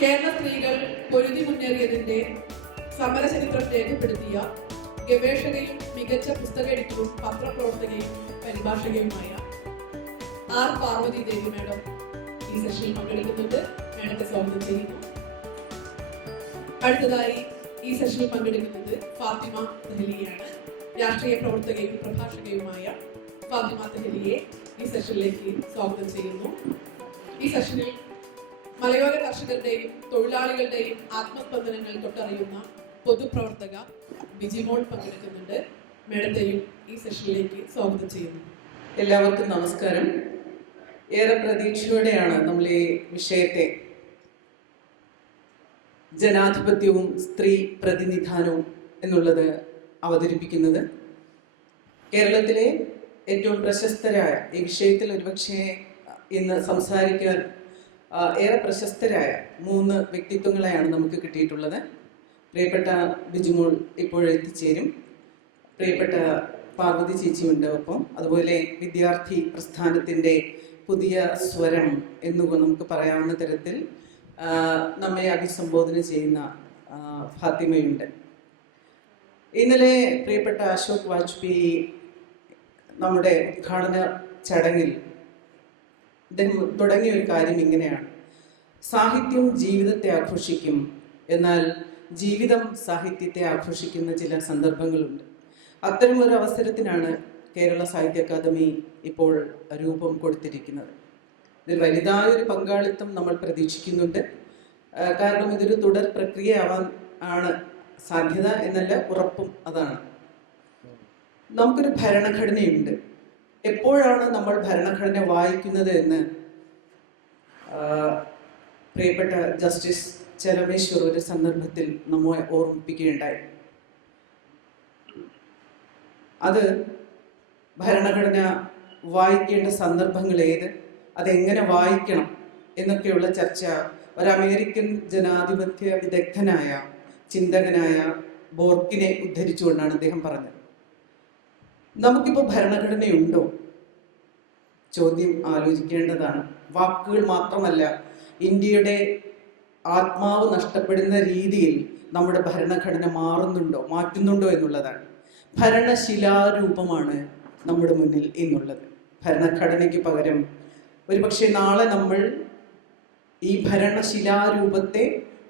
കേരള സ്ത്രീകൾ പൊരുതി മുന്നേറിയതിന്റെ സമരചരിത്രം രേഖപ്പെടുത്തിയ ഗവേഷകയും മികച്ച പുസ്തക എഡിറ്ററും പത്രപ്രവർത്തകയും പരിഭാഷകയുമായ ആർ പാർവതി ദേവി മാഡം ഈ സെഷനിൽ പങ്കെടുക്കുന്നുണ്ട്. മാഡത്തെ സ്വാഗതം ചെയ്യുന്നു. അടുത്തതായി ഈ സെഷനിൽ പങ്കെടുക്കുന്നത് ഫാത്തിമ തെഹ്ലിയാണ്. രാഷ്ട്രീയ പ്രവർത്തകയും പ്രഭാഷകയുമായ ഫാത്തിമ തെഹ്ലിയെ ഈ സെഷനിലേക്ക് സ്വാഗതം ചെയ്യുന്നു. ഈ സെഷനിൽ മലയോര കർഷകരുടെയും തൊഴിലാളികളുടെയും ആത്മസ്പന്ദനങ്ങൾ തൊട്ടറിയുന്ന പൊതുപ്രവർത്തക ബിജിമോൾ പങ്കെടുക്കുന്നുണ്ട്. മേഡത്തെയും ഈ സെഷനിലേക്ക് സ്വാഗതം ചെയ്യുന്നു. എല്ലാവർക്കും നമസ്കാരം. ഏറെ പ്രതീക്ഷയോടെയാണ് നമ്മൾ ഈ വിഷയത്തെ ജനാധിപത്യവും സ്ത്രീ പ്രതിനിധാനവും എന്നുള്ളത് അവതരിപ്പിക്കുന്നത്. കേരളത്തിലെ ഏറ്റവും പ്രശസ്തരായ ഈ വിഷയത്തിൽ ഒരുപക്ഷെ ഇന്ന് സംസാരിക്കാൻ ഏറെ പ്രശസ്തരായ 3 വ്യക്തിത്വങ്ങളെയാണ് നമുക്ക് കിട്ടിയിട്ടുള്ളത്. പ്രിയപ്പെട്ട ബിജുമോൾ ഇപ്പോഴെത്തിച്ചേരും. പ്രിയപ്പെട്ട പാർവതി ചേച്ചിയുണ്ട് ഒപ്പം. അതുപോലെ വിദ്യാർത്ഥി പ്രസ്ഥാനത്തിൻ്റെ പുതിയ സ്വരം എന്ന് നമുക്ക് പറയാവുന്ന തരത്തിൽ നമ്മെ അഭിസംബോധന ചെയ്യുന്ന ഫാത്തിമയുണ്ട്. ഇന്നലെ പ്രിയപ്പെട്ട അശോക് വാജ്പേയി നമ്മുടെ ഉദ്ഘാടന ചടങ്ങിൽ അദ്ദേഹം തുടങ്ങിയ ഒരു കാര്യം ഇങ്ങനെയാണ്: സാഹിത്യം ജീവിതത്തെ ആഘോഷിക്കും, എന്നാൽ ജീവിതം സാഹിത്യത്തെ ആഘോഷിക്കുന്ന ചില സന്ദർഭങ്ങളുണ്ട്. അത്തരമൊരു അവസരത്തിനാണ് കേരള സാഹിത്യ അക്കാദമി ഇപ്പോൾ രൂപം കൊടുത്തിരിക്കുന്നത്. ഇതിൽ വലുതായൊരു പങ്കാളിത്തം നമ്മൾ പ്രതീക്ഷിക്കുന്നുണ്ട്. കാരണം ഇതൊരു തുടർ പ്രക്രിയയാവാൻ ആണ് സാധ്യത എന്നല്ല, ഉറപ്പും അതാണ്. നമുക്കൊരു ഭരണഘടനയുണ്ട്. എപ്പോഴാണ് നമ്മൾ ഭരണഘടന വായിക്കുന്നത് എന്ന് പ്രിയപ്പെട്ട ജസ്റ്റിസ് ചെലമേശ്വർ ഒരു സന്ദർഭത്തിൽ നമ്മെ ഓർമ്മിപ്പിക്കുകയുണ്ടായി. അത് ഭരണഘടന വായിക്കേണ്ട സന്ദർഭങ്ങൾ ഏത്, അതെങ്ങനെ വായിക്കണം എന്നൊക്കെയുള്ള ചർച്ച ഒരു അമേരിക്കൻ ജനാധിപത്യ വിദഗ്ധനായ ചിന്തകനായ ബോർക്കിനെ ഉദ്ധരിച്ചുകൊണ്ടാണ് അദ്ദേഹം പറഞ്ഞത്. നമുക്കിപ്പോൾ ഭരണഘടനയുണ്ടോ? ചോദ്യം ആലോചിക്കേണ്ടതാണ്. വാക്കുകൾ മാത്രമല്ല, ഇന്ത്യയുടെ ആത്മാവ് നഷ്ടപ്പെടുന്ന രീതിയിൽ നമ്മുടെ ഭരണഘടന മാറ്റുന്നുണ്ടോ എന്നുള്ളതാണ്. ഭരണശിലാരൂപമാണ് നമ്മുടെ മുന്നിൽ ഇന്നുള്ളത്. ഭരണഘടനയ്ക്ക് പകരം ഒരുപക്ഷെ നാളെ നമ്മൾ ഈ ഭരണശിലാരൂപത്തെ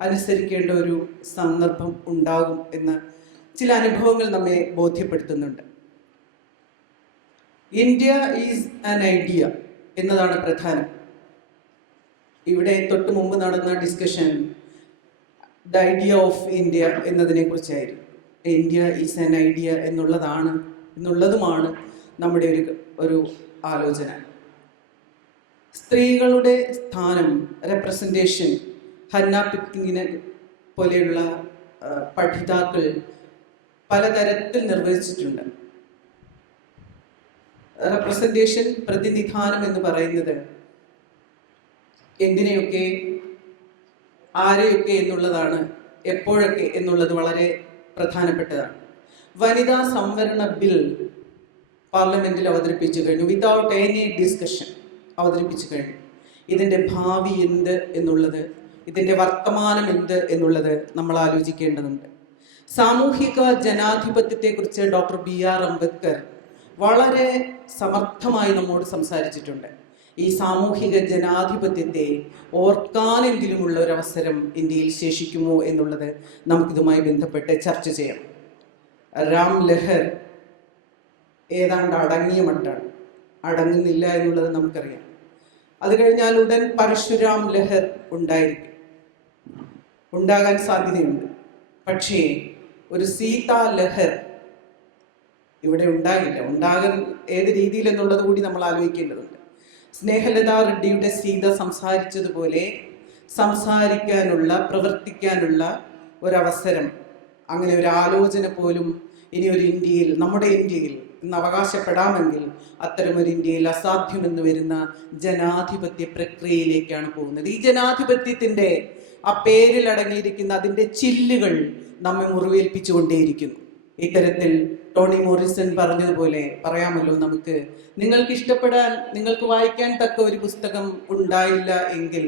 അനുസരിക്കേണ്ട ഒരു സന്ദർഭം ഉണ്ടാകും എന്ന് ചില അനുഭവങ്ങൾ നമ്മെ ബോധ്യപ്പെടുത്തുന്നുണ്ട്. ഇന്ത്യ ഈസ് ആൻ ഐഡിയ എന്നതാണ് പ്രധാനം. ഇവിടെ തൊട്ട് മുമ്പ് നടന്ന discussion the idea of India എന്നതിനെ കുറിച്ചായിരുന്നു. ഇന്ത്യ ഈസ് ആൻ ഐഡിയ എന്നുള്ളതുമാണ് നമ്മുടെ ഒരു ആലോചന. സ്ത്രീകളുടെ സ്ഥാനം, റെപ്രസെൻറ്റേഷൻ ഹന്ന പിക്കിങ്ങിനെ പോലെയുള്ള പഠിതാക്കൾ പലതരത്തിൽ നിർവഹിച്ചിട്ടുണ്ട്. റെപ്രസെൻറ്റേഷൻ, പ്രതിനിധാനം എന്ന് പറയുന്നത് എന്തിനെയൊക്കെ, ആരെയൊക്കെ എന്നുള്ളതാണ്, എപ്പോഴൊക്കെ എന്നുള്ളത് വളരെ പ്രധാനപ്പെട്ടതാണ്. വനിതാ സംവരണ ബിൽ പാർലമെന്റിൽ അവതരിപ്പിച്ചു കഴിഞ്ഞു. വിതൗട്ട് എനി ഡിസ്കഷൻ അവതരിപ്പിച്ചു കഴിഞ്ഞു. ഇതിൻ്റെ ഭാവി എന്ത് എന്നുള്ളത്, ഇതിൻ്റെ വർത്തമാനം എന്ത് എന്നുള്ളത് നമ്മൾ ആലോചിക്കേണ്ടതുണ്ട്. സാമൂഹിക ജനാധിപത്യത്തെക്കുറിച്ച് ഡോക്ടർ BR അംബേദ്കർ വളരെ സമർത്ഥമായി നമ്മോട് സംസാരിച്ചിട്ടുണ്ട്. ഈ സാമൂഹിക ജനാധിപത്യത്തെ ഓർക്കാനെങ്കിലുമുള്ള ഒരവസരം ഇന്ത്യയിൽ ശേഷിക്കുമോ എന്നുള്ളത് നമുക്കിതുമായി ബന്ധപ്പെട്ട് ചർച്ച ചെയ്യാം. രാം ലഹർ ഏതാണ്ട് അടങ്ങിയ മട്ടാണ്, അടങ്ങുന്നില്ല എന്നുള്ളത് നമുക്കറിയാം. അത് കഴിഞ്ഞാൽ ഉടൻ പരശുരാം ലഹർ ഉണ്ടാകാൻ സാധ്യതയുണ്ട്. പക്ഷേ ഒരു സീതാ ലഹർ ഇവിടെ ഉണ്ടാകാൻ ഏത് രീതിയിൽ എന്നുള്ളത് കൂടി നമ്മൾ ആലോചിക്കേണ്ടതുണ്ട്. സ്നേഹലത റെഡ്ഡിയുടെ സീത സംസാരിച്ചതുപോലെ സംസാരിക്കാനുള്ള, പ്രവർത്തിക്കാനുള്ള ഒരവസരം, അങ്ങനെ ഒരു ആലോചന പോലും ഇനി ഒരു ഇന്ത്യയിൽ, നമ്മുടെ ഇന്ത്യയിൽ ഇന്ന് അവകാശപ്പെടാമെങ്കിൽ അത്തരമൊരു ഇന്ത്യയിൽ അസാധ്യമെന്ന് വരുന്ന ജനാധിപത്യ പ്രക്രിയയിലേക്കാണ് പോകുന്നത്. ഈ ജനാധിപത്യത്തിൻ്റെ ആ പേരിൽ അടങ്ങിയിരിക്കുന്ന അതിൻ്റെ ചില്ലുകൾ നമ്മെ മുറിവേൽപ്പിച്ചുകൊണ്ടേയിരിക്കുന്നു. ഇത്തരത്തിൽ ടോണി മോറിസൺ പറഞ്ഞതുപോലെ പറയാമല്ലോ നമുക്ക്, നിങ്ങൾക്ക് ഇഷ്ടപ്പെടാൻ, നിങ്ങൾക്ക് വായിക്കാൻ തക്ക ഒരു പുസ്തകം ഉണ്ടായില്ല എങ്കിൽ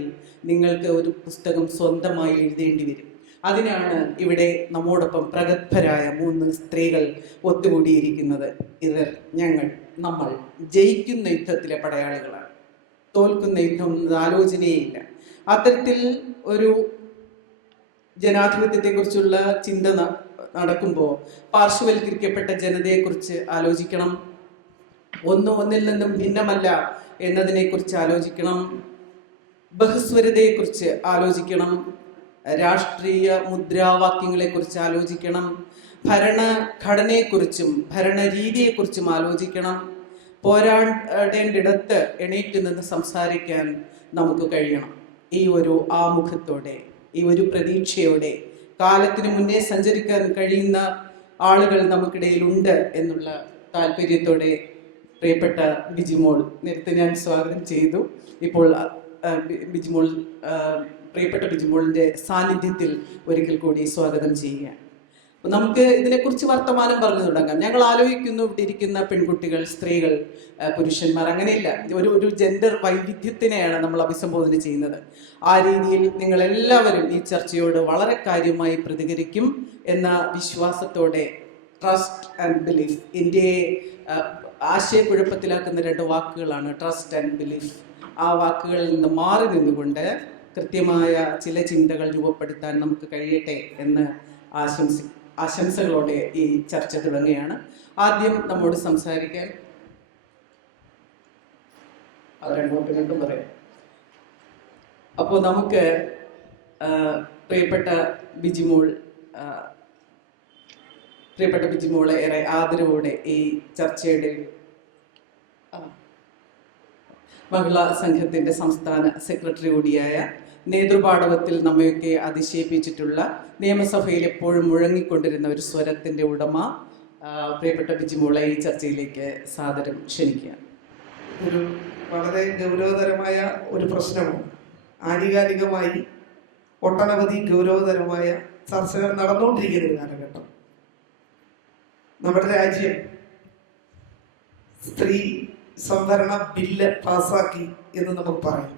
നിങ്ങൾക്ക് ഒരു പുസ്തകം സ്വന്തമായി എഴുതേണ്ടി വരും. അതിനാണ് ഇവിടെ നമ്മോടൊപ്പം പ്രഗത്ഭരായ 3 സ്ത്രീകൾ ഒത്തുകൂടിയിരിക്കുന്നത്. ഇവർ, ഞങ്ങൾ, നമ്മൾ ജയിക്കുന്ന യുദ്ധത്തിലെ പടയാളികളാണ്. തോൽക്കുന്ന യുദ്ധം ആലോചനയില്ല. അത്തരത്തിൽ ഒരു ജനാധിപത്യത്തെക്കുറിച്ചുള്ള ചിന്ത നടക്കുമ്പോൾ പാർശ്വവൽക്കരിക്കപ്പെട്ട ജനതയെക്കുറിച്ച് ആലോചിക്കണം. ഒന്നിൽ നിന്നും ഭിന്നമല്ല എന്നതിനെക്കുറിച്ച് ആലോചിക്കണം. ബഹുസ്വരതയെക്കുറിച്ച് ആലോചിക്കണം. രാഷ്ട്രീയ മുദ്രാവാക്യങ്ങളെക്കുറിച്ച് ആലോചിക്കണം. ഭരണഘടനയെക്കുറിച്ചും ഭരണരീതിയെക്കുറിച്ചും ആലോചിക്കണം. പോരാടേണ്ടിടത്ത് എണീറ്റ് നിന്ന് സംസാരിക്കാൻ നമുക്ക് കഴിയണം. ഈ ഒരു ആമുഖത്തോടെ, ഈ ഒരു പ്രതീക്ഷയോടെ, കാലത്തിന് മുന്നേ സഞ്ചരിക്കാൻ കഴിയുന്ന ആളുകൾ നമുക്കിടയിലുണ്ട് എന്നുള്ള താല്പര്യത്തോടെ പ്രിയപ്പെട്ട ബിജിമോൾ, നേരത്തെ ഞാൻ സ്വാഗതം ചെയ്തു. ഇപ്പോൾ ബിജിമോൾ, പ്രിയപ്പെട്ട ബിജിമോളിൻ്റെ സാന്നിധ്യത്തിൽ ഒരിക്കൽ കൂടി സ്വാഗതം ചെയ്യുകയാണ്. നമുക്ക് ഇതിനെക്കുറിച്ച് വർത്തമാനം പറഞ്ഞു തുടങ്ങാം. ഞങ്ങൾ ആലോചിക്കുന്നു, ഇവിടെ ഇരിക്കുന്ന പെൺകുട്ടികൾ, സ്ത്രീകൾ, പുരുഷന്മാർ, അങ്ങനെയില്ല, ഒരു ജെൻഡർ വൈവിധ്യത്തിനെയാണ് നമ്മൾ അഭിസംബോധന ചെയ്യുന്നത്. ആ രീതിയിൽ നിങ്ങളെല്ലാവരും ഈ ചർച്ചയോട് വളരെ കാര്യമായി പ്രതികരിക്കും എന്ന വിശ്വാസത്തോടെ, ട്രസ്റ്റ് ആൻഡ് ബിലീഫ്, ഇന്ത്യയെ ആശയക്കുഴപ്പത്തിലാക്കുന്ന 2 വാക്കുകളാണ് ട്രസ്റ്റ് ആൻഡ് ബിലീഫ്. ആ വാക്കുകളിൽ നിന്ന് മാറി നിന്നുകൊണ്ട് കൃത്യമായ ചില ചിന്തകൾ രൂപപ്പെടുത്താൻ നമുക്ക് കഴിയട്ടെ എന്ന് ആശംസകളോടെ ഈ ചർച്ച തുടങ്ങുകയാണ്. ആദ്യം നമ്മോട് സംസാരിക്കാൻ രണ്ടും പറയാം. അപ്പോൾ നമുക്ക് പ്രിയപ്പെട്ട ബിജിമോളെ ഏറെ ആദരവോടെ ഈ ചർച്ചയുടെ മഹിളാ സംഘത്തിൻ്റെ സംസ്ഥാന സെക്രട്ടറി കൂടിയായ, നേതൃപാടവത്തിൽ നമ്മയൊക്കെ അതിശയിപ്പിച്ചിട്ടുള്ള, നിയമസഭയിൽ എപ്പോഴും മുഴങ്ങിക്കൊണ്ടിരുന്ന ഒരു സ്വരത്തിൻ്റെ ഉടമ പ്രിയപ്പെട്ട ബിജിമോളെ ഈ ചർച്ചയിലേക്ക് സാദരം ക്ഷണിക്കുകയാണ്. ഒരു വളരെ ഗൗരവതരമായ ഒരു പ്രശ്നമാണ്. ആനുകാലികമായി ഒട്ടനവധി ഗൗരവതരമായ ചർച്ചകൾ നടന്നുകൊണ്ടിരിക്കുന്ന ഒരു കാലഘട്ടം. നമ്മുടെ രാജ്യം സ്ത്രീ സംവരണ ബില്ല് പാസാക്കി എന്ന് നമുക്ക് പറയാം.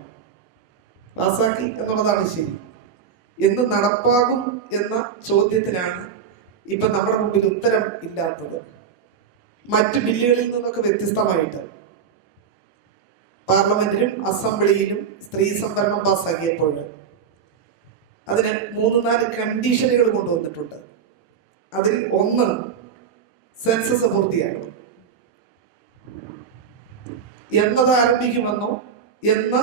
പാസാക്കി എന്നുള്ളതാണ് ശരി. എന്ത് നടപ്പാകും എന്ന ചോദ്യത്തിനാണ് ഇപ്പം നമ്മുടെ മുമ്പിൽ ഉത്തരം ഇല്ലാത്തത്. മറ്റു ബില്ലുകളിൽ നിന്നൊക്കെ വ്യത്യസ്തമായിട്ട് പാർലമെന്റിലും അസംബ്ലിയിലും സ്ത്രീ സംവരണം പാസ്സാക്കിയപ്പോൾ അതിന് 3-4 കണ്ടീഷനുകൾ കൊണ്ടുവന്നിട്ടുണ്ട്. അതിൽ ഒന്ന്, സെൻസസ് പൂർത്തിയാകണം. എന്നത് ആരംഭിക്കുമെന്നോ എന്ന്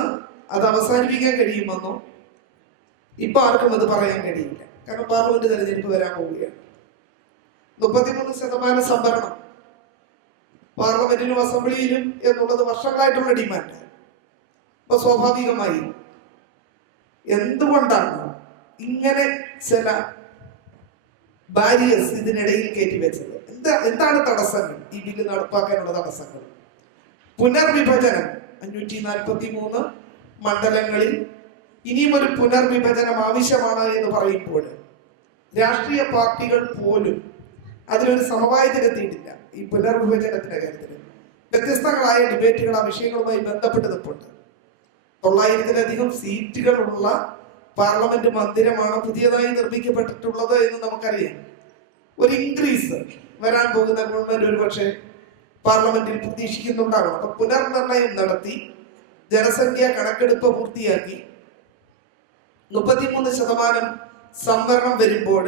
അത് അവസാനിപ്പിക്കാൻ കഴിയുമെന്നോ ഇപ്പൊ ആർക്കും അത് പറയാൻ കഴിയില്ല. കാരണം പാർലമെന്റ് തെരഞ്ഞെടുപ്പ് വരാൻ പോവുകയാണ്. 33% സംവരണം പാർലമെന്റിലും അസംബ്ലിയിലും എന്നുള്ളത് വർഷങ്ങളായിട്ടുള്ള ഡിമാൻഡ്. അപ്പൊ സ്വാഭാവികമായി എന്തുകൊണ്ടാണ് ഇങ്ങനെ ചില ബാരിയേഴ്സ് ഇതിനിടയിൽ കയറ്റിവെച്ചത്? എന്താണ് തടസ്സങ്ങൾ? ഈ ബില്ല് നടപ്പാക്കാനുള്ള തടസ്സങ്ങൾ. പുനർവിഭജനം 543 മണ്ഡലങ്ങളിൽ ഇനിയും ഒരു പുനർവിഭജനം ആവശ്യമാണ് എന്ന് പറയുമ്പോൾ രാഷ്ട്രീയ പാർട്ടികൾ പോലും അതിലൊരു സമവായത്തിലെത്തിയിട്ടില്ല. ഈ പുനർവിഭജനത്തിന്റെ കാര്യത്തിൽ വ്യത്യസ്തങ്ങളായ ഡിബേറ്റുകൾ ആ വിഷയങ്ങളുമായി ബന്ധപ്പെട്ട് നിൽപ്പുണ്ട്. 900-ലധികം സീറ്റുകളുള്ള പാർലമെന്റ് മന്ദിരമാണ് പുതിയതായി നിർമ്മിക്കപ്പെട്ടിട്ടുള്ളത് എന്ന് നമുക്കറിയാം. ഒരു ഇൻക്രീസ് വരാൻ പോകുന്ന ഗവൺമെന്റ് ഒരുപക്ഷെ പാർലമെന്റിൽ പ്രതീക്ഷിക്കുന്നുണ്ടാകണം. അപ്പൊ പുനർനിർണയം നടത്തി ജനസംഖ്യ കണക്കെടുപ്പ് പൂർത്തിയാക്കി 33% സംവരണം വരുമ്പോൾ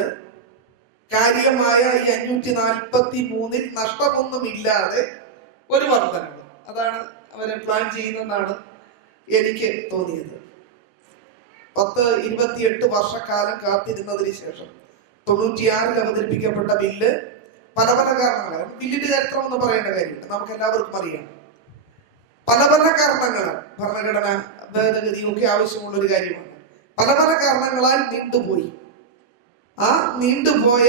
കാര്യമായ ഈ 543-ൽ നഷ്ടമൊന്നുമില്ലാതെ ഒരു വർധനവ്, അതാണ് അവരെ പ്ലാൻ ചെയ്യുന്നതെന്നാണ് എനിക്ക് തോന്നിയത്. 28 വർഷക്കാലം കാത്തിരുന്നതിന് ശേഷം 96-ൽ അവതരിപ്പിക്കപ്പെട്ട ബില്ല് പല കാരണങ്ങളാണ്. ബില്ലിന്റെ ചരിത്രമൊന്നും പറയേണ്ട കാര്യമില്ല, നമുക്ക് എല്ലാവർക്കും അറിയാം. പല കാരണങ്ങളാൽ ഭരണഘടന ഭേദഗതിയും ഒക്കെ ആവശ്യമുള്ള ഒരു കാര്യമാണ്. പല കാരണങ്ങളാൽ നീണ്ടുപോയി. ആ നീണ്ടുപോയ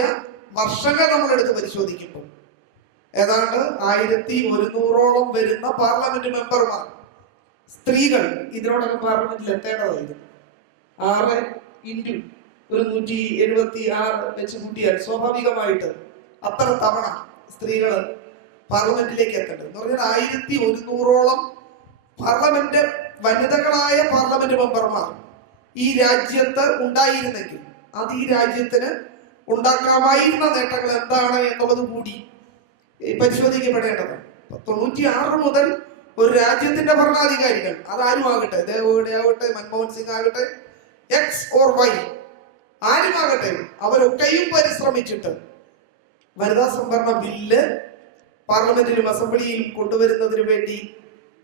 വർഷങ്ങൾ നമ്മളെടുത്ത് പരിശോധിക്കുമ്പോൾ ഏതാണ്ട് 1100ഓളം വരുന്ന പാർലമെന്റ് മെമ്പർമാർ സ്ത്രീകൾ ഇതിനോടൊക്കെ പാർലമെന്റിൽ എത്തേണ്ടതായിരുന്നു. 6 × 176 വെച്ച് കൂട്ടിയാൽ സ്വാഭാവികമായിട്ട് അത്ര തവണ സ്ത്രീകൾ പാർലമെന്റിലേക്ക് എത്തേണ്ടത് എന്ന് പറഞ്ഞാൽ 1100ഓളം പാർലമെന്റ് വനിതകളായ പാർലമെന്റ് മെമ്പർമാർ ഈ രാജ്യത്ത് ഉണ്ടായിരുന്നെങ്കിൽ അത് ഈ രാജ്യത്തിന് ഉണ്ടാക്കാമായിരുന്ന നേട്ടങ്ങൾ എന്താണ് എന്നുള്ളത് കൂടി പരിശോധിക്കപ്പെടേണ്ടത്. 96 മുതൽ ഒരു രാജ്യത്തിന്റെ ഭരണാധികാരികൾ അതാരും ആകട്ടെ, ദേവഗൌഡ ആകട്ടെ, മൻമോഹൻ സിംഗ് ആകട്ടെ, എക്സ് ഓർ വൈ ആരുമാകട്ടെ, അവരൊക്കെയും പരിശ്രമിച്ചിട്ട് വനിതാ സംവരണ ബില്ല് പാർലമെന്റിലും അസംബ്ലിയിലും കൊണ്ടുവരുന്നതിന് വേണ്ടി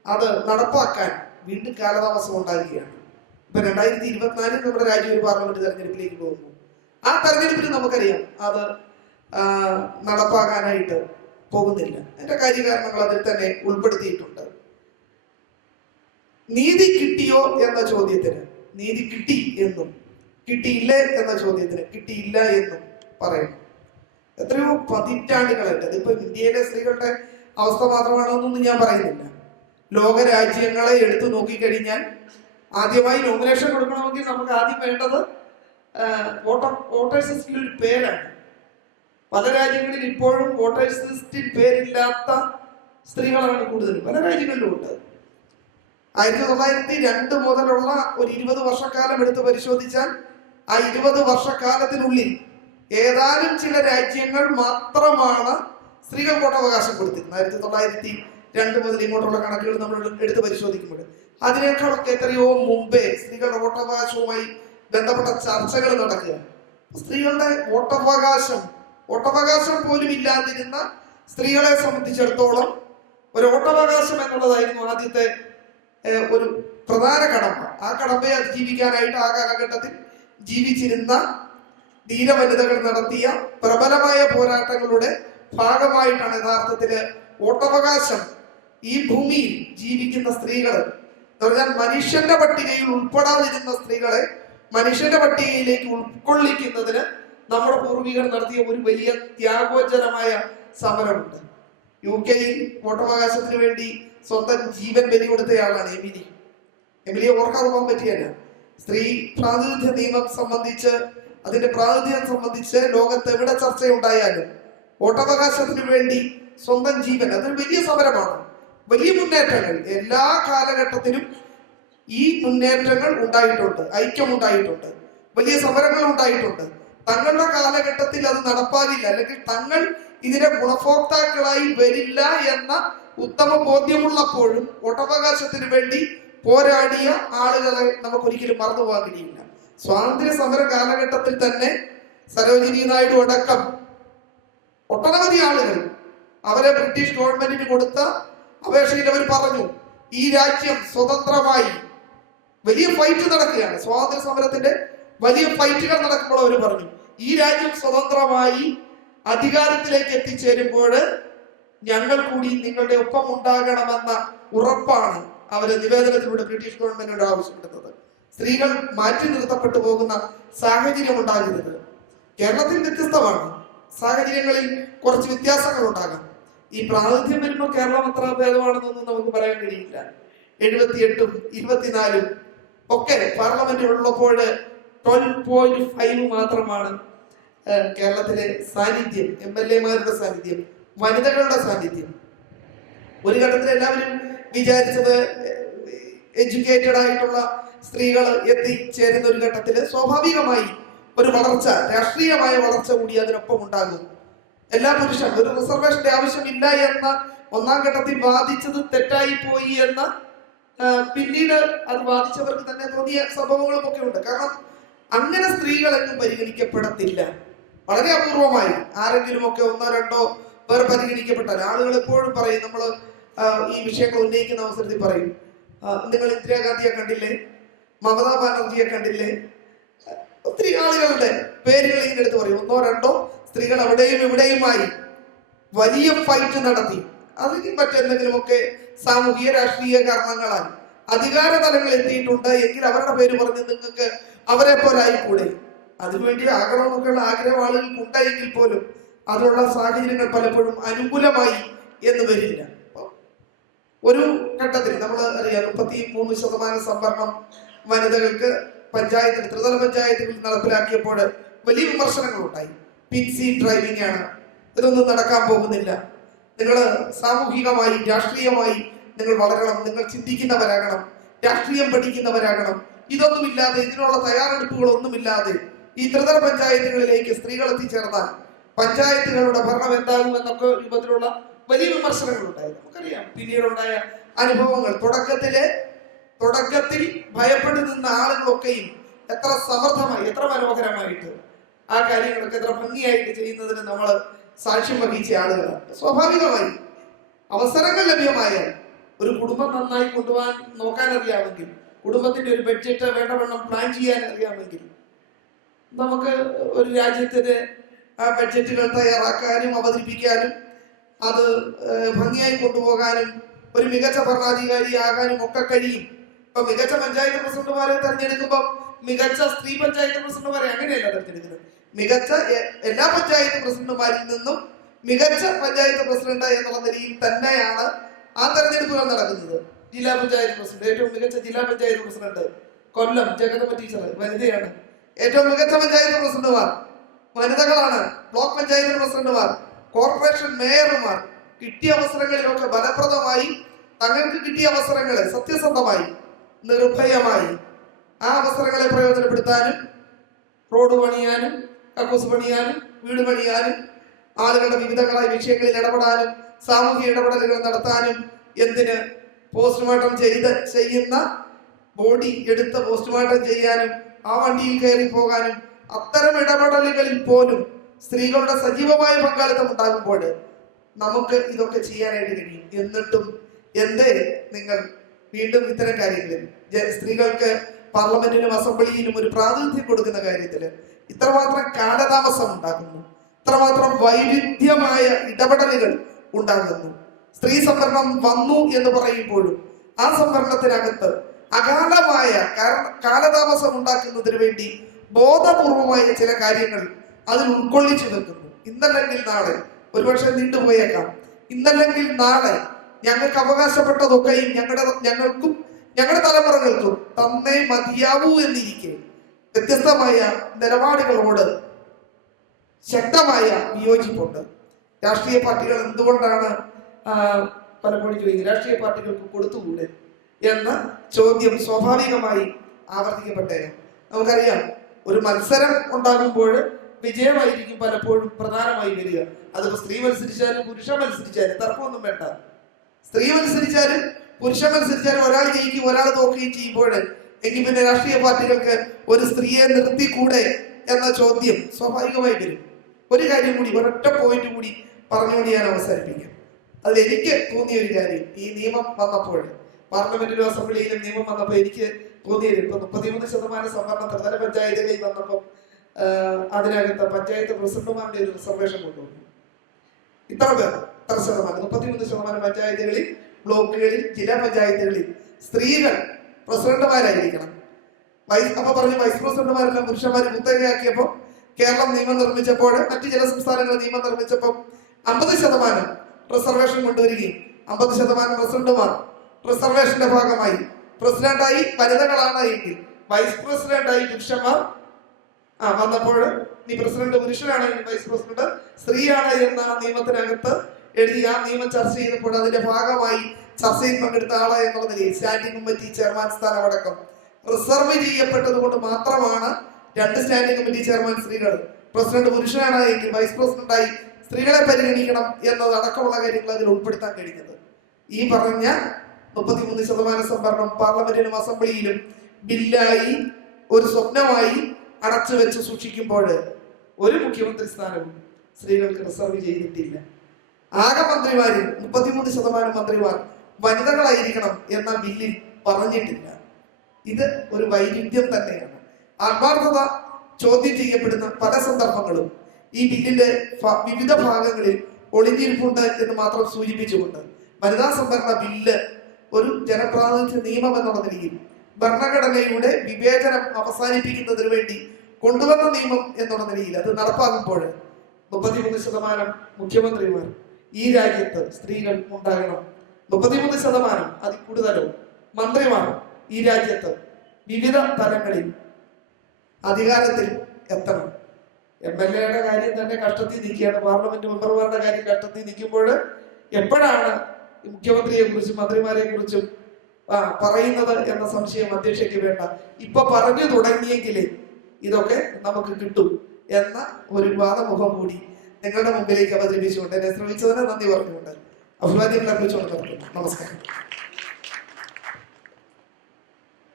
അത് നടപ്പാക്കാൻ വീണ്ടും കാലതാമസം ഉണ്ടാകുകയാണ്. ഇപ്പൊ 2024 നമ്മുടെ രാജ്യം ഒരു പാർലമെന്റ് തെരഞ്ഞെടുപ്പിലേക്ക് പോകുന്നു. ആ തെരഞ്ഞെടുപ്പിൽ നമുക്കറിയാം അത് നടപ്പാക്കാനായിട്ട് പോകുന്നില്ല. അതിന്റെ കാര്യകാരണങ്ങൾ അതിൽ തന്നെ ഉൾപ്പെടുത്തിയിട്ടുണ്ട്. നീതി കിട്ടിയോ എന്ന ചോദ്യത്തിന് നീതി കിട്ടി എന്നും, കിട്ടിയില്ലേ എന്ന ചോദ്യത്തിന് കിട്ടിയില്ല എന്നും പറയുന്നു. എത്രയോ പതിറ്റാണ്ടുകളായിട്ട്, അതിപ്പോ ഇന്ത്യയിലെ സ്ത്രീകളുടെ അവസ്ഥ മാത്രമാണെന്നൊന്നും ഞാൻ പറയുന്നില്ല. ലോക രാജ്യങ്ങളെ എടുത്തു നോക്കിക്കഴിഞ്ഞാൽ ആദ്യമായി നോമിനേഷൻ കൊടുക്കണമെങ്കിൽ നമുക്ക് ആദ്യം വേണ്ടത് വോട്ടേഴ്സ് ലിസ്റ്റിൽ ഒരു പേരാണ്. പല രാജ്യങ്ങളിൽ ഇപ്പോഴും വോട്ടേഴ്സ് ലിസ്റ്റിൽ പേരില്ലാത്ത സ്ത്രീകളാണ് കൂടുതലും. പല രാജ്യങ്ങളിലും ഉണ്ട്. 1902 മുതലുള്ള ഒരു 20 വർഷക്കാലം എടുത്ത് പരിശോധിച്ചാൽ ആ 20 വർഷക്കാലത്തിനുള്ളിൽ ഏതാനും ചില രാജ്യങ്ങൾ മാത്രമാണ് സ്ത്രീകൾക്ക് വോട്ടവകാശം കൊടുത്തിരുന്നത്. 1902 മുതൽ ഇങ്ങോട്ടുള്ള കണക്കുകൾ നമ്മൾ എടുത്ത് പരിശോധിക്കുമ്പോൾ അതിനേക്കാളൊക്കെ എത്രയോ മുമ്പേ സ്ത്രീകളുടെ വോട്ടവകാശവുമായി ബന്ധപ്പെട്ട ചർച്ചകൾ നടക്കുക. സ്ത്രീകളുടെ വോട്ടവകാശം പോലും ഇല്ലാതിരുന്ന സ്ത്രീകളെ സംബന്ധിച്ചിടത്തോളം ഒരു വോട്ടവകാശം എന്നുള്ളതായിരുന്നു ആദ്യത്തെ ഒരു പ്രധാന കടമ. ആ കടമയെ അതിജീവിക്കാനായിട്ട് ആ കാലഘട്ടത്തിൽ ജീവിച്ചിരുന്ന ധീരവനിതകൾ നടത്തിയ പ്രബലമായ പോരാട്ടങ്ങളുടെ ഭാഗമായിട്ടാണ് യഥാർത്ഥത്തില് വോട്ടവകാശം ഈ ഭൂമിയിൽ ജീവിക്കുന്ന സ്ത്രീകൾ എന്ന് പറഞ്ഞാൽ മനുഷ്യന്റെ പട്ടികയിൽ ഉൾപ്പെടാതിരുന്ന സ്ത്രീകളെ മനുഷ്യന്റെ പട്ടികയിലേക്ക് ഉൾക്കൊള്ളിക്കുന്നതിന് നമ്മുടെ പൂർവികർ നടത്തിയ ഒരു വലിയ ത്യാഗോജ്ജലമായ സമരമുണ്ട്. UK വോട്ടവകാശത്തിന് വേണ്ടി സ്വന്തം ജീവൻ ബലി കൊടുത്തയാളാണ് എമിലിയെ ഓർക്കാതെ പോകാൻ പറ്റിയല്ല. സ്ത്രീ പ്രാതിനിധ്യ നിയമം സംബന്ധിച്ച്, അതിന്റെ പ്രാതിനിധ്യം സംബന്ധിച്ച് ലോകത്ത് എവിടെ ചർച്ചയുണ്ടായാലും വോട്ടവകാശത്തിന് വേണ്ടി സ്വന്തം ജീവൻ, അതൊരു വലിയ സമരമാണ്. വലിയ മുന്നേറ്റങ്ങൾ എല്ലാ കാലഘട്ടത്തിലും ഈ മുന്നേറ്റങ്ങൾ ഉണ്ടായിട്ടുണ്ട്, ഐക്യമുണ്ടായിട്ടുണ്ട്, വലിയ സമരങ്ങൾ ഉണ്ടായിട്ടുണ്ട്. തങ്ങളുടെ കാലഘട്ടത്തിൽ അത് നടപ്പാകില്ല, അല്ലെങ്കിൽ തങ്ങൾ ഇതിന്റെ ഗുണഭോക്താക്കളായി വരില്ല എന്ന ഉത്തമ ബോധ്യമുള്ളപ്പോഴും വോട്ടവകാശത്തിന് വേണ്ടി പോരാടിയ ആളുകളെ നമുക്കൊരിക്കലും മറന്നു പോകാൻ കഴിയില്ല. സ്വാതന്ത്ര്യ സമര കാലഘട്ടത്തിൽ തന്നെ സരോജിനി നായിഡു അടക്കം ഒട്ടനവധി ആളുകൾ അവരെ ബ്രിട്ടീഷ് ഗവൺമെന്റിന് കൊടുത്ത അപേക്ഷയിൽ അവർ പറഞ്ഞു, ഈ രാജ്യം സ്വതന്ത്രമായി, വലിയ ഫൈറ്റ് നടക്കുകയാണ്, സ്വാതന്ത്ര്യ സമരത്തിന്റെ വലിയ ഫൈറ്റുകൾ നടക്കുമ്പോൾ അവർ പറഞ്ഞു, ഈ രാജ്യം സ്വതന്ത്രമായി അധികാരത്തിലേക്ക് എത്തിച്ചേരുമ്പോൾ ഞങ്ങൾ കൂടി നിങ്ങളുടെ ഒപ്പം ഉണ്ടാകണമെന്ന ഉറപ്പാണ് അവര് നിവേദനത്തിലൂടെ ബ്രിട്ടീഷ് ഗവൺമെന്റിനോട് ആവശ്യപ്പെടുന്നത്. സ്ത്രീകൾ മാറ്റി നിർത്തപ്പെട്ടു പോകുന്ന സാഹചര്യം ഉണ്ടാകരുത്. കേരളത്തിൽ വ്യത്യസ്തമാണ്, സാഹചര്യങ്ങളിൽ കുറച്ച് വ്യത്യാസങ്ങൾ ഉണ്ടാകാം. ഈ പ്രാതിനിധ്യം വരുമ്പോൾ കേരളം എത്ര ഭേദമാണെന്നൊന്നും നമുക്ക് പറയാൻ കഴിയില്ല. 78ഉം 24ഉം ഒക്കെ പാർലമെന്റ് ഉള്ളപ്പോൾ 12.5 മാത്രമാണ് കേരളത്തിലെ സാന്നിധ്യം, MLA-മാരുടെ സാന്നിധ്യം, വനിതകളുടെ സാന്നിധ്യം. ഒരു ഘട്ടത്തിൽ എല്ലാവരും വിചാരിച്ചത് എഡ്യൂക്കേറ്റഡ് ആയിട്ടുള്ള സ്ത്രീകൾ എത്തിച്ചേരുന്ന ഒരു ഘട്ടത്തില് സ്വാഭാവികമായി ഒരു വളർച്ച, രാഷ്ട്രീയമായ വളർച്ച കൂടി അതിനൊപ്പം ഉണ്ടാകും. എല്ലാ പുരുഷൻ ഒരു റിസർവേഷന്റെ ആവശ്യമില്ല എന്ന ഒന്നാം ഘട്ടത്തിൽ വാദിച്ചത് തെറ്റായി പോയി എന്ന പിന്നീട് അത് വാദിച്ചവർക്ക് തന്നെ തോന്നിയ സംഭവങ്ങളും ഒക്കെ ഉണ്ട്. കാരണം അങ്ങനെ സ്ത്രീകളെന്നും പരിഗണിക്കപ്പെടത്തില്ല. വളരെ അപൂർവമായി ആരെങ്കിലും ഒക്കെ 1-2 പേർ പരിഗണിക്കപ്പെട്ടാൽ ആളുകൾ എപ്പോഴും പറയും, നമ്മൾ ഈ വിഷയങ്ങൾ ഉന്നയിക്കുന്ന അവസരത്തിൽ പറയും, നിങ്ങൾ ഇന്ദിരാഗാന്ധിയെ കണ്ടില്ലേ, മമതാ ബാനർജിയെ കണ്ടില്ലേ, ഒത്തിരി ആളുകളുടെ പേരുകൾ ഇങ്ങനെ എടുത്ത് പറയും. 1-2 സ്ത്രീകൾ അവിടെയും ഇവിടെയുമായി വലിയ ഫൈറ്റ് നടത്തി. അതിന് മറ്റെന്തെങ്കിലുമൊക്കെ സാമൂഹിക രാഷ്ട്രീയ കാരണങ്ങളാൽ അധികാര തലങ്ങൾ എത്തിയിട്ടുണ്ട് എങ്കിൽ അവരുടെ പേര് പറഞ്ഞ് നിങ്ങൾക്ക് അവരെ പോലെ ആയിക്കൂടെ, അതിനുവേണ്ടി ആകണമെന്നൊക്കെയുള്ള ആഗ്രഹം ആളുകൾക്ക് ഉണ്ടായെങ്കിൽ പോലും അതിനുള്ള സാഹചര്യങ്ങൾ പലപ്പോഴും അനുകൂലമായി എന്ന് വരില്ല. ഒരു ഘട്ടത്തിൽ നമ്മൾ അറിയാം 33% സംവരണം വനിതകൾക്ക് പഞ്ചായത്തിൽ, ത്രിതല പഞ്ചായത്തുകളിൽ നടപ്പിലാക്കിയപ്പോൾ വലിയ വിമർശനങ്ങൾ ഉണ്ടായി. പിൻസി ഡ്രൈവിംഗ് ആണ്, ഇതൊന്നും നടക്കാൻ പോകുന്നില്ല. നിങ്ങൾ സാമൂഹികമായി രാഷ്ട്രീയമായി നിങ്ങൾ വളരണം, നിങ്ങൾ ചിന്തിക്കുന്നവരാകണം, രാഷ്ട്രീയം പഠിക്കുന്നവരാകണം. ഇതൊന്നുമില്ലാതെ, ഇതിനുള്ള തയ്യാറെടുപ്പുകളൊന്നുമില്ലാതെ ഈ ത്രിതല പഞ്ചായത്തുകളിലേക്ക് സ്ത്രീകൾ എത്തിച്ചേർന്നാൽ പഞ്ചായത്തുകളുടെ ഭരണം എന്താകുമെന്നൊക്കെ രൂപത്തിലുള്ള വലിയ വിമർശനങ്ങൾ ഉണ്ടായി. നമുക്കറിയാം പിന്നീടുണ്ടായ അനുഭവങ്ങൾ. തുടക്കത്തിൽ ഭയപ്പെട്ടു നിന്ന ആളുകളൊക്കെയും എത്ര സമർത്ഥമായി, എത്ര മനോഹരമായിട്ട് ആ കാര്യങ്ങളൊക്കെ എത്ര ഭംഗിയായിട്ട് ചെയ്യുന്നതിന് നമ്മൾ സാക്ഷ്യം വഹിച്ച ആളുകളാണ്. സ്വാഭാവികമായി അവസരങ്ങൾ ലഭ്യമായാൽ ഒരു കുടുംബം നന്നായി കൊണ്ടുപോകാൻ നോക്കാൻ അറിയാമെങ്കിൽ, കുടുംബത്തിന്റെ ഒരു ബഡ്ജറ്റ് വേണ്ടവണ്ണം പ്ലാൻ ചെയ്യാൻ അറിയാമെങ്കിൽ, നമുക്ക് ഒരു രാജ്യത്തിന്റെ ആ ബഡ്ജറ്റുകൾ തയ്യാറാക്കാനും അവതരിപ്പിക്കാനും അത് ഭംഗിയായി കൊണ്ടുപോകാനും ഒരു മികച്ച ഭരണാധികാരിയാകാനും ഒക്കെ കഴിയും. ഇപ്പൊ മികച്ച പഞ്ചായത്ത് പ്രസിഡന്റുമാരെ തെരഞ്ഞെടുക്കുമ്പോൾ മികച്ച സ്ത്രീ പഞ്ചായത്ത് പ്രസിഡന്റുമാരെ അങ്ങനെയല്ല തെരഞ്ഞെടുക്കുന്നത്. മികച്ച എല്ലാ പഞ്ചായത്ത് പ്രസിഡന്റുമാരിൽ നിന്നും മികച്ച പഞ്ചായത്ത് പ്രസിഡന്റ് എന്നുള്ള നിലയിൽ തന്നെയാണ് ആ തെരഞ്ഞെടുപ്പുകൾ നടക്കുന്നത്. ജില്ലാ പഞ്ചായത്ത് പ്രസിഡന്റ്, ഏറ്റവും മികച്ച ജില്ലാ പഞ്ചായത്ത് പ്രസിഡന്റ് കൊല്ലം ജഗദമ്മ ടീച്ചർ വനിതയാണ്. ഏറ്റവും മികച്ച പഞ്ചായത്ത് പ്രസിഡന്റുമാർ വനിതകളാണ്. ബ്ലോക്ക് പഞ്ചായത്ത് പ്രസിഡന്റുമാർ, കോർപ്പറേഷൻ മേയർമാർ കിട്ടിയ അവസരങ്ങളിലൊക്കെ ഫലപ്രദമായി തങ്ങൾക്ക് കിട്ടിയ അവസരങ്ങളെ സത്യസന്ധമായി നിർഭയമായി ആ അവസരങ്ങളെ പ്രയോജനപ്പെടുത്താനും റോഡ് പണിയാനും കക്കൂസ് പണിയാനും വീട് പണിയാനും ആളുകളുടെ വിവിധങ്ങളായ വിഷയങ്ങളിൽ ഇടപെടാനും സാമൂഹിക ഇടപെടലുകൾ നടത്താനും എന്തിന് പോസ്റ്റ്മോർട്ടം ചെയ്യുന്ന ബോഡി എടുത്ത് പോസ്റ്റ്മോർട്ടം ചെയ്യാനും ആ വണ്ടിയിൽ കയറി പോകാനും അത്തരം ഇടപെടലുകളിൽ പോലും സ്ത്രീകളുടെ സജീവമായ പങ്കാളിത്തം ഉണ്ടാകുമ്പോൾ നമുക്ക് ഇതൊക്കെ ചെയ്യാനായിട്ട് കഴിയും. എന്നിട്ടും എന്തേ നിങ്ങൾ വീണ്ടും ഇത്തരം കാര്യങ്ങളിൽ സ്ത്രീകൾക്ക് പാർലമെന്റിലും അസംബ്ലിയിലും ഒരു പ്രാതിനിധ്യം കൊടുക്കുന്ന കാര്യത്തിൽ ഇത്രമാത്രം കാലതാമസം ഉണ്ടാകുന്നു, ഇത്രമാത്രം വൈവിധ്യമായ ഇടപെടലുകൾ ഉണ്ടാകുന്നു. സ്ത്രീ സംവരണം വന്നു എന്ന് പറയുമ്പോഴും ആ സംവരണത്തിനകത്ത് അകാലമായ കാലതാമസം ഉണ്ടാക്കുന്നതിന് വേണ്ടി ബോധപൂർവമായ ചില കാര്യങ്ങൾ അതിൽ ഉൾക്കൊള്ളിച്ചു വെക്കുന്നു. ഇന്നല്ലെങ്കിൽ നാളെ, ഒരുപക്ഷെ നീണ്ടുപോയേക്കാം, ഇന്നല്ലെങ്കിൽ നാളെ ഞങ്ങൾക്ക് അവകാശപ്പെട്ടതൊക്കെയും ഞങ്ങൾക്കും ഞങ്ങളുടെ തലമുറകൾക്കും തന്നേ മതിയാവൂ എന്നിരിക്കെ വ്യത്യസ്തമായ നിലപാടുകളോട് ശക്തമായ വിയോജിപ്പുണ്ട്. രാഷ്ട്രീയ പാർട്ടികൾ എന്തുകൊണ്ടാണ് പലപ്പോഴും ചോദിക്കുന്നത് രാഷ്ട്രീയ പാർട്ടികൾക്ക് കൊടുത്തുകൂടെ എന്ന ചോദ്യം സ്വാഭാവികമായി ആവർത്തിക്കപ്പെട്ടേക്കാം. നമുക്കറിയാം, ഒരു മത്സരം ഉണ്ടാകുമ്പോൾ വിജയമായിരിക്കും പലപ്പോഴും പ്രധാനമായി വരിക. അതിപ്പോ സ്ത്രീ മത്സരിച്ചാലും പുരുഷ മത്സരിച്ചാലും തർക്കമൊന്നും വേണ്ട. സ്ത്രീ മത്സരിച്ചാലും പുരുഷ മത്സരിച്ചാലും ഒരാൾ ജയിക്കും ഒരാൾ തോക്കുകയും ചെയ്യുമ്പോൾ എങ്കിൽ പിന്നെ രാഷ്ട്രീയ പാർട്ടികൾക്ക് ഒരു സ്ത്രീയെ നിർത്തിക്കൂടെ എന്ന ചോദ്യം സ്വാഭാവികമായി വരും. ഒരു കാര്യം കൂടി, ഒരൊറ്റ പോയിന്റ് കൂടി പറഞ്ഞുകൊണ്ട് ഞാൻ അവസാനിപ്പിക്കാം. അതിൽ എനിക്ക് തോന്നിയ ഒരു കാര്യം, ഈ നിയമം വന്നപ്പോൾ പാർലമെന്റിലും അസംബ്ലിയിലും നിയമം വന്നപ്പോൾ എനിക്ക് തോന്നിയത്, ഇപ്പൊ 33% സംവരണം ത്രിതല പഞ്ചായത്തുകളിൽ വന്നപ്പോൾ അതിനകത്ത് പഞ്ചായത്ത് പ്രസിഡന്റുമാരുടെ ഒരു റിസർവേഷൻ കൊണ്ടുവന്നു. ഇത്ര പേർ, ഇത്ര ശതമാനം, 33% പഞ്ചായത്തുകളിൽ, ബ്ലോക്കുകളിൽ, ജില്ലാ പഞ്ചായത്തുകളിൽ സ്ത്രീകൾ പ്രസിഡന്റുമാരായിരിക്കണം. അപ്പൊ പറഞ്ഞു വൈസ് പ്രസിഡന്റുമാരെല്ലാം പുരുഷന്മാർ കുത്തകയാക്കിയപ്പോൾ കേരളം നിയമം നിർമ്മിച്ചപ്പോൾ, മറ്റു ചില സംസ്ഥാനങ്ങൾ നിയമം നിർമ്മിച്ചപ്പോൾ 50% റിസർവേഷൻ കൊണ്ടുവരികയും 50% പ്രസിഡന്റുമാർ റിസർവേഷന്റെ ഭാഗമായി പ്രസിഡന്റായി വനിതകളാണ് എങ്കിൽ വൈസ് പ്രസിഡന്റായി പുരുഷന്മാർ വന്നപ്പോൾ നീ പ്രസിഡന്റ് പുരുഷനാണെങ്കിൽ വൈസ് പ്രസിഡന്റ് സ്ത്രീയാണ് എന്ന നിയമത്തിനകത്ത് എഴുതി ആ നിയമം ചർച്ച ചെയ്തപ്പോൾ അതിന്റെ ഭാഗമായി ചർച്ചയിൽ പങ്കെടുത്ത ആള് എന്നുള്ള നിലയിൽ സ്റ്റാൻഡിംഗ് കമ്മിറ്റി ചെയർമാൻ സ്ഥാനം അടക്കം റിസർവ് ചെയ്യപ്പെട്ടത് കൊണ്ട് മാത്രമാണ് 2 സ്റ്റാൻഡിംഗ് കമ്മിറ്റി ചെയർമാൻ സ്ത്രീകൾ, പ്രസിഡന്റ് പുരുഷനാണ് എങ്കിൽ വൈസ് പ്രസിഡന്റായി സ്ത്രീകളെ പരിഗണിക്കണം എന്നത് അടക്കമുള്ള കാര്യങ്ങൾ അതിൽ ഉൾപ്പെടുത്താൻ കഴിഞ്ഞത്. ഈ പറഞ്ഞ 33% സംവരണം പാർലമെന്റിലും അസംബ്ലിയിലും ബില്ലായി ഒരു സ്വപ്നമായി അടച്ചു വെച്ച് സൂക്ഷിക്കുമ്പോൾ ഒരു മുഖ്യമന്ത്രി സ്ഥാനവും സ്ത്രീകൾക്ക് റിസർവ് ചെയ്തിട്ടില്ല. ആകെ മന്ത്രിമാരിൽ 33% മന്ത്രിമാർ വനിതകളായിരിക്കണം എന്ന ബില്ലിൽ പറഞ്ഞിട്ടില്ല. ഇത് ഒരു വൈരുദ്ധ്യം തന്നെയാണ്. ആത്മാർത്ഥത ചോദ്യം ചെയ്യപ്പെടുന്ന പല സന്ദർഭങ്ങളും ഈ ബില്ലിന്റെ വിവിധ ഭാഗങ്ങളിൽ ഒളിഞ്ഞിരിപ്പുണ്ട് എന്ന് മാത്രം സൂചിപ്പിച്ചുകൊണ്ട് വനിതാ സംവരണ ബില്ല് ഒരു ജനപ്രാതിനിധ്യ നിയമം എന്നുള്ള നിലയിൽ ഭരണഘടനയുടെ വിവേചനം അവസാനിപ്പിക്കുന്നതിന് വേണ്ടി കൊണ്ടുവന്ന നിയമം എന്നുള്ള നിലയിൽ അത് നടപ്പാകുമ്പോൾ 33% മുഖ്യമന്ത്രിമാർ ഈ രാജ്യത്ത് സ്ത്രീകൾ ഉണ്ടാകണം. 33% അതിൽ കൂടുതലോ മന്ത്രിമാർ ഈ രാജ്യത്ത് വിവിധ തലങ്ങളിൽ അധികാരത്തിൽ എത്തണം. MLA-യുടെ കാര്യം തന്നെ കഷ്ടത്തിൽ നിൽക്കുകയാണ്, പാർലമെന്റ് മെമ്പർമാരുടെ കാര്യം കഷ്ടത്തിൽ നിൽക്കുമ്പോൾ എപ്പോഴാണ് മുഖ്യമന്ത്രിയെ കുറിച്ചും മന്ത്രിമാരെ കുറിച്ചും പറയുന്നത് എന്ന സംശയം അധ്യക്ഷയ്ക്ക് വേണ്ട. ഇപ്പൊ പറഞ്ഞു തുടങ്ങിയെങ്കിലേ ഇതൊക്കെ നമുക്ക് കിട്ടും എന്ന ഒരു വാദമുഖം കൂടി നിങ്ങളുടെ മുമ്പിലേക്ക് അവതരിപ്പിച്ചുകൊണ്ട് എന്നെ ശ്രമിച്ചതിന് നന്ദി പറഞ്ഞുകൊണ്ട് അഭിവാദ്യങ്ങൾ അർപ്പിച്ചുകൊണ്ട് നിർത്തുന്നു. നമസ്കാരം.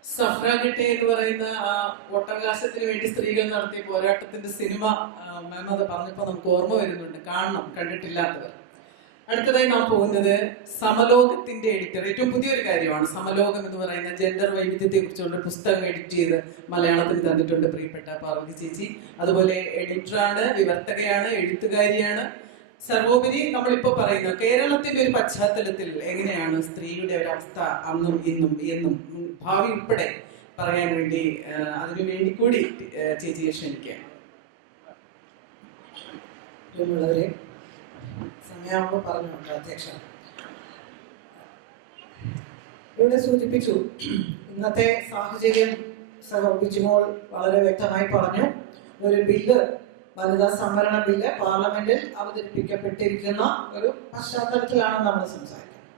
സഫ്രാഗട്ടെ എന്ന് പറയുന്ന ആ വോട്ടവകാശത്തിന് വേണ്ടി സ്ത്രീകൾ നടത്തിയ പോരാട്ടത്തിന്റെ സിനിമ മാം അത് പറഞ്ഞപ്പോൾ നമുക്ക് ഓർമ്മ വരുന്നുണ്ട്. കാണണം, കണ്ടിട്ടില്ലാത്തവർ. അടുത്തതായി നാം പോകുന്നത് സമലോകത്തിന്റെ എഡിറ്റർ. ഏറ്റവും പുതിയൊരു കാര്യമാണ് സമലോകം എന്ന് പറയുന്ന ജെൻഡർ വൈവിധ്യത്തെ കുറിച്ചുള്ള പുസ്തകം എഡിറ്റ് ചെയ്ത് മലയാളത്തിൽ തന്നിട്ടുണ്ട് പ്രിയപ്പെട്ട പാർവതി ചേച്ചി. അതുപോലെ എഡിറ്ററാണ്, വിവർത്തകയാണ്, എഴുത്തുകാരിയാണ്. സർവോപരി നമ്മളിപ്പോ പറയുന്ന കേരളത്തിന്റെ ഒരു പശ്ചാത്തലത്തിൽ എങ്ങനെയാണ് സ്ത്രീയുടെ ഒരവസ്ഥ അന്നും ഇന്നും എന്നും ഭാവി ഉൾപ്പെടെ പറയാൻ വേണ്ടി അതിനു വേണ്ടി കൂടി ചേച്ചിയെ ക്ഷണിക്കുകയാണ്. സമയമാകുമ്പോൾ പറഞ്ഞുണ്ട് അധ്യക്ഷ. ഇവിടെ സൂചിപ്പിച്ചു ഇന്നത്തെ സാഹചര്യം. ബിജിമോൾ വളരെ വ്യക്തമായി പറഞ്ഞു. ഒരു ബില്ല്, വനിതാ സംവരണ ബില്ല് പാർലമെന്റിൽ അവതരിപ്പിക്കപ്പെട്ടിരിക്കുന്ന ഒരു പശ്ചാത്തലത്തിലാണ് നമ്മൾ സംസാരിക്കുന്നത്.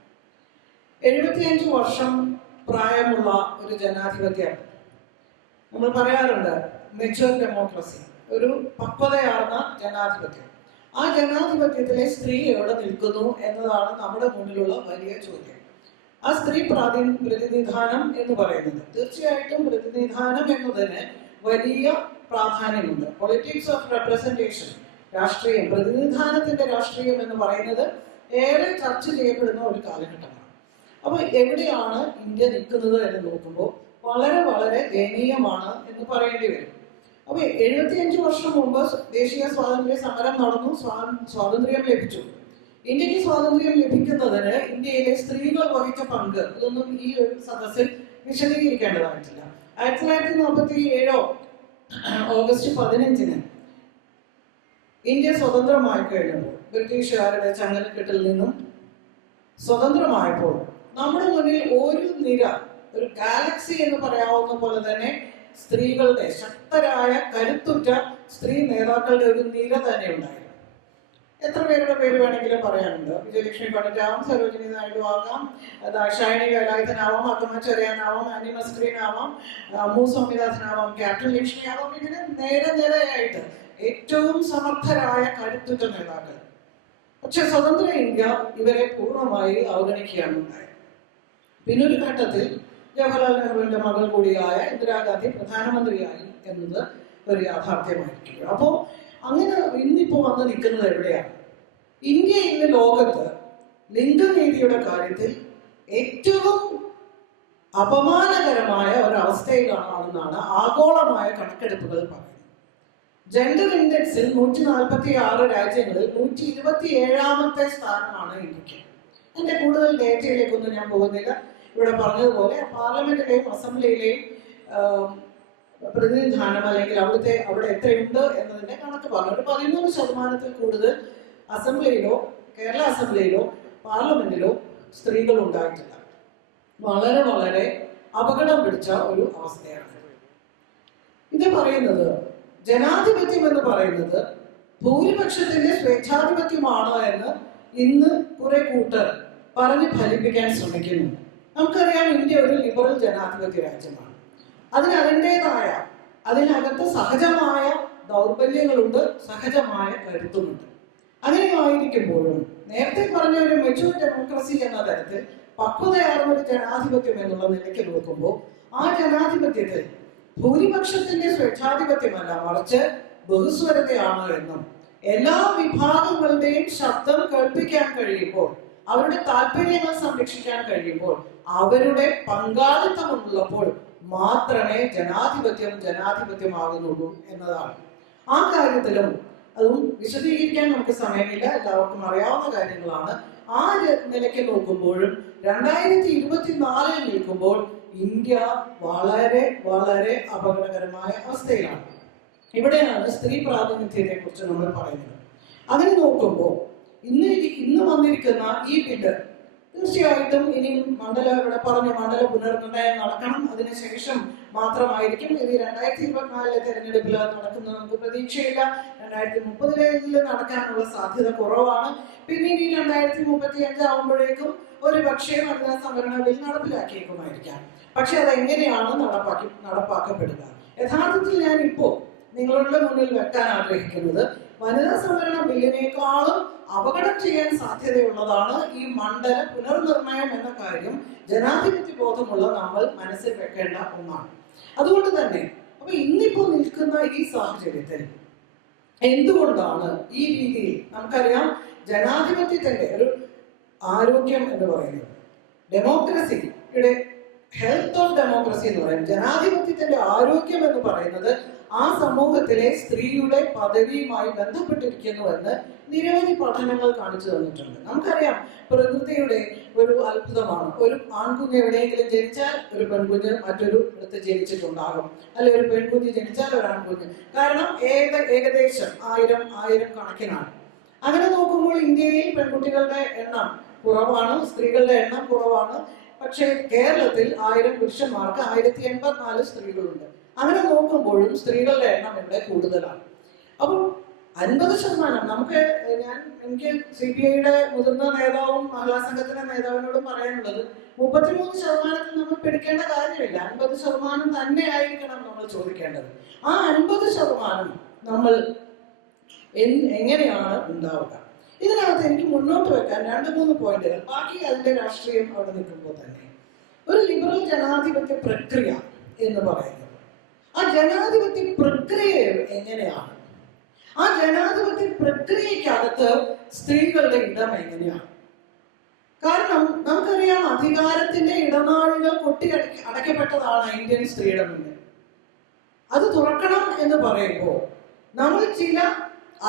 75 വർഷം പ്രായമുള്ള ഒരു ജനാധിപത്യം, നമ്മൾ പറയാറുണ്ട് മെച്യൂർ ഡെമോക്രസി, ഒരു പക്വതയാർന്ന ജനാധിപത്യം. ആ ജനാധിപത്യത്തിലെ സ്ത്രീ എവിടെ നിൽക്കുന്നു എന്നതാണ് നമ്മുടെ മുന്നിലുള്ള വലിയ ചോദ്യം. ആ സ്ത്രീ പ്രതിനിധാനം എന്ന് പറയുന്നത്, തീർച്ചയായിട്ടും പ്രതിനിധാനം എന്നതിന് വലിയ പ്രാധാന്യമുണ്ട്. പൊളിറ്റിക്സ് ഓഫ് റെപ്രസെന്റേഷൻ, രാഷ്ട്രീയം, പ്രതിനിധാനത്തിന്റെ രാഷ്ട്രീയം എന്ന് പറയുന്നത് ഏറെ ചർച്ച ചെയ്യപ്പെടുന്ന ഒരു കാലഘട്ടമാണ്. അപ്പൊ എവിടെയാണ് ഇന്ത്യ നിൽക്കുന്നത് എന്ന് നോക്കുമ്പോൾ വളരെ വളരെ ദയനീയമാണ് എന്ന് പറയേണ്ടി വരും. അപ്പൊ 75 വർഷം മുമ്പ് ദേശീയ സ്വാതന്ത്ര്യ സമരം നടന്നു, സ്വാതന്ത്ര്യം ലഭിച്ചു. ഇന്ത്യക്ക് സ്വാതന്ത്ര്യം ലഭിക്കുന്നതിന് ഇന്ത്യയിലെ സ്ത്രീകൾ വഹിച്ച പങ്ക് ഇതൊന്നും ഈ ഒരു സദസ്സിൽ വിശദീകരിക്കേണ്ടതായിട്ടില്ല. 1947 ഓഗസ്റ്റ് 15 ഇന്ത്യ സ്വതന്ത്രമായി കഴിഞ്ഞപ്പോൾ, ബ്രിട്ടീഷുകാരുടെ ചങ്ങലക്കെട്ടിൽ നിന്നും സ്വതന്ത്രമായപ്പോൾ നമ്മുടെ മുന്നിൽ ഒരു നിര, ഒരു ഗാലക്സി എന്ന് പറയാവുന്ന പോലെ തന്നെ സ്ത്രീകളുടെ ശക്തരായ കരുത്തുറ്റ സ്ത്രീ നേതാക്കളുടെ ഒരു നിര തന്നെ ഉണ്ടായിരുന്നു. എത്ര പേരുടെ പേര് വേണമെങ്കിലും പറയാനുണ്ട്. വിജയലക്ഷ്മി പണ്ഡിറ്റാവാം, സരോജിനി നായിഡു ആകാം, ദാക്ഷായണി വേലായുധനാവാം, അക്കമ്മ ചെറിയാനാവാം, ആനി മസ്ക്രീനാവാം, അമ്മു സ്വാമിനാഥനാവാം, ക്യാപ്റ്റൻ ലക്ഷ്മി ആവാം. ഇങ്ങനെ നേരെയായിട്ട് ഏറ്റവും സമർത്ഥരായ കരുത്തുറ്റ നേതാക്കൾ. പക്ഷെ സ്വതന്ത്ര ഇന്ത്യ ഇവരെ പൂർണ്ണമായി അവഗണിക്കുകയാണ് ഉണ്ടായത്. പിന്നൊരു ഘട്ടത്തിൽ ജവഹർലാൽ നെഹ്റുവിന്റെ മകൾ കൂടിയായ ഇന്ദിരാഗാന്ധി പ്രധാനമന്ത്രിയായി എന്നത് ഒരു യാഥാർത്ഥ്യമായിരിക്കും. അപ്പോൾ അങ്ങനെ ഇന്നിപ്പോ വന്ന് നിൽക്കുന്നത് എവിടെയാണ്? ഇന്ത്യ ഇന്ന് ലോകത്ത് ലിംഗനീതിയുടെ കാര്യത്തിൽ ഏറ്റവും അപമാനകരമായ ഒരവസ്ഥയിലാണെന്നാണ് ആഗോളമായ കണക്കെടുപ്പുകൾ പറയുന്നത്. ജെൻഡർ ഇൻഡെക്സിൽ 146 രാജ്യങ്ങളിൽ 127ാമത്തെ സ്ഥാനമാണ് ഇന്ത്യക്ക്. എൻ്റെ കൂടുതൽ ഡേറ്റയിലേക്കൊന്നും ഞാൻ പോകുന്നില്ല. ഇവിടെ പറഞ്ഞതുപോലെ പാർലമെന്റിലെയും അസംബ്ലിയിലെയും പ്രതിനിധാനം അല്ലെങ്കിൽ അവിടെ എത്രയുണ്ട് എന്നതിന്റെ കണക്ക് പറഞ്ഞു. ഒരു 13% കൂടുതൽ അസംബ്ലിയിലോ കേരള അസംബ്ലിയിലോ പാർലമെന്റിലോ സ്ത്രീകൾ ഉണ്ടായിട്ടില്ല. വളരെ വളരെ അപകടം പിടിച്ച ഒരു അവസ്ഥയാണ് ഇത്. പറയുന്നത് ജനാധിപത്യം എന്ന് പറയുന്നത് ഭൂരിപക്ഷത്തിന്റെ സ്വേച്ഛാധിപത്യമാണ് എന്ന് ഇന്ന് കുറെ കൂട്ടർ പറഞ്ഞ് ഫലിപ്പിക്കാൻ ശ്രമിക്കുന്നു. നമുക്കറിയാം, ഇന്ത്യ ഒരു ലിബറൽ ജനാധിപത്യ രാജ്യമാണ്. അതിനകത്ത് സഹജമായ ദൗർബല്യങ്ങളുണ്ട്, സഹജമായ കരുത്തുമുണ്ട്. അങ്ങനെയായിരിക്കുമ്പോഴും നേരത്തെ പറഞ്ഞ ഒരു മെച്യൂർ ഡെമോക്രസി എന്ന തരത്തിൽ പക്വതയാർന്ന ഒരു ജനാധിപത്യം എന്നുള്ള നിലയ്ക്ക് നോക്കുമ്പോൾ ആ ജനാധിപത്യത്തിൽ ഭൂരിപക്ഷത്തിന്റെ സ്വേച്ഛാധിപത്യമല്ല, മറിച്ച് ബഹുസ്വരതയാണ് എന്നും എല്ലാ വിഭാഗങ്ങളുടെയും ശബ്ദം കേൾപ്പിക്കാൻ കഴിയുമ്പോൾ, അവരുടെ താല്പര്യങ്ങൾ സംരക്ഷിക്കാൻ കഴിയുമ്പോൾ, അവരുടെ പങ്കാളിത്തമുള്ളപ്പോൾ മാത്രമേ ജനാധിപത്യമാകുന്നുള്ളൂ എന്നതാണ്. ആ കാര്യത്തിലും അതും വിശദീകരിക്കാൻ നമുക്ക് സമയമില്ല, എല്ലാവർക്കും അറിയാവുന്ന കാര്യങ്ങളാണ്. ആ നിലയ്ക്ക് നോക്കുമ്പോഴും 2024 നിൽക്കുമ്പോൾ ഇന്ത്യ വളരെ വളരെ അപകടകരമായ അവസ്ഥയിലാണ്. ഇവിടെയാണ് സ്ത്രീ പ്രാതിനിധ്യത്തെ കുറിച്ച് നമ്മൾ പറയുന്നത്. അങ്ങനെ നോക്കുമ്പോൾ ഇന്ന് വന്നിരിക്കുന്ന ഈ ബില്ല് തീർച്ചയായിട്ടും ഇനിയും ഇവിടെ പറഞ്ഞു മണ്ഡല പുനർനിർണയം നടക്കണം. അതിനുശേഷം മാത്രമായിരിക്കും ഇത് 2024 തെരഞ്ഞെടുപ്പിൽ നടക്കുന്നത് നമുക്ക് പ്രതീക്ഷയില്ല. 2030 നടക്കാനുള്ള സാധ്യത കുറവാണ്. പിന്നീട് ഈ 2035 ആവുമ്പോഴേക്കും ഒരു പക്ഷേ വനിതാ സംവരണ ബിൽ നടപ്പിലാക്കിയേക്കുമായിരിക്കാം. പക്ഷെ അതെങ്ങനെയാണ് നടപ്പാക്കപ്പെടുക? യഥാർത്ഥത്തിൽ ഞാൻ ഇപ്പോൾ നിങ്ങളുടെ മുന്നിൽ വെക്കാൻ ആഗ്രഹിക്കുന്നത് വനിതാ സംവരണ ബില്ലിനേക്കാളും അപകടം ചെയ്യാൻ സാധ്യതയുള്ളതാണ് ഈ മണ്ഡല പുനർനിർണയം എന്ന കാര്യം ജനാധിപത്യ ബോധമുള്ള നമ്മൾ മനസ്സിൽ വെക്കേണ്ട ഒന്നാണ്. അതുകൊണ്ട് തന്നെ അപ്പൊ ഇന്നിപ്പോ നിൽക്കുന്ന ഈ സാഹചര്യത്തിൽ എന്തുകൊണ്ടാണ് ഈ രീതിയിൽ, നമുക്കറിയാം ജനാധിപത്യത്തിന്റെ ഒരു ആരോഗ്യം എന്ന് പറയുന്നത്, ഡെമോക്രസിയുടെ ഹെൽത്ത് ഓഫ് ഡെമോക്രസി എന്ന് പറയുന്നത്, ജനാധിപത്യത്തിന്റെ ആരോഗ്യം എന്ന് പറയുന്നത് ആ സമൂഹത്തിലെ സ്ത്രീയുടെ പദവിയുമായി ബന്ധപ്പെട്ടിരിക്കുന്നുവെന്ന് നിരവധി പഠനങ്ങൾ കാണിച്ചു തന്നിട്ടുണ്ട്. നമുക്കറിയാം പ്രകൃതിയുടെ ഒരു അത്ഭുതമാണ്. ഒരു ആൺകുഞ്ഞ് എവിടെയെങ്കിലും ജനിച്ചാൽ ഒരു പെൺകുഞ്ഞ് മറ്റൊരു ഇടത്ത് ജനിച്ചിട്ടുണ്ടാകും, അല്ലെ ഒരു പെൺകുഞ്ഞ് ജനിച്ചാൽ ഒരു ആൺകുഞ്ഞ്. കാരണം ഏകദേശം 1000 കണക്കിനാണ്. അങ്ങനെ നോക്കുമ്പോൾ ഇന്ത്യയിൽ പെൺകുട്ടികളുടെ എണ്ണം കുറവാണ്, സ്ത്രീകളുടെ എണ്ണം കുറവാണ്. പക്ഷേ കേരളത്തിൽ 1000 പുരുഷന്മാർക്ക് 1084 സ്ത്രീകളുണ്ട്. അങ്ങനെ നോക്കുമ്പോഴും സ്ത്രീകളുടെ എണ്ണം ഇവിടെ കൂടുതലാണ്. അപ്പോൾ 50% നമുക്ക് എനിക്ക് CPIയുടെ മുതിർന്ന നേതാവും മഹിളാ സംഘത്തിന്റെ നേതാവിനോടും പറയാനുള്ളത് 33% നമ്മൾ പിടിക്കേണ്ട കാര്യമില്ല, 50% തന്നെ ആയിരിക്കണം നമ്മൾ ചോദിക്കേണ്ടത്. ആ 50% നമ്മൾ എങ്ങനെയാണ് ഉണ്ടാവുക? ഇതിനകത്ത് എനിക്ക് മുന്നോട്ട് വെക്കാൻ 2-3 പോയിന്റുകൾ, ബാക്കി അതിന്റെ രാഷ്ട്രീയം അവിടെ നിൽക്കുമ്പോൾ തന്നെ ഒരു ലിബറൽ ജനാധിപത്യ പ്രക്രിയ എന്ന് പറയുന്നത്, ആ ജനാധിപത്യ പ്രക്രിയ എങ്ങനെയാണ്? ആ ജനാധിപത്യ പ്രക്രിയക്കകത്ത് സ്ത്രീകളുടെ ഇടം എങ്ങനെയാണ്? കാരണം നമുക്കറിയാം അധികാരത്തിന്റെ ഇടനാഴികൾ അടയ്ക്കപ്പെട്ടതാണ് ഇന്ത്യൻ സ്ത്രീയുടെ മുന്നിൽ. അത് തുറക്കണം എന്ന് പറയുമ്പോൾ നമ്മൾ ചില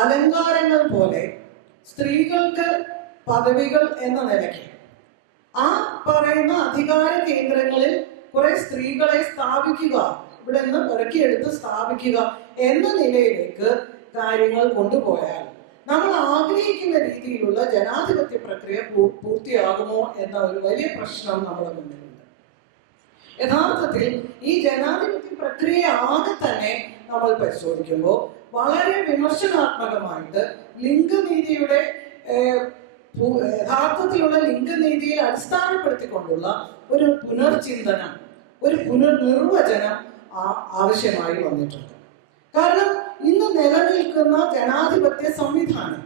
അലങ്കാരങ്ങൾ പോലെ സ്ത്രീകൾക്ക് പദവികൾ എന്ന നിലയ്ക്ക് ആ പറയുന്ന അധികാര കേന്ദ്രങ്ങളിൽ കുറെ സ്ത്രീകളെ സ്ഥാപിക്കുക, ഇവിടെ നിന്ന് പെറുക്കിയെടുത്ത് സ്ഥാപിക്കുക എന്ന നിലയിലേക്ക് കാര്യങ്ങൾ കൊണ്ടുപോയാൽ നമ്മൾ ആഗ്രഹിക്കുന്ന രീതിയിലുള്ള ജനാധിപത്യ പ്രക്രിയ പൂർത്തിയാകുമോ എന്ന ഒരു വലിയ പ്രശ്നം നമ്മുടെ മുന്നിലുണ്ട്. യഥാർത്ഥത്തിൽ ഈ ജനാധിപത്യ പ്രക്രിയ ആകെ തന്നെ നമ്മൾ പരിശോധിക്കുമ്പോൾ വളരെ വിമർശനാത്മകമായിട്ട് ലിംഗനീതിയുടെ യഥാർത്ഥത്തിലുള്ള ലിംഗനീതിയെ അടിസ്ഥാനപ്പെടുത്തിക്കൊണ്ടുള്ള ഒരു പുനർചിന്തനം, ഒരു പുനർനിർവചനം ആവശ്യമായി വന്നിട്ടുണ്ട്. കാരണം ഇന്ന് നിലനിൽക്കുന്ന ജനാധിപത്യ സംവിധാനം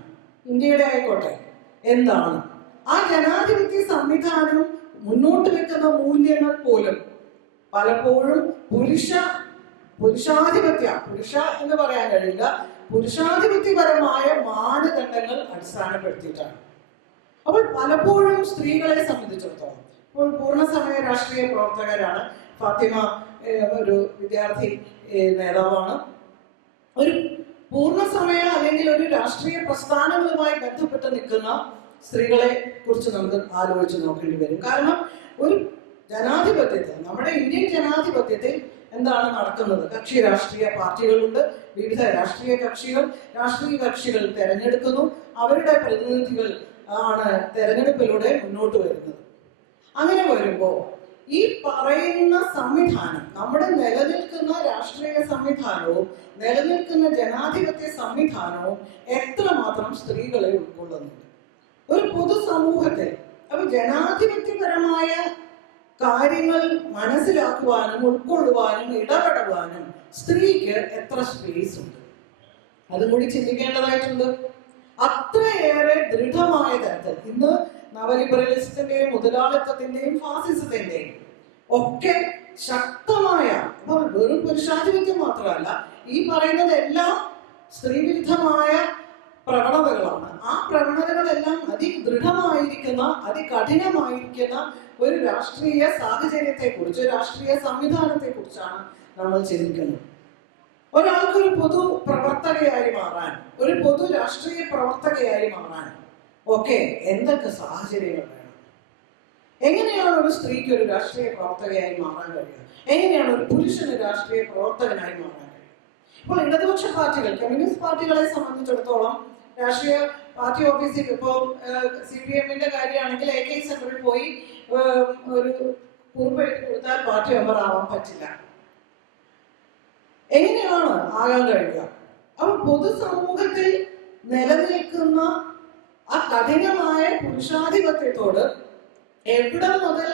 ഇന്ത്യയുടെ ആയിക്കോട്ടെ എന്താണ്, ആ ജനാധിപത്യ സംവിധാനം മുന്നോട്ട് വെക്കുന്ന മൂല്യങ്ങൾ പോലും പലപ്പോഴും പുരുഷ എന്ന് പറയാൻ കഴിയില്ല, പുരുഷാധിപത്യപരമായ മാനദണ്ഡങ്ങൾ അടിസ്ഥാനപ്പെടുത്തിയിട്ടാണ്. അപ്പോൾ പലപ്പോഴും സ്ത്രീകളെ സംബന്ധിച്ചിടത്തോളം, ഇപ്പോൾ പൂർണ്ണസമയ രാഷ്ട്രീയ പ്രവർത്തകരാണ് ഫാത്തിമ, ഒരു വിദ്യാർത്ഥി നേതാവാണ്. ഒരു പൂർണ്ണസമയ അല്ലെങ്കിൽ ഒരു രാഷ്ട്രീയ പ്രസ്ഥാനങ്ങളുമായി ബന്ധപ്പെട്ട് നിൽക്കുന്ന സ്ത്രീകളെ കുറിച്ച് നമുക്ക് ആലോചിച്ച് നോക്കേണ്ടി വരും. കാരണം ഒരു ജനാധിപത്യത്തിൽ, നമ്മുടെ ഇന്ത്യൻ ജനാധിപത്യത്തിൽ എന്താണ് നടക്കുന്നത്? കക്ഷി രാഷ്ട്രീയ പാർട്ടികളുണ്ട്, വിവിധ രാഷ്ട്രീയ കക്ഷികൾ തെരഞ്ഞെടുക്കുന്നു, അവരുടെ പ്രതിനിധികൾ ആണ് തെരഞ്ഞെടുപ്പിലൂടെ മുന്നോട്ട് വരുന്നത്. അങ്ങനെ വരുമ്പോൾ ഈ പറയുന്ന സംവിധാനം, നമ്മുടെ നിലനിൽക്കുന്ന രാഷ്ട്രീയ സംവിധാനവും നിലനിൽക്കുന്ന ജനാധിപത്യ സംവിധാനവും എത്രമാത്രം സ്ത്രീകളെ ഉൾക്കൊള്ളുന്നുണ്ട് ഒരു പൊതുസമൂഹത്തിൽ? അപ്പൊ ജനാധിപത്യപരമായ കാര്യങ്ങൾ മനസ്സിലാക്കുവാനും ഉൾക്കൊള്ളുവാനും ഇടപെടുവാനും സ്ത്രീക്ക് എത്ര സ്പേസ് ഉണ്ട്? അതും കൂടി ചിന്തിക്കേണ്ടതായിട്ടുണ്ട്. അത്രയേറെ ദൃഢമായ തരത്തിൽ ഇന്ന് നവലിബറലിസത്തിന്റെയും മുതലാളിത്തത്തിന്റെയും ഫാസിസത്തിന്റെയും ഒക്കെ ശക്തമായ, വെറും പുരുഷാധിപത്യം മാത്രമല്ല, ഈ പറയുന്നതെല്ലാം സ്ത്രീവിരുദ്ധമായ പ്രവണതകളാണ്. ആ പ്രവണതകളെല്ലാം അതിദൃഢമായിരിക്കുന്ന, അതികഠിനമായിരിക്കുന്ന ഒരു രാഷ്ട്രീയ സാഹചര്യത്തെ കുറിച്ച്, രാഷ്ട്രീയ സംവിധാനത്തെ കുറിച്ചാണ് നമ്മൾ ചിന്തിക്കുന്നത്. ഒരാൾക്കൊരു പൊതു പ്രവർത്തകയായി മാറാൻ, ഒരു പൊതു രാഷ്ട്രീയ പ്രവർത്തകയായി മാറാൻ ഒക്കെ എന്തൊക്കെ സാഹചര്യങ്ങൾ വേണം? എങ്ങനെയാണ് ഒരു സ്ത്രീക്ക് ഒരു രാഷ്ട്രീയ പ്രവർത്തകയായി മാറാൻ കഴിയുക? എങ്ങനെയാണ് ഒരു പുരുഷന് രാഷ്ട്രീയ പ്രവർത്തകനായി മാറാൻ കഴിയുക? ഇപ്പോൾ ഇടതുപക്ഷ പാർട്ടികൾ, കമ്മ്യൂണിസ്റ്റ് പാർട്ടികളെ സംബന്ധിച്ചിടത്തോളം രാഷ്ട്രീയ പാർട്ടി ഓഫീസിൽ ഇപ്പോൾ CPM-ന്റെ കാര്യമാണെങ്കിൽ AK സെന്ററിൽ പോയി ഒരു കുറിപ്പ് എഴുതി കൊടുത്താൽ പാർട്ടി മെമ്പർ ആവാൻ പറ്റില്ല. എങ്ങനെയാണ് ആകാൻ കഴിയുക? അപ്പൊ പൊതുസമൂഹത്തിൽ നിലനിൽക്കുന്ന ആ കഠിനമായ പുരുഷാധിപത്യത്തോട് എവിടെ മുതൽ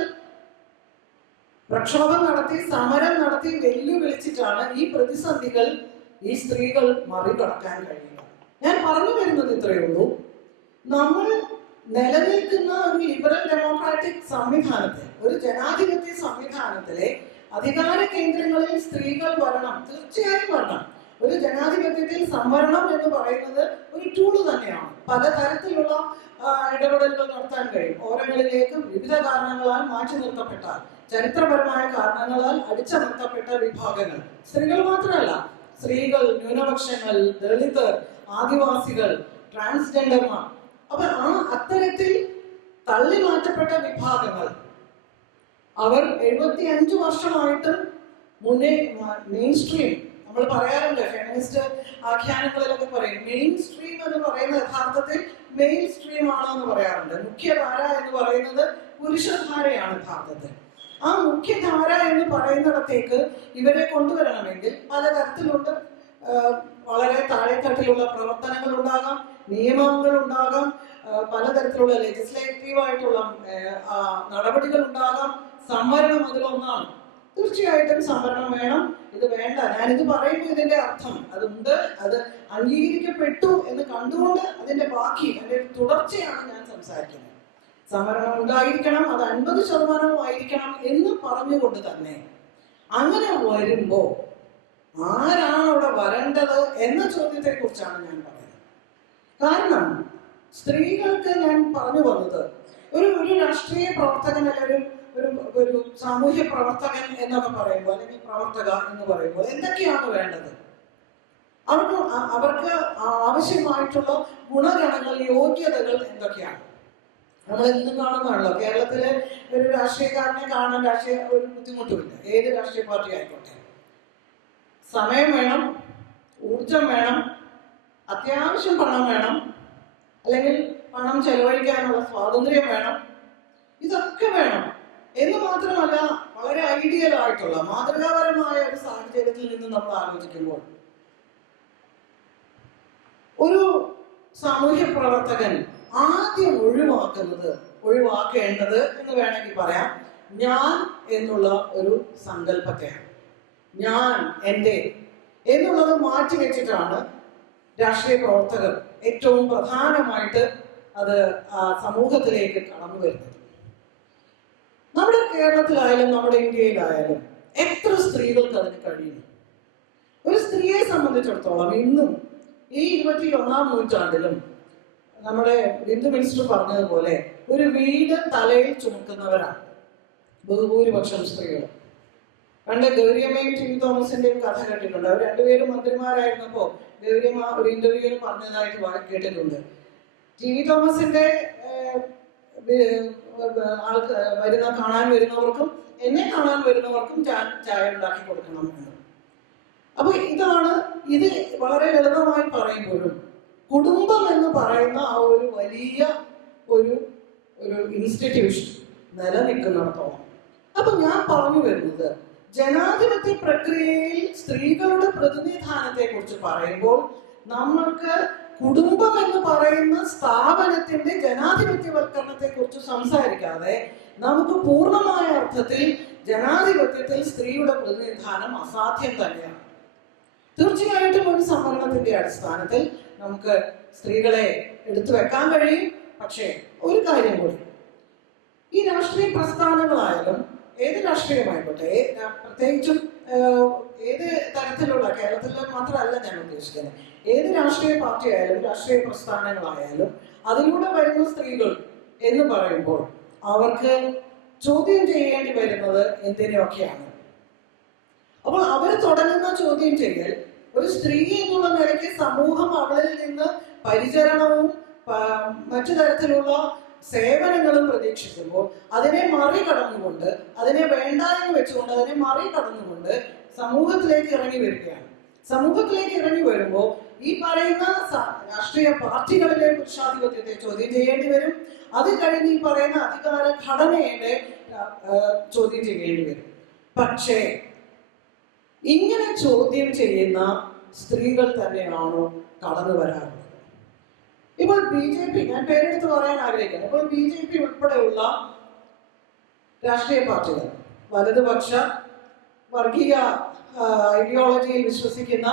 പ്രക്ഷോഭം നടത്തി സമരം നടത്തി വെല്ലുവിളിച്ചിട്ടാണ് ഈ പ്രതിസന്ധികൾ ഈ സ്ത്രീകൾ മറികടക്കാൻ കഴിയുക. ഞാൻ പറഞ്ഞു വരുന്നത് ഇത്രയേ ഉള്ളൂ. നമ്മൾ നിലനിൽക്കുന്ന ഒരു ലിബറൽ ഡെമോക്രാറ്റിക് സംവിധാനത്തെ, ഒരു ജനാധിപത്യ സംവിധാനത്തിലെ അധികാര കേന്ദ്രങ്ങളിൽ സ്ത്രീകൾ വരണം, തീർച്ചയായും വരണം. ഒരു ജനാധിപത്യത്തിൽ സംവരണം എന്ന് പറയുന്നത് ഒരു ടൂള് തന്നെയാണ്. പലതരത്തിലുള്ള ഇടപെടലുകൾ നടത്താൻ കഴിയും. ഓരങ്ങളിലേക്ക് വിവിധ കാരണങ്ങളാൽ മാറ്റി നിർത്തപ്പെട്ടാൽ, ചരിത്രപരമായ കാരണങ്ങളാൽ അടിച്ചമർത്തപ്പെട്ട വിഭാഗങ്ങൾ, സ്ത്രീകൾ മാത്രമല്ല, സ്ത്രീകൾ, ന്യൂനപക്ഷങ്ങൾ, ദളിതർ, ആദിവാസികൾ, ട്രാൻസ്ജെൻഡർമാർ, അപ്പൊ അത്തരത്തിൽ തള്ളി മാറ്റപ്പെട്ട വിഭാഗങ്ങൾ അവർ 75 വർഷമായിട്ടും മെയിൻ സ്ട്രീം, നമ്മൾ പറയാറുണ്ട് ഫെമിനിസ്റ്റ് ആഖ്യാനങ്ങളിലൊക്കെ പറയും മെയിൻ സ്ട്രീം എന്ന് പറയുന്നത് യഥാർത്ഥത്തിൽ മെയിൻ സ്ട്രീം ആണെന്ന് പറയാറുണ്ട്. മുഖ്യധാര എന്ന് പറയുന്നത് പുരുഷധാരയാണ് യഥാർത്ഥത്തിൽ. ആ മുഖ്യധാര എന്ന് പറയുന്നിടത്തേക്ക് ഇവരെ കൊണ്ടുവരണമെങ്കിൽ പലതരത്തിലുള്ള വളരെ താഴെത്തട്ടിലുള്ള പ്രവർത്തനങ്ങൾ ഉണ്ടാകാം, നിയമങ്ങൾ ഉണ്ടാകാം, പലതരത്തിലുള്ള ലെജിസ്ലേറ്റീവായിട്ടുള്ള നടപടികൾ ഉണ്ടാകാം. സംവരണം അതിലൊന്നാണ്. തീർച്ചയായിട്ടും സംവരണം വേണം. ഇത് വേണ്ട, ഞാനിത് പറയുമ്പോൾ ഇതിന്റെ അർത്ഥം അതുണ്ട്, അത് അംഗീകരിക്കപ്പെട്ടു എന്ന് കണ്ടുകൊണ്ട് അതിന്റെ ബാക്കി, അതിന്റെ തുടർച്ചയാണ് ഞാൻ സംസാരിക്കുന്നത്. സംവരണം ഉണ്ടായിരിക്കണം, അത് 50% ആയിരിക്കണം എന്ന് പറഞ്ഞുകൊണ്ട് തന്നെ അങ്ങനെ വരുമ്പോ ആരാണ് അവിടെ വരേണ്ടത് എന്ന ചോദ്യത്തെ കുറിച്ചാണ് ഞാൻ പറയുന്നത്. കാരണം സ്ത്രീകൾക്ക് ഞാൻ പറഞ്ഞു വന്നത് ഒരു രാഷ്ട്രീയ പ്രവർത്തകൻ അല്ലെങ്കിൽ ഒരു സാമൂഹ്യ പ്രവർത്തകൻ എന്നൊക്കെ പറയുമ്പോൾ, അല്ലെങ്കിൽ പ്രവർത്തക എന്ന് പറയുമ്പോൾ എന്തൊക്കെയാണ് വേണ്ടത്? അവർക്ക് ആവശ്യമായിട്ടുള്ള ഗുണഗണങ്ങൾ, യോഗ്യതകൾ എന്തൊക്കെയാണ്? നമ്മൾ ഇന്നും കാണുന്നതാണല്ലോ. കേരളത്തിലെ ഒരു രാഷ്ട്രീയക്കാരനെ കാണാൻ ഒരു ബുദ്ധിമുട്ടുമില്ല, ഏത് രാഷ്ട്രീയ പാർട്ടി ആയിക്കോട്ടെ. സമയം വേണം, ഊർജം വേണം, അത്യാവശ്യം പണം വേണം, അല്ലെങ്കിൽ പണം ചെലവഴിക്കാനുള്ള സ്വാതന്ത്ര്യം വേണം. ഇതൊക്കെ വേണം എന്ന് മാത്രമല്ല, വളരെ ഐഡിയൽ ആയിട്ടുള്ള മാതൃകാപരമായ ഒരു സാഹചര്യത്തിൽ നിന്ന് നമ്മൾ ആലോചിക്കുമ്പോൾ ഒരു സാമൂഹ്യ പ്രവർത്തകൻ ആദ്യം ഒഴിവാക്കേണ്ടത് എന്ന് വേണമെങ്കിൽ പറയാം, ഞാൻ എന്നുള്ള ഒരു സങ്കല്പത്തെയാണ്. ഞാൻ, എൻ്റെ എന്നുള്ളത് മാറ്റിവെച്ചിട്ടാണ് രാഷ്ട്രീയ പ്രവർത്തകർ ഏറ്റവും പ്രധാനമായിട്ട് അത് സമൂഹത്തിലേക്ക് കടന്നു വരുന്നത്. നമ്മുടെ കേരളത്തിലായാലും നമ്മുടെ ഇന്ത്യയിലായാലും എത്ര സ്ത്രീകൾക്ക് അതിന് കഴിയുന്നു? ഒരു സ്ത്രീയെ സംബന്ധിച്ചിടത്തോളം ഇന്നും ഈ 21ാം നൂറ്റാണ്ടിലും നമ്മുടെ ബിന്ദു മിനിസ്റ്റർ പറഞ്ഞതുപോലെ ഒരു വീട് തലയിൽ ചുമക്കുന്നവരാണ് ബഹുഭൂരിപക്ഷം സ്ത്രീകൾ. പണ്ട് ഗൗരിയമ്മയും ടി വി തോമസിന്റെയും കഥ കേട്ടിട്ടുണ്ട്. അവർ രണ്ടുപേരും മന്ത്രിമാരായിരുന്നപ്പോ ഗൗരിയമ്മ ഒരു ഇന്റർവ്യൂവിൽ പറഞ്ഞതായിട്ട് കേട്ടിട്ടുണ്ട്. ടി വി തോമസിന്റെ കാണാൻ വരുന്നവർക്കും എന്നെ കാണാൻ വരുന്നവർക്കും ചായ ഉണ്ടാക്കി കൊടുക്കണം എന്ന്. അപ്പൊ ഇത് വളരെ ലളിതമായി പറയുമ്പോഴും കുടുംബം എന്ന് പറയുന്ന ആ ഒരു വലിയ ഒരു ഇൻസ്റ്റിറ്റ്യൂഷൻ നിലനിൽക്കുന്നിടത്തോളം, അപ്പൊ ഞാൻ പറഞ്ഞു വരുന്നത് ജനാധിപത്യ പ്രക്രിയയിൽ സ്ത്രീകളുടെ പ്രതിനിധാനത്തെ കുറിച്ച് പറയുമ്പോൾ നമ്മൾക്ക് കുടുംബം എന്ന് പറയുന്ന സ്ഥാപനത്തിന്റെ ജനാധിപത്യവൽക്കരണത്തെ കുറിച്ച് സംസാരിക്കാതെ നമുക്ക് പൂർണ്ണമായ അർത്ഥത്തിൽ ജനാധിപത്യത്തിൽ സ്ത്രീയുടെ പ്രതിനിധാനം അസാധ്യം തന്നെയാണ്. തീർച്ചയായിട്ടും ഒരു സംവരണത്തിന്റെ അടിസ്ഥാനത്തിൽ നമുക്ക് സ്ത്രീകളെ എടുത്തു വെക്കാൻ കഴിയും. പക്ഷേ ഒരു കാര്യം കൂടി, ഈ രാഷ്ട്രീയ പ്രസ്ഥാനങ്ങളായാലും ഏത് രാഷ്ട്രീയമായിക്കോട്ടെ, പ്രത്യേകിച്ചും ഏത് തരത്തിലുള്ള, കേരളത്തിൽ മാത്രമല്ല ഞാൻ ഉദ്ദേശിക്കുന്നത്, ഏത് രാഷ്ട്രീയ പാർട്ടി ആയാലും രാഷ്ട്രീയ പ്രസ്ഥാനങ്ങളായാലും അതിലൂടെ വരുന്ന സ്ത്രീകൾ എന്ന് പറയുമ്പോൾ അവർക്ക് ചോദ്യം ചെയ്യേണ്ടി വരുന്നത് എന്തിനൊക്കെയാണ്? അപ്പോൾ അവർ തുടങ്ങുന്ന ചോദ്യം ചെയ്യൽ ഒരു സ്ത്രീ എന്നുള്ള നിലയ്ക്ക് സമൂഹം അവളിൽ നിന്ന് പരിചരണവും മറ്റു തരത്തിലുള്ള സേവനങ്ങളും പ്രതീക്ഷിക്കുമ്പോൾ അതിനെ മറികടന്നുകൊണ്ട്, അതിനെ വേണ്ട എന്ന് വെച്ചുകൊണ്ട് അതിനെ മറികടന്നുകൊണ്ട് സമൂഹത്തിലേക്ക് ഇറങ്ങി വരികയാണ്. സമൂഹത്തിലേക്ക് ഇറങ്ങി വരുമ്പോൾ ഈ പറയുന്ന രാഷ്ട്രീയ പാർട്ടികളിലെ പുരുഷാധിപത്യത്തെ ചോദ്യം ചെയ്യേണ്ടി വരും. അത് കഴിഞ്ഞ് ഈ പറയുന്ന അധികാര ഘടനയുടെ ചോദ്യം ചെയ്യേണ്ടി വരും. പക്ഷേ ഇങ്ങനെ ചോദ്യം ചെയ്യുന്ന സ്ത്രീകൾ തന്നെയാണോ കടന്നു വരാറുള്ളത്? ഇപ്പോൾ BJP, ഞാൻ പേരെടുത്ത് പറയാൻ ആഗ്രഹിക്കുന്നു, ഇപ്പോൾ BJP ഉൾപ്പെടെയുള്ള രാഷ്ട്രീയ പാർട്ടികൾ, വലതുപക്ഷ വർഗീയ ഐഡിയോളജിയിൽ വിശ്വസിക്കുന്ന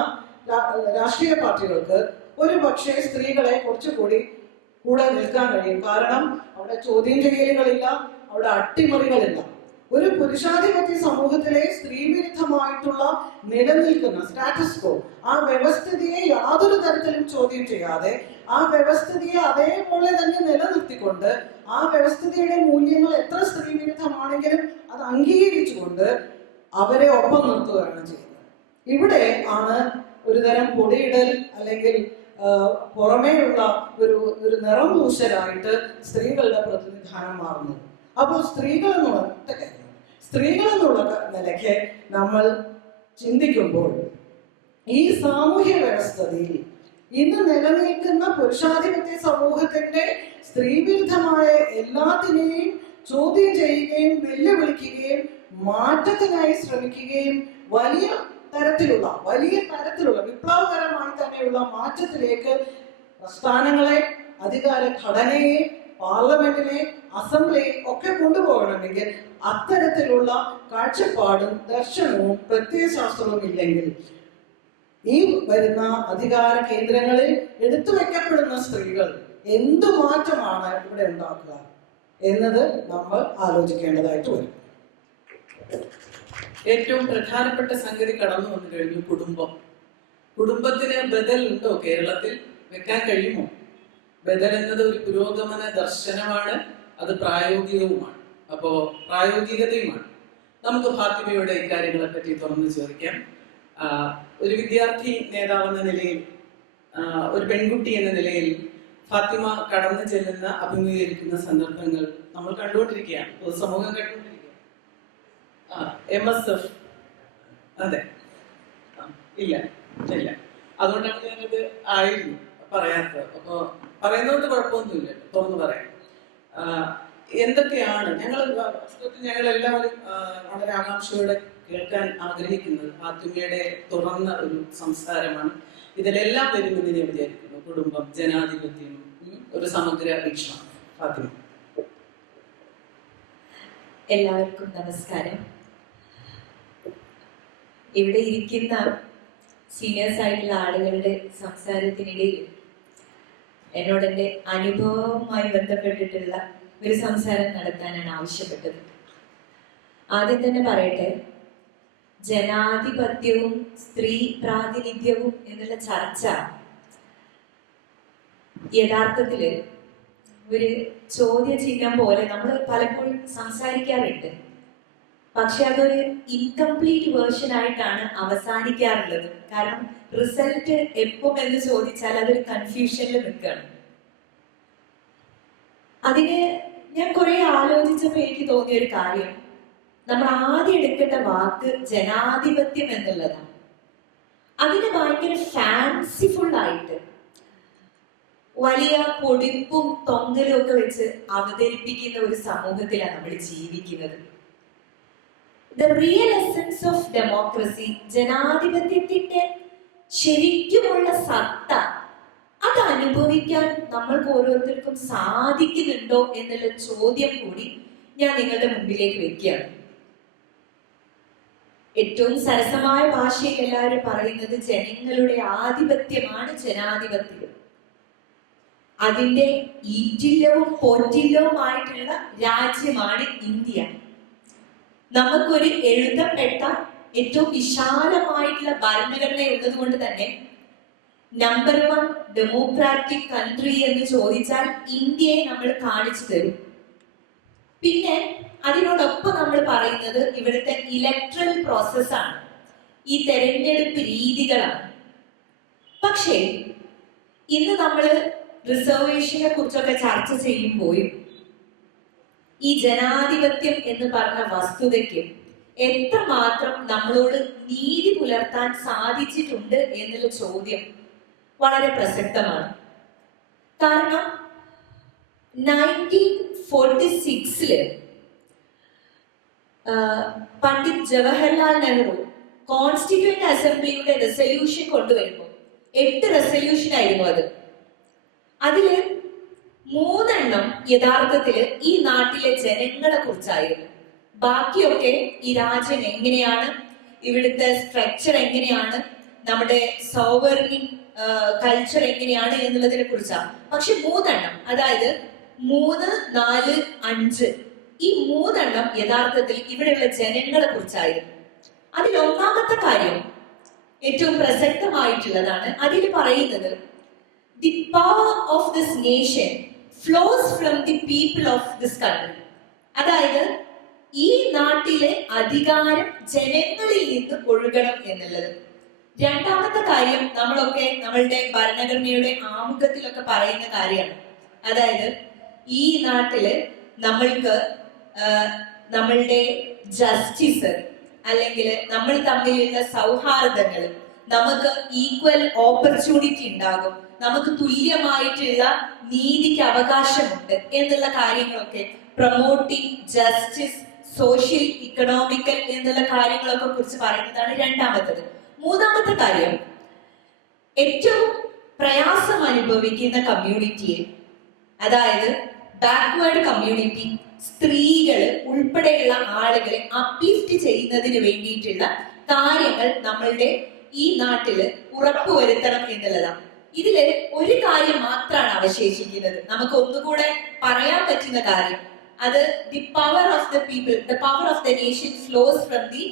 രാഷ്ട്രീയ പാർട്ടികൾക്ക് ഒരു പക്ഷേ സ്ത്രീകളെ കുറച്ചുകൂടി കൂടെ നിൽക്കാൻ കഴിയും. കാരണം അവിടെ ചോദ്യം ചെയ്യലുകളില്ല, അവിടെ അട്ടിമറികളില്ല. ഒരു പുരുഷാധിപത്യ സമൂഹത്തിലെ സ്ത്രീവിരുദ്ധമായിട്ടുള്ള നിലനിൽക്കുന്ന സ്റ്റാറ്റസ് കോ, ആ വ്യവസ്ഥിതിയെ യാതൊരു തരത്തിലും ചോദ്യം ചെയ്യാതെ, ആ വ്യവസ്ഥിതിയെ അതേപോലെ തന്നെ നിലനിർത്തിക്കൊണ്ട്, ആ വ്യവസ്ഥിതിയുടെ മൂല്യങ്ങൾ എത്ര സ്ത്രീവിരുദ്ധമാണെങ്കിലും അത് അംഗീകരിച്ചുകൊണ്ട് അവരെ ഒപ്പം നിർത്തുകയാണ് ചെയ്യുന്നത്. ഇവിടെ ആണ് ഒരു തരം പൊടിയിടൽ അല്ലെങ്കിൽ പുറമേയുള്ള ഒരു നിറം പൂശലായിട്ട് സ്ത്രീകളുടെ പ്രതിനിധാനം മാറുന്നത്. അപ്പോൾ സ്ത്രീകൾ എന്നുള്ള നിലയ്ക്ക് നമ്മൾ ചിന്തിക്കുമ്പോൾ ഈ സാമൂഹ്യ വ്യവസ്ഥയിൽ ഇന്ന് നിലനിൽക്കുന്ന പുരുഷാധിപത്യ സമൂഹത്തിന്റെ സ്ത്രീവിരുദ്ധമായ എല്ലാത്തിനെയും ചോദ്യം ചെയ്യുകയും വെല്ലുവിളിക്കുകയും മാറ്റത്തിനായി ശ്രമിക്കുകയും വലിയ തരത്തിലുള്ള വിപ്ലവകരമായി തന്നെയുള്ള മാറ്റത്തിലേക്ക് പ്രസ്ഥാനങ്ങളെ, അധികാര ഘടനയെ, പാർലമെന്റിനെ, അസംബ്ലിയെ ഒക്കെ കൊണ്ടുപോകണമെങ്കിൽ അത്തരത്തിലുള്ള കാഴ്ചപ്പാടും ദർശനവും പ്രത്യയശാസ്ത്രവും ഇല്ലെങ്കിൽ ഈ വരുന്ന അധികാര കേന്ദ്രങ്ങളിൽ എടുത്തു വെക്കപ്പെടുന്ന സ്ത്രീകൾ എന്തു മാറ്റമാണ് ഇവിടെ ഉണ്ടാക്കുക എന്നത് നമ്മൾ ആലോചിക്കേണ്ടതായിട്ട് വരും. ഏറ്റവും പ്രധാനപ്പെട്ട സംഗതി കടന്നു വന്നു കഴിഞ്ഞു, കുടുംബത്തിന് ബദൽ ഉണ്ടോ കേരളത്തിൽ? വെക്കാൻ കഴിയുമോ? ബദൽ എന്നത് ഒരു പുരോഗമന ദർശനമാണ്, അത് പ്രായോഗികവുമാണ്. പ്രായോഗികതയുമാണ്. നമുക്ക് ഫാത്തിമയുടെ ഇക്കാര്യങ്ങളെ പറ്റി തുറന്നു ചോദിക്കാം. ഒരു വിദ്യാർത്ഥി നേതാവെന്ന നിലയിൽ, ഒരു പെൺകുട്ടി എന്ന നിലയിൽ ഫാത്തിമ കടന്നു ചെല്ലുന്ന, അഭിമുഖീകരിക്കുന്ന സന്ദർഭങ്ങൾ നമ്മൾ കണ്ടുകൊണ്ടിരിക്കുകയാണ്, പൊതുസമൂഹം കണ്ടുകൊണ്ടിരിക്കുകയാണ്. MSF, അതെ, ഇല്ല, അതുകൊണ്ടാണ് ഞാനത് ആയിരുന്നു പറയാത്തത്. അപ്പൊ പറയുന്നതുകൊണ്ട് കുഴപ്പമൊന്നുമില്ല, തുറന്നു പറയാം. എന്തൊക്കെയാണ് ഞങ്ങളെല്ലാവരും വളരെ ആകാംക്ഷയോടെ കേൾക്കാൻ ആഗ്രഹിക്കുന്നത് ഫാത്തിമയുടെ തുറന്ന ഒരു സംസാരമാണ്. ഇതിലെല്ലാം വരുമെന്ന് ഞാൻ വിചാരിക്കുന്നു. കുടുംബം, ജനാധിപത്യം, ഒരു സമഗ്ര വീക്ഷണം. ഫാത്തിമ. എല്ലാവർക്കും നമസ്കാരം. ഇവിടെ ഇരിക്കുന്ന സീനിയേഴ്സ് ആയിട്ടുള്ള ആളുകളുടെ സംസാരത്തിനിടയിൽ എന്നോട് എൻ്റെ അനുഭവവുമായി ബന്ധപ്പെട്ടിട്ടുള്ള ഒരു സംസാരം നടത്താനാണ് ആവശ്യപ്പെട്ടത്. ആദ്യം തന്നെ പറയട്ടെ, ജനാധിപത്യവും സ്ത്രീ പ്രാതിനിധ്യവും എന്നുള്ള ചർച്ച യഥാർത്ഥത്തില് ഒരു ചോദ്യചിഹ്നം പോലെ നമ്മൾ പലപ്പോഴും സംസാരിക്കാറുണ്ട്. പക്ഷെ അതൊരു ഇൻകംപ്ലീറ്റ് വേർഷൻ ആയിട്ടാണ് അവസാനിക്കാറുള്ളത്. കാരണം റിസൾട്ട് എപ്പം എന്ന് ചോദിച്ചാൽ അതൊരു കൺഫ്യൂഷനിൽ നിൽക്കുകയാണ്. അതിന് ഞാൻ കുറെ ആലോചിച്ചപ്പോൾ എനിക്ക് തോന്നിയ ഒരു കാര്യം, നമ്മൾ ആദ്യം എടുക്കേണ്ട വാക്ക് ജനാധിപത്യം എന്നുള്ളതാണ്. അതിന് ഭയങ്കര ഫാൻസിഫുൾ ആയിട്ട് വലിയ പൊടിപ്പും തൊങ്ങലും ഒക്കെ വെച്ച് അവതരിപ്പിക്കുന്ന ഒരു സമൂഹത്തിലാണ് നമ്മൾ ജീവിക്കുന്നത്. The real essence of democracy, ജനാധിപത്യത്തിന്റെ ശരിക്കുമുള്ള സത്ത, അത് അനുഭവിക്കാൻ നമ്മൾക്ക് ഓരോരുത്തർക്കും സാധിക്കുന്നുണ്ടോ എന്നുള്ള ചോദ്യം കൂടി ഞാൻ നിങ്ങളുടെ മുമ്പിലേക്ക് വെക്കുകയാണ്. ഏറ്റവും സരസമായ ഭാഷയിൽ എല്ലാവരും പറയുന്നത് ജനങ്ങളുടെ ആധിപത്യമാണ് ജനാധിപത്യം. അതിന്റെ ഈറ്റില്ലവും പോറ്റില്ലവുമായിട്ടുള്ള രാജ്യമാണ് ഇന്ത്യ. നമുക്കൊരു എഴുതപ്പെട്ട ഏറ്റവും വിശാലമായിട്ടുള്ള ഭരണഘടന ഉള്ളത് കൊണ്ട് തന്നെ നമ്പർ 1 ഡെമോക്രാറ്റിക് കൺട്രി എന്ന് ചോദിച്ചാൽ ഇന്ത്യയെ നമ്മൾ കാണിച്ചു തരും. പിന്നെ അതിനോടൊപ്പം നമ്മൾ പറയുന്നത് ഇവിടുത്തെ ഇലക്ട്രൽ പ്രോസസ്സാണ്, ഈ തെരഞ്ഞെടുപ്പ് രീതികളാണ്. പക്ഷേ ഇന്ന് നമ്മൾ റിസർവേഷനെ കുറിച്ചൊക്കെ ചർച്ച ചെയ്യുമ്പോഴും ഈ ജനാധിപത്യം എന്ന് പറഞ്ഞ വസ്തുതയ്ക്ക് എത്രമാത്രം നമ്മളോട് നീതി പുലർത്താൻ സാധിച്ചിട്ടുണ്ട് എന്നുള്ള ചോദ്യം വളരെ പ്രസക്തമാണ്. കാരണം 1946 പണ്ഡിറ്റ് ജവഹർലാൽ നെഹ്റു കോൺസ്റ്റിറ്റ്യൂവന്റ് അസംബ്ലിയുടെ റെസൊല്യൂഷൻ കൊണ്ടുവരുമ്പോൾ 8 റെസൊല്യൂഷൻ ആയിരുന്നു അത്. അതില് 3 യഥാർത്ഥത്തില് ഈ നാട്ടിലെ ജനങ്ങളെ കുറിച്ചായിരുന്നു. ബാക്കിയൊക്കെ ഈ രാജ്യം എങ്ങനെയാണ്, ഇവിടുത്തെ സ്ട്രക്ചർ എങ്ങനെയാണ്, നമ്മുടെ സോവറിൻ കൾച്ചർ എങ്ങനെയാണ് എന്നുള്ളതിനെ കുറിച്ചാണ്. പക്ഷെ 3 അതായത് 3, 4, 5 ഈ 3 യഥാർത്ഥത്തിൽ ഇവിടെയുള്ള ജനങ്ങളെ കുറിച്ചായിരുന്നു. അതിൽ ഒന്നാമത്തെ കാര്യം ഏറ്റവും പ്രസക്തമായിട്ടുള്ളതാണ്. അതിൽ പറയുന്നത് the power of this nation flows from the people of this country. അതായത് ഈ നാട്ടിലെ അധികാരം ജനങ്ങളിൽ നിന്ന് ഒഴുകണം എന്നുള്ളത്. രണ്ടാമത്തെ കാര്യം നമ്മളൊക്കെ നമ്മളുടെ ഭരണഘടനയുടെ ആമുഖത്തിലൊക്കെ പറയുന്ന കാര്യമാണ്. അതായത് ഈ നാട്ടില് നമ്മൾക്ക് നമ്മളുടെ ജസ്റ്റിസ് അല്ലെങ്കിൽ നമ്മൾ തമ്മിലുള്ള സൗഹാർദ്ദങ്ങൾ, നമുക്ക് ഈക്വൽ ഓപ്പർച്യൂണിറ്റി ഉണ്ടാകും, നമുക്ക് തുല്യമായിട്ടുള്ള നീതിക്ക് അവകാശമുണ്ട് എന്നുള്ള കാര്യങ്ങളൊക്കെ പ്രൊമോട്ടിങ് ജസ്റ്റിസ്, സോഷ്യൽ, ഇക്കണോമിക്കൽ എന്നുള്ള കാര്യങ്ങളൊക്കെ കുറിച്ച് പറയുന്നതാണ് രണ്ടാമത്തത്. മൂന്നാമത്തെ കാര്യം, ഏറ്റവും പ്രയാസം അനുഭവിക്കുന്ന കമ്മ്യൂണിറ്റിയെ, അതായത് ബാക്ക്വേർഡ് കമ്മ്യൂണിറ്റി, സ്ത്രീകള് ഉൾപ്പെടെയുള്ള ആളുകളെ അപ്ലിഫ്റ്റ് ചെയ്യുന്നതിന് വേണ്ടിയിട്ടുള്ള കാര്യങ്ങൾ നമ്മളുടെ ഈ നാട്ടില് ഉറപ്പുവരുത്തണം എന്നുള്ളതാണ്. ഇതില് ഒരു കാര്യം മാത്രമാണ് അവശേഷിക്കുന്നത്. നമുക്ക് ഒന്നുകൂടെ പറയാൻ പറ്റുന്ന കാര്യം, അത് the power of the people, the power of the nation flows from the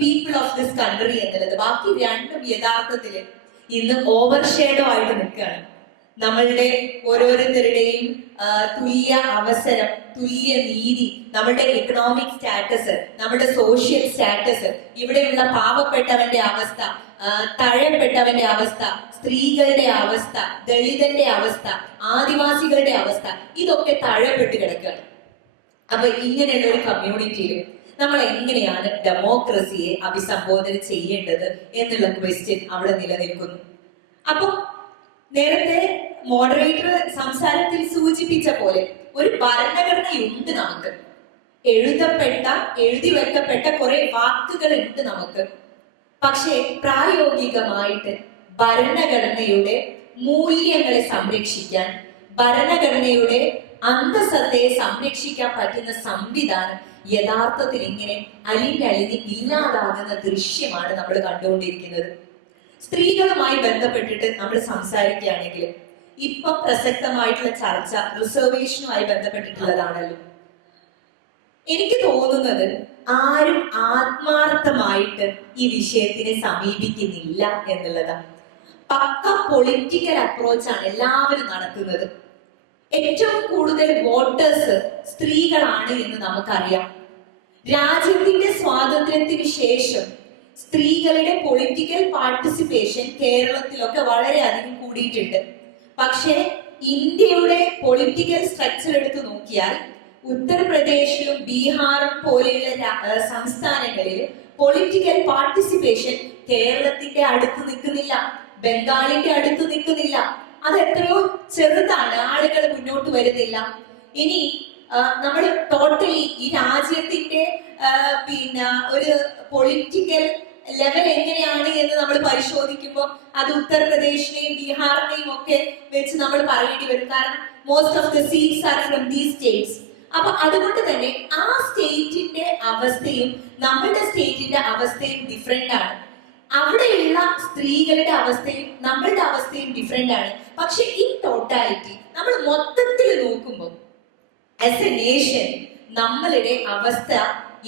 people of this country എന്നുള്ളത്. ബാക്കി രണ്ടും യഥാർത്ഥത്തില് ഇന്ന് ഓവർ ഷേഡോ ആയിട്ട് നിൽക്കുകയാണ്. നമ്മളുടെ ഓരോരുത്തരുടെയും തുല്യ അവസരം, തുല്യ നീതി, നമ്മുടെ എക്കണോമിക് സ്റ്റാറ്റസ്, നമ്മുടെ സോഷ്യൽ സ്റ്റാറ്റസ്, ഇവിടെയുള്ള പാവപ്പെട്ടവന്റെ അവസ്ഥ, തഴയപ്പെട്ടവന്റെ അവസ്ഥ, സ്ത്രീകളുടെ അവസ്ഥ, ദളിതന്റെ അവസ്ഥ, ആദിവാസികളുടെ അവസ്ഥ, ഇതൊക്കെ തഴയപ്പെട്ട് കിടക്കുകയാണ്. അപ്പൊ ഇങ്ങനെയുള്ള ഒരു കമ്മ്യൂണിറ്റിയിൽ നമ്മൾ എങ്ങനെയാണ് ഡെമോക്രസിയെ അഭിസംബോധന ചെയ്യേണ്ടത് എന്നുള്ള ക്വസ്റ്റ്യൻ അവിടെ നിലനിൽക്കുന്നു. അപ്പൊ നേരത്തെ മോഡറേറ്റർ സംസാരത്തിൽ സൂചിപ്പിച്ച പോലെ ഒരു ഭരണഘടനയുണ്ട് നമുക്ക്, എഴുതി വെക്കപ്പെട്ട കുറെ വാക്കുകൾ ഉണ്ട് നമുക്ക്. പക്ഷേ പ്രായോഗികമായിട്ട് ഭരണഘടനയുടെ മൂല്യങ്ങളെ സംരക്ഷിക്കാൻ, ഭരണഘടനയുടെ അന്തസ്സത്തെ സംരക്ഷിക്കാൻ പറ്റുന്ന സംവിധാനം യഥാർത്ഥത്തിൽ ഇങ്ങനെ അലിഞ്ഞ് ഇല്ലാതാകുന്ന ദൃശ്യമാണ് നമ്മൾ കണ്ടുകൊണ്ടിരിക്കുന്നത്. സ്ത്രീകളുമായി ബന്ധപ്പെട്ടിട്ട് നമ്മൾ സംസാരിക്കുകയാണെങ്കിൽ ഇപ്പൊ പ്രസക്തമായിട്ടുള്ള ചർച്ച റിസർവേഷനുമായി ബന്ധപ്പെട്ടിട്ടുള്ളതാണല്ലോ. എനിക്ക് തോന്നുന്നത് ആരും ആത്മാർത്ഥമായിട്ട് ഈ വിഷയത്തിനെ സമീപിക്കുന്നില്ല എന്നുള്ളതാണ്. പക്ക പൊളിറ്റിക്കൽ അപ്രോച്ചാണ് എല്ലാവരും നടത്തുന്നത്. ഏറ്റവും കൂടുതൽ വോട്ടേഴ്സ് സ്ത്രീകളാണ് എന്ന് നമുക്കറിയാം. രാജ്യത്തിന്റെ സ്വാതന്ത്ര്യത്തിന് ശേഷം സ്ത്രീകളുടെ പൊളിറ്റിക്കൽ പാർട്ടിസിപ്പേഷൻ കേരളത്തിലൊക്കെ വളരെയധികം കൂടിയിട്ടുണ്ട്. പക്ഷേ ഇന്ത്യയുടെ പൊളിറ്റിക്കൽ സ്ട്രക്ചർ എടുത്തു നോക്കിയാൽ ഉത്തർപ്രദേശിലും ബീഹാറും പോലെയുള്ള സംസ്ഥാനങ്ങളിൽ പൊളിറ്റിക്കൽ പാർട്ടിസിപ്പേഷൻ കേരളത്തിന്റെ അടുത്ത് നിൽക്കുന്നില്ല, ബംഗാളിന്റെ അടുത്ത് നിൽക്കുന്നില്ല. അത് എത്രയോ ചെറുതാണ്, ആളുകൾ മുന്നോട്ട് വരുന്നില്ല. ഇനി നമ്മൾ ടോട്ടലി ഈ രാജ്യത്തിന്റെ ഒരു പൊളിറ്റിക്കൽ ലെവൽ എങ്ങനെയാണ് എന്ന് നമ്മൾ പരിശോധിക്കുമ്പോൾ അത് ഉത്തർപ്രദേശിനെയും ബീഹാറിനെയും ഒക്കെ വെച്ച് നമ്മൾ പറയേണ്ടി വരും. കാരണം most of the seats are from these States. അപ്പൊ അതുകൊണ്ട് തന്നെ ആ സ്റ്റേറ്റിന്റെ അവസ്ഥയും നമ്മളുടെ സ്റ്റേറ്റിന്റെ അവസ്ഥയും ഡിഫറെന്റ് ആണ്. അവിടെയുള്ള സ്ത്രീകളുടെ അവസ്ഥയും നമ്മളുടെ അവസ്ഥയും ഡിഫറെന്റ് ആണ്. പക്ഷെ ഇൻ ടോട്ടാലിറ്റി നമ്മൾ മൊത്തത്തിൽ നോക്കുമ്പോൾ ആസ് എ നേഷൻ നമ്മളുടെ അവസ്ഥ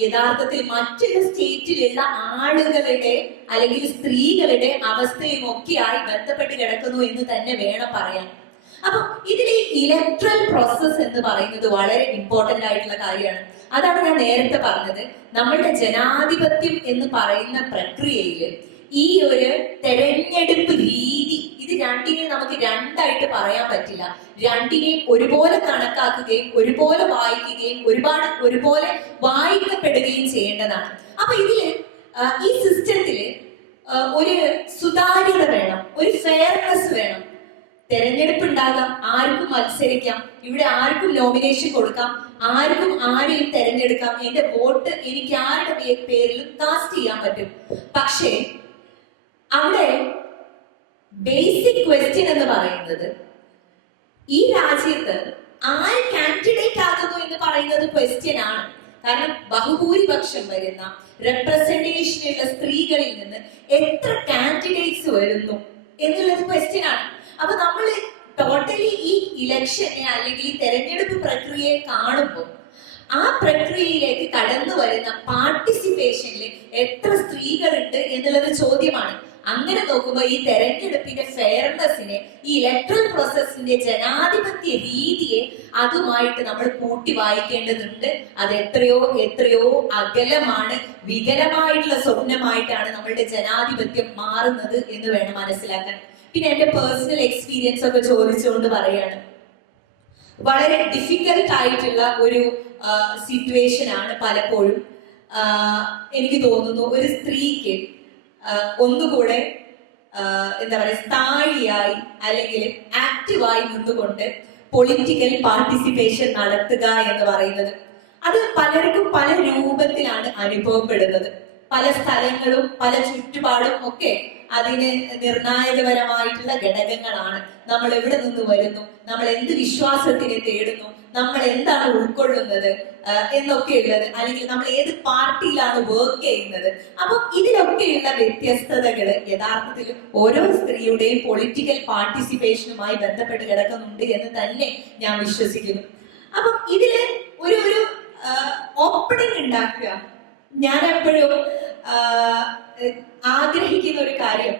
യഥാർത്ഥത്തിൽ മറ്റുള്ള സ്റ്റേറ്റിലുള്ള ആളുകളുടെ അല്ലെങ്കിൽ സ്ത്രീകളുടെ അവസ്ഥയും ഒക്കെയായി ബന്ധപ്പെട്ട് കിടക്കുന്നു എന്ന് തന്നെ വേണം പറയാൻ. അപ്പൊ ഇതിലെ ഇലക്ട്രൽ പ്രോസസ് എന്ന് പറയുന്നത് വളരെ ഇമ്പോർട്ടന്റ് ആയിട്ടുള്ള കാര്യമാണ്. അതാണ് ഞാൻ നേരത്തെ പറഞ്ഞത്. നമ്മളുടെ ജനാധിപത്യം എന്ന് പറയുന്ന പ്രക്രിയയിൽ ഈ ഒരു തെരഞ്ഞെടുപ്പ് രീതി, ഇത് രണ്ടിനെയും നമുക്ക് രണ്ടായിട്ട് പറയാൻ പറ്റില്ല. രണ്ടിനെയും ഒരുപോലെ കണക്കാക്കുകയും ഒരുപോലെ വായിക്കുകയും ഒരുപോലെ വായിക്കപ്പെടുകയും ചെയ്യേണ്ടതാണ്. അപ്പൊ ഇതില് ഈ സിസ്റ്റത്തില് ഒരു സുതാര്യത വേണം, ഒരു ഫെയർനെസ് വേണം. തെരഞ്ഞെടുപ്പ് ഉണ്ടാകാം, ആർക്കും മത്സരിക്കാം, ഇവിടെ ആർക്കും നോമിനേഷൻ കൊടുക്കാം, ആർക്കും ആരെയും തെരഞ്ഞെടുക്കാം, എന്റെ വോട്ട് എനിക്ക് ആരുടെ പേരിലും കാസ്റ്റ് ചെയ്യാൻ പറ്റും. പക്ഷേ അവിടെ ബേസിക് ക്വസ്റ്റ്യൻ എന്ന് പറയുന്നത് ഈ രാജ്യത്ത് ആര് കാൻഡിഡേറ്റ് ആകുന്നു എന്ന് പറയുന്നത് ക്വസ്റ്റ്യൻ ആണ്. കാരണം ബഹുഭൂരിപക്ഷം വരുന്ന റെപ്രസെന്റേഷനുള്ള സ്ത്രീകളിൽ നിന്ന് എത്ര കാൻഡിഡേറ്റ്സ് വരുന്നു എന്നുള്ളത് ക്വസ്റ്റ്യൻ ആണ്. അപ്പൊ നമ്മൾ ടോട്ടലി ഈ ഇലക്ഷനെ അല്ലെങ്കിൽ ഈ തെരഞ്ഞെടുപ്പ് പ്രക്രിയയെ കാണുമ്പോൾ ആ പ്രക്രിയയിലേക്ക് കടന്നു വരുന്ന പാർട്ടിസിപ്പേഷനിൽ എത്ര സ്ത്രീകളുണ്ട് എന്നുള്ളത് ചോദ്യമാണ്. അങ്ങനെ നോക്കുമ്പോൾ ഈ തെരഞ്ഞെടുപ്പിന്റെ ഫെയർനെസ്സിനെ, ഈ ഇലക്ട്രൽ പ്രോസസ്സിന്റെ ജനാധിപത്യ രീതിയെ അതുമായിട്ട് നമ്മൾ കൂട്ടി വായിക്കേണ്ടതുണ്ട്. അത് എത്രയോ എത്രയോ അകലമാണ്, വികലമായിട്ടുള്ള സ്വപ്നമായിട്ടാണ് നമ്മളുടെ ജനാധിപത്യം മാറുന്നത് എന്ന് വേണം മനസ്സിലാക്കാൻ. പിന്നെ എന്റെ പേഴ്സണൽ എക്സ്പീരിയൻസ് ഒക്കെ ചോദിച്ചുകൊണ്ട് പറയാണ്, വളരെ ഡിഫിക്കൽട്ട് ആയിട്ടുള്ള ഒരു സിറ്റുവേഷൻ ആണ് പലപ്പോഴും. എനിക്ക് തോന്നുന്നു ഒരു സ്ത്രീക്ക് ഒന്നുകൂടെ എന്താ പറയുക, സ്ഥായിയായി അല്ലെങ്കിൽ ആക്റ്റീവായി നിന്നുകൊണ്ട് പൊളിറ്റിക്കൽ പാർട്ടിസിപ്പേഷൻ നടത്തുക എന്ന് പറയുന്നത് അത് പലർക്കും പല രൂപത്തിലാണ് അനുഭവപ്പെടുന്നത്. പല സ്ഥലങ്ങളും പല ചുറ്റുപാടും ഒക്കെ അതിന് നിർണായകപരമായിട്ടുള്ള ഘടകങ്ങളാണ്. നമ്മൾ എവിടെ നിന്ന് വരുന്നു, നമ്മൾ എന്ത് വിശ്വാസത്തിനെ തേടുന്നു, നമ്മൾ എന്താണ് ഉൾക്കൊള്ളുന്നത് എന്നൊക്കെയുള്ളത്, അല്ലെങ്കിൽ നമ്മൾ ഏത് പാർട്ടിയിലാണ് വർക്ക് ചെയ്യുന്നത്. അപ്പൊ ഇതിലൊക്കെയുള്ള വ്യത്യസ്തതകള് യഥാർത്ഥത്തിൽ ഓരോ സ്ത്രീയുടെയും പൊളിറ്റിക്കൽ പാർട്ടിസിപ്പേഷനുമായി ബന്ധപ്പെട്ട് കിടക്കുന്നുണ്ട് എന്ന് തന്നെ ഞാൻ വിശ്വസിക്കുന്നു. അപ്പൊ ഇതില് ഒരു ഓപ്പണിംഗ് ഉണ്ടാക്കുക, ഞാൻ എപ്പോഴും ആഗ്രഹിക്കുന്ന ഒരു കാര്യം,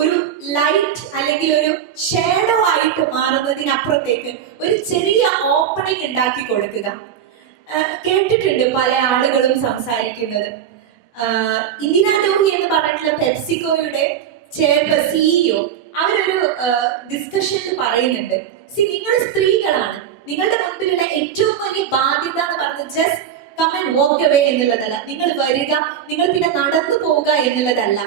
ഒരു ലൈറ്റ് അല്ലെങ്കിൽ ഒരു ഷേഡോ ആയിട്ട് മാറുന്നതിനപ്പുറത്തേക്ക് ഒരു ചെറിയ ഓപ്പണിംഗ് ഉണ്ടാക്കി കൊടുക്കുക. കേട്ടിട്ടുണ്ട് പല ആളുകളും സംസാരിക്കുന്നത്. ഇന്ദിരാ ഗാന്ധി എന്ന് പറഞ്ഞിട്ടുള്ള പെപ്സിക്കോയുടെ സിഇഒ അവരൊരു ഡിസ്കഷനിൽ പറയുന്നുണ്ട്, നിങ്ങൾ സ്ത്രീകളാണ്, നിങ്ങളുടെ മുൻപിലുള്ള ഏറ്റവും വലിയ ബാധ്യത എന്ന് പറയുന്നത് just come and walk away എന്നുള്ളതല്ല, നിങ്ങൾ വരിക, നിങ്ങൾ പിന്നെ നടന്നു പോവുക എന്നുള്ളതല്ല.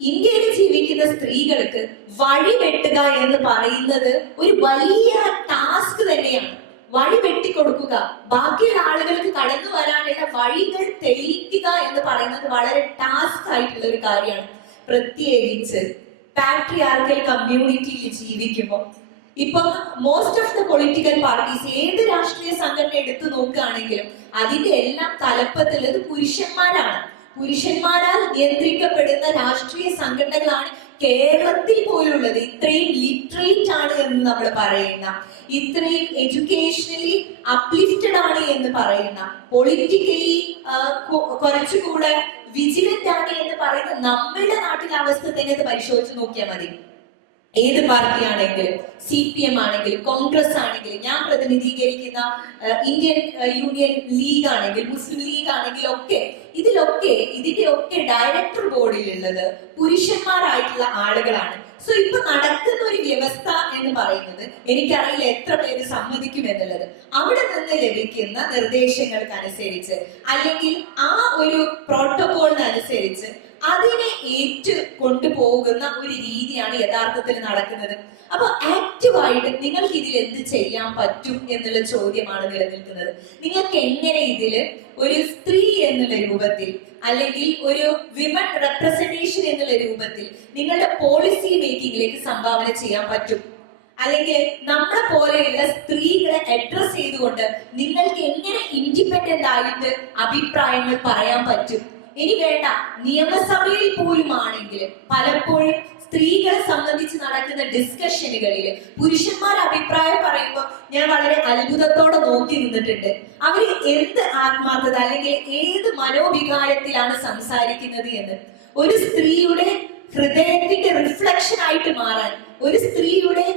ഇന്ത്യയിൽ ജീവിക്കുന്ന സ്ത്രീകൾക്ക് വഴി വെട്ടുക എന്ന് പറയുന്നത് ഒരു വലിയ ടാസ്ക് തന്നെയാണ്. വഴി വെട്ടിക്കൊടുക്കുക, ബാക്കിയുള്ള ആളുകൾക്ക് കടന്നു വരാനുള്ള വഴികൾ തെളിയിക്കുക എന്ന് പറയുന്നത് വളരെ ടാസ്ക് ആയിട്ടുള്ള ഒരു കാര്യമാണ്. പ്രത്യേകിച്ച് പാട്രിയാർക്കൽ കമ്മ്യൂണിറ്റിയിൽ ജീവിക്കുമ്പോൾ. ഇപ്പം most of the political parties, ഏത് രാഷ്ട്രീയ സംഘടന എടുത്തു നോക്കുകയാണെങ്കിലും അതിന്റെ എല്ലാം തലപ്പത്തുള്ളത് പുരുഷന്മാരാണ്. പുരുഷന്മാരാൽ നിയന്ത്രിക്കപ്പെടുന്ന രാഷ്ട്രീയ സംഘടനകളാണ് കേരളത്തിൽ പോലുള്ളത്. ഇത്രയും ലിറ്ററേറ്റ് ആണ് എന്ന് നമ്മൾ പറയുന്ന, ഇത്രയും എഡ്യൂക്കേഷണലി അപ്ലിഫ്റ്റഡ് ആണ് എന്ന് പറയുന്ന, പൊളിറ്റിക്കലി കുറച്ചുകൂടെ വിജിലന്റ് ആണ് എന്ന് പറയുന്ന നമ്മളുടെ നാട്ടിലെ അവസ്ഥ തന്നെ ഇത് പരിശോധിച്ച് നോക്കിയാൽ മതി. ഏത് പാർട്ടി ആണെങ്കിലും, CPM ആണെങ്കിലും, കോൺഗ്രസ് ആണെങ്കിലും, ഞാൻ പ്രതിനിധീകരിക്കുന്ന ഇന്ത്യൻ യൂണിയൻ ലീഗ് ആണെങ്കിൽ, മുസ്ലിം ലീഗ് ആണെങ്കിലും ഒക്കെ ഇതിന്റെ ഒക്കെ ഡയറക്ടർ ബോർഡിലുള്ളത് പുരുഷന്മാരായിട്ടുള്ള ആളുകളാണ്. സോ ഇപ്പൊ നടക്കുന്ന ഒരു വ്യവസ്ഥ എന്ന് പറയുന്നത്, എനിക്കറിയില്ല എത്ര പേര് സമ്മതിക്കും എന്നുള്ളത്, അവിടെ നിന്ന് ലഭിക്കുന്ന നിർദ്ദേശങ്ങൾക്കനുസരിച്ച് അല്ലെങ്കിൽ ആ ഒരു പ്രോട്ടോകോളിനനുസരിച്ച് അതിനെ ഏറ്റു കൊണ്ടുപോകുന്ന ഒരു രീതിയാണ് യഥാർത്ഥത്തിൽ നടക്കുന്നത്. അപ്പൊ ആക്റ്റീവായിട്ട് നിങ്ങൾക്ക് ഇതിൽ എന്ത് ചെയ്യാൻ പറ്റും എന്നുള്ള ചോദ്യമാണ് നിലനിൽക്കുന്നത്. നിങ്ങൾക്ക് എങ്ങനെ ഇതില് ഒരു സ്ത്രീ എന്നുള്ള രൂപത്തിൽ അല്ലെങ്കിൽ ഒരു വിമൻ റെപ്രസെന്റേഷൻ എന്നുള്ള രൂപത്തിൽ നിങ്ങളുടെ പോളിസി മേക്കിങ്ങിലേക്ക് സംഭാവന ചെയ്യാൻ പറ്റും? അല്ലെങ്കിൽ നമ്മളെ പോലെയുള്ള സ്ത്രീകളെ അഡ്രസ് ചെയ്തുകൊണ്ട് നിങ്ങൾക്ക് എങ്ങനെ ഇൻഡിപെൻഡന്റ് ആയിട്ട് അഭിപ്രായങ്ങൾ പറയാൻ പറ്റും? ഇനി വേണ്ട, നിയമസഭയിൽ പോലും ആണെങ്കിൽ പലപ്പോഴും സ്ത്രീകളെ സംബന്ധിച്ച് നടക്കുന്ന ഡിസ്കഷനുകളിൽ പുരുഷന്മാർ അഭിപ്രായം പറയുമ്പോൾ ഞാൻ വളരെ അത്ഭുതത്തോടെ നോക്കി നിന്നിട്ടുണ്ട്. അവർ എന്ത് ആത്മാർത്ഥത അല്ലെങ്കിൽ ഏത് മനോവികാരത്തിലാണ് സംസാരിക്കുന്നത് എന്ന്. ഒരു സ്ത്രീയുടെ ഹൃദയത്തിന്റെ റിഫ്ലക്ഷൻ ആയിട്ട് മാറാൻ, ഒരു സ്ത്രീയുടെ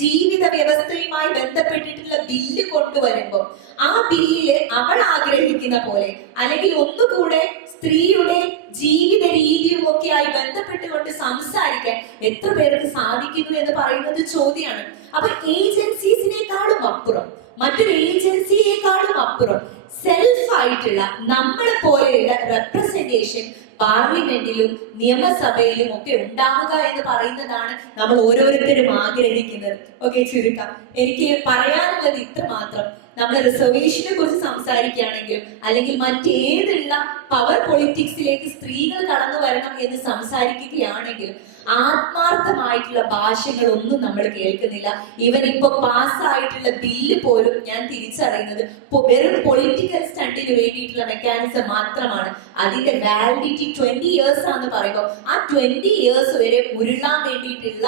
ജീവിത വ്യവസ്ഥയുമായി ബന്ധപ്പെട്ടിട്ടുള്ള ബില്ല് കൊണ്ടുവരുമ്പോൾ ആ ബില്ലില് അവൾ ആഗ്രഹിക്കുന്ന പോലെ അല്ലെങ്കിൽ ഒന്നുകൂടെ സ്ത്രീയുടെ ജീവിത രീതിയും ഒക്കെ ആയി ബന്ധപ്പെട്ടുകൊണ്ട് സംസാരിക്കാൻ എത്ര പേർക്ക് സാധിക്കുന്നു എന്ന് പറയുന്നത് ചോദ്യമാണ്. അപ്പൊ ഏജൻസീസിനേക്കാളും അപ്പുറം, മറ്റൊരു ഏജൻസിയേക്കാളും അപ്പുറം സെൽഫായിട്ടുള്ള നമ്മളെ പോലെയുള്ള റെപ്രസെന്റേഷൻ പാർലമെന്റിലും നിയമസഭയിലും ഒക്കെ ഉണ്ടാവുക എന്ന് പറയുന്നതാണ് നമ്മൾ ഓരോരുത്തരും ആഗ്രഹിക്കുന്നത്. ഓക്കെ, ചുരുക്കം എനിക്ക് പറയാനുള്ളത് ഇത്ര മാത്രം. നമ്മൾ റിസർവേഷനെ കുറിച്ച് സംസാരിക്കുകയാണെങ്കിലും അല്ലെങ്കിൽ മറ്റേതുള്ള പവർ പൊളിറ്റിക്സിലേക്ക് സ്ത്രീകൾ കടന്നു വരണം എന്ന് സംസാരിക്കുകയാണെങ്കിലും ആത്മാർത്ഥമായിട്ടുള്ള ഭാഷകളൊന്നും നമ്മൾ കേൾക്കുന്നില്ല. ഇവൻ ഇപ്പൊ പാസ്സായിട്ടുള്ള ബില്ല് പോലും ഞാൻ തിരിച്ചറിയുന്നത് വെറും പൊളിറ്റിക്കൽ സ്റ്റണ്ടിന് വേണ്ടിയിട്ടുള്ള മെക്കാനിസം മാത്രമാണ്. അതിന്റെ വാലിഡിറ്റി 20 years ആണെന്ന് പറയുമ്പോൾ ആ 20 years വരെ ഉരുളാൻ വേണ്ടിയിട്ടുള്ള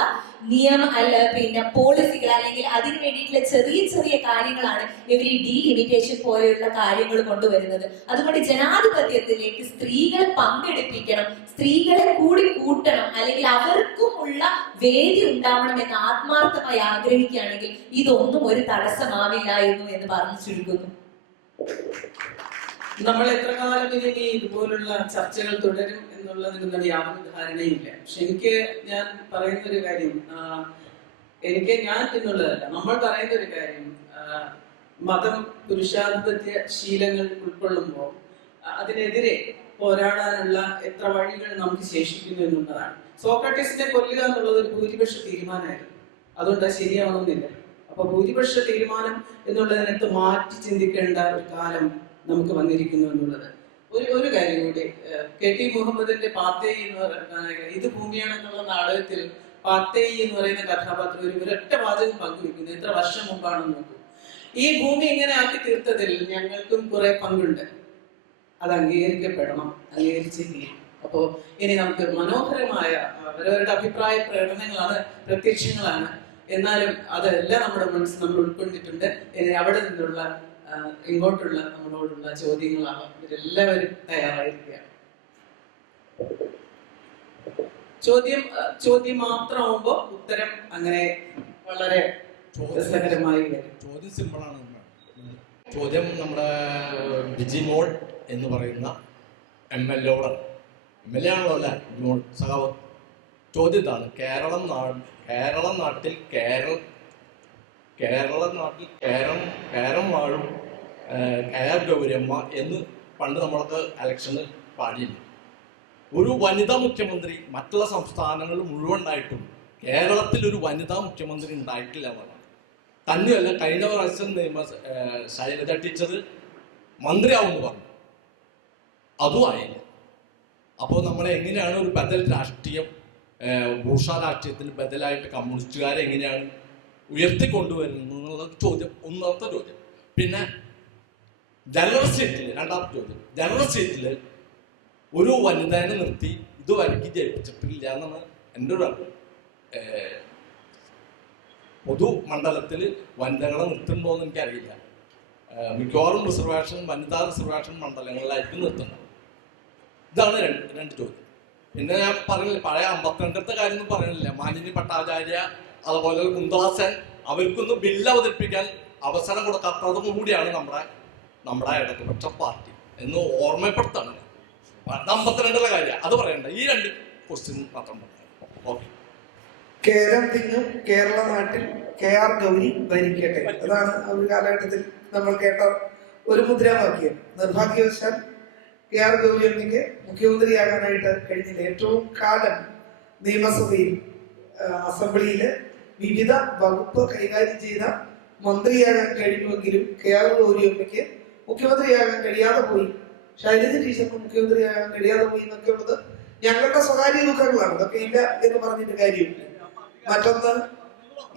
പിന്നെ പോളിസികൾ അല്ലെങ്കിൽ അതിന് വേണ്ടിയിട്ടുള്ള ചെറിയ ചെറിയ കാര്യങ്ങളാണ് ഇവർ ഈ ഡീലിമിറ്റേഷൻ പോലെയുള്ള കാര്യങ്ങൾ കൊണ്ടുവരുന്നത്. അതുകൊണ്ട് ജനാധിപത്യത്തിലേക്ക് സ്ത്രീകളെ പങ്കെടുപ്പിക്കണം, സ്ത്രീകളെ കൂടി കൂട്ടണം, അല്ലെങ്കിൽ അവർക്കും ഉള്ള വേദി ഉണ്ടാവണം എന്ന് ആത്മാർത്ഥമായി ആഗ്രഹിക്കുകയാണെങ്കിൽ ഇതൊന്നും ഒരു തടസ്സമാവില്ലായിരുന്നു എന്ന് പറഞ്ഞു ചുരുക്കുന്നു. നമ്മൾ എത്ര കാലം ഇനി ഇതുപോലുള്ള ചർച്ചകൾ തുടരും എന്നുള്ളതിനൊന്നും യാതൊരു ധാരണയില്ല. പക്ഷെ ഞാൻ പറയുന്ന ഒരു കാര്യം, ഞാൻ എന്നുള്ളതല്ല, നമ്മൾ പറയുന്ന ഒരു കാര്യം, മതം പുരുഷാധിപത്യ ശീലങ്ങൾ ഉൾക്കൊള്ളുമ്പോൾ അതിനെതിരെ പോരാടാനുള്ള എത്ര വഴികൾ നമുക്ക് ശേഷിക്കുന്നു എന്നുള്ളതാണ്. സോക്രട്ടീസിനെ കൊല്ലുക എന്നുള്ളത് ഒരു ഭൂരിപക്ഷ തീരുമാനമായിരുന്നു. അതുകൊണ്ട് ശരിയാവണമെന്നില്ല. അപ്പൊ ഭൂരിപക്ഷ തീരുമാനം എന്നുള്ളതിനകത്ത് മാറ്റി ചിന്തിക്കേണ്ട ഒരു കാലം നമുക്ക് വന്നിരിക്കുന്നു എന്നുള്ളത്. ഒരു കാര്യം കൂടി, KT മുഹമ്മദിന്റെ പാത്തേയി എന്ന് പറയുന്ന ഇത് ഭൂമിയാണെന്നുള്ള നാടകത്തിൽ പാത്തേയി എന്ന് പറയുന്ന കഥാപാത്രം ഒരൊറ്റ വാചകം പങ്കുവെക്കുന്നു. എത്ര വർഷം മുമ്പാണെന്ന് നോക്കൂ. ഈ ഭൂമി ഇങ്ങനെ ആക്കി തീർത്തതിൽ ഞങ്ങൾക്കും കുറെ പങ്കുണ്ട്, അത് അംഗീകരിക്കപ്പെടണം, അംഗീകരിച്ചിരിക്കും. അപ്പോ ഇനി നമുക്ക് മനോഹരമായ അവരവരുടെ അഭിപ്രായ പ്രകടനങ്ങളാണ്, പ്രത്യക്ഷങ്ങളാണ്, എന്നാലും അതെല്ലാം നമ്മുടെ മനസ്സിൽ നമ്മൾ ഉൾക്കൊണ്ടിട്ടുണ്ട്. ഇനി അവിടെ നിന്നുള്ള ഇങ്ങോട്ടുള്ള നമ്മളോടുള്ള ചോദ്യങ്ങളാണ്. ഇവരെല്ലാവരും തയ്യാറായിരിക്കുക. ചോദ്യം മാത്രമാകുമ്പോ ഉത്തരം അങ്ങനെ വളരെ രസകരമായി വരും. ചോദ്യം സിമ്പിളാണ്. ചോദ്യം നമ്മുടെ ബിജിമോൾ എന്ന് പറയുന്ന MLA ആണല്ലോ അല്ലേ? ബിജിമോൾ സഖാവ്. ചോദ്യം ഇതാണ്: കേരളം നാട്ടിൽ വാഴും KR ഗൗരിയമ്മ എന്ന് പണ്ട് നമ്മളൊക്കെ ഇലക്ഷന് പാടിയില്ല. ഒരു വനിതാ മുഖ്യമന്ത്രി മറ്റുള്ള സംസ്ഥാനങ്ങൾ മുഴുവൻ ഉണ്ടായിട്ടും കേരളത്തിൽ ഒരു വനിതാ മുഖ്യമന്ത്രി ഉണ്ടായിട്ടില്ല എന്നാണ്. തന്നെയല്ല, കഴിഞ്ഞ പ്രാവശ്യം ശൈലജ ടീച്ചർ മന്ത്രിയാവുമെന്ന് പറഞ്ഞു, അതും ആയില്ല. അപ്പോൾ നമ്മൾ എങ്ങനെയാണ് ഒരു ബദൽ രാഷ്ട്രീയം, ഭൂഷ രാഷ്ട്രീയത്തിന് ബദലായിട്ട് കമ്മ്യൂണിസ്റ്റുകാരെ എങ്ങനെയാണ് ഉയർത്തിക്കൊണ്ടുവരുന്നത് എന്നുള്ള ചോദ്യം ഒന്നാമത്തെ ചോദ്യം. പിന്നെ ജനറൽ സീറ്റിൽ, രണ്ടാമത്തെ ചോദ്യം, ജനറൽ സീറ്റിൽ ഒരു വനിതയെ നിർത്തി ഇതുവരെയ്ക്ക് ജയിപ്പിച്ചിട്ടില്ല എന്നാണ് എൻ്റെ ഒരു പൊതു മണ്ഡലത്തിൽ വനിതകളെ നിർത്തുന്നുണ്ടോ എന്ന് എനിക്കറിയില്ല. മിക്കവാറും വനിതാ റിസർവേഷൻ മണ്ഡലങ്ങളിലായിരിക്കും നിർത്തുന്നത്. ഇതാണ് രണ്ട് ചോദ്യം. പിന്നെ ഞാൻ പറഞ്ഞില്ല, പഴയ 52 കാര്യം പറയുന്നില്ല. മാലിനി ഭട്ടാചാര്യ അതുപോലെ കുന്ദാസൻ, അവർക്കൊന്നും ബില്ല് അവതരിപ്പിക്കാൻ അവസരം കൊടുക്കാത്തതും കൂടിയാണ് നമ്മുടെ ഇടതുപക്ഷ പാർട്ടി എന്ന് ഓർമ്മപ്പെടുത്താണ്. 52 കാര്യം അത് പറയണ്ട. ഈ 2 ക്വസ്റ്റ്യൻ മാത്രം ഓക്കെ. കേരം തിങ്ങും കേരള നാട്ടിൽ KR ഗൗരി ഭരിക്കട്ടെ, അതാണ് ഒരു കാലഘട്ടത്തിൽ നമ്മൾ കേട്ട ഒരു മുദ്രാവാക്യം. നിർഭാഗ്യവശാൽ KR ഗൗരിയമ്മയ്ക്ക് മുഖ്യമന്ത്രിയാകാനായിട്ട് കഴിഞ്ഞില്ല. ഏറ്റവും കാലം നിയമസഭയിൽ അസംബ്ലിയില് വിവിധ വകുപ്പ് കൈകാര്യം ചെയ്ത മന്ത്രിയാകാൻ കഴിയുമെങ്കിലും KR ഗൗരിയമ്മയ്ക്ക് മുഖ്യമന്ത്രിയാകാൻ കഴിയാതെ പോയി. ശൈലജ ടീച്ചർക്ക് മുഖ്യമന്ത്രിയാകാൻ കഴിയാതെ പോയി എന്നൊക്കെ ഉള്ളത് ഞങ്ങളുടെ സ്വകാര്യ ദുഃഖങ്ങളാണ്. അതൊക്കെ ഇല്ല എന്ന് പറഞ്ഞിട്ട് കാര്യമില്ല. മറ്റൊന്ന്,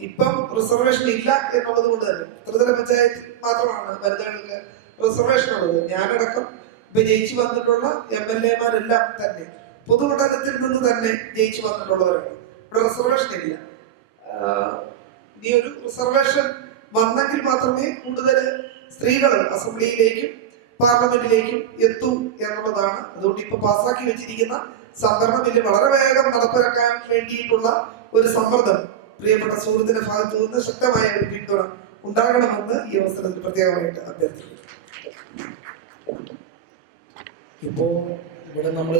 ഇപ്പം റിസർവേഷൻ ഇല്ല എന്നുള്ളത് കൊണ്ട് തന്നെ ത്രിതല പഞ്ചായത്തിൽ മാത്രമാണ് വനിതകൾക്ക് റിസർവേഷൻ ഉള്ളത്. ഞാനടക്കം ഇപ്പൊ ജയിച്ചു വന്നിട്ടുള്ള MLA-മാരെല്ലാം തന്നെ പൊതുമണ്ഡലത്തിൽ നിന്ന് തന്നെ ജയിച്ചു വന്നിട്ടുള്ളവരാണ്. ഇവിടെ റിസർവേഷൻ ഇല്ല. ഇനി ഒരു റിസർവേഷൻ വന്നെങ്കിൽ മാത്രമേ കൂടുതൽ സ്ത്രീകൾ അസംബ്ലിയിലേക്കും പാർലമെന്റിലേക്കും എത്തൂ എന്നുള്ളതാണ്. അതുകൊണ്ട് ഇപ്പൊ പാസ്സാക്കി വെച്ചിരിക്കുന്ന സംവരണ ബില്ല് വളരെ വേഗം നടപ്പിലാക്കാൻ വേണ്ടിയിട്ടുള്ള ഒരു സമ്മർദ്ദം പ്രിയപ്പെട്ട സുഹൃത്തിന്റെ ഭാഗത്തു നിന്ന് ശക്തമായ ഒരു പിന്തുണ ഉണ്ടാകണമെന്ന് ഈ അവസരത്തിൽ പ്രത്യേകമായിട്ട് അഭ്യർത്ഥിക്കുന്നു. ഇപ്പോ ഇവിടെ നമ്മൾ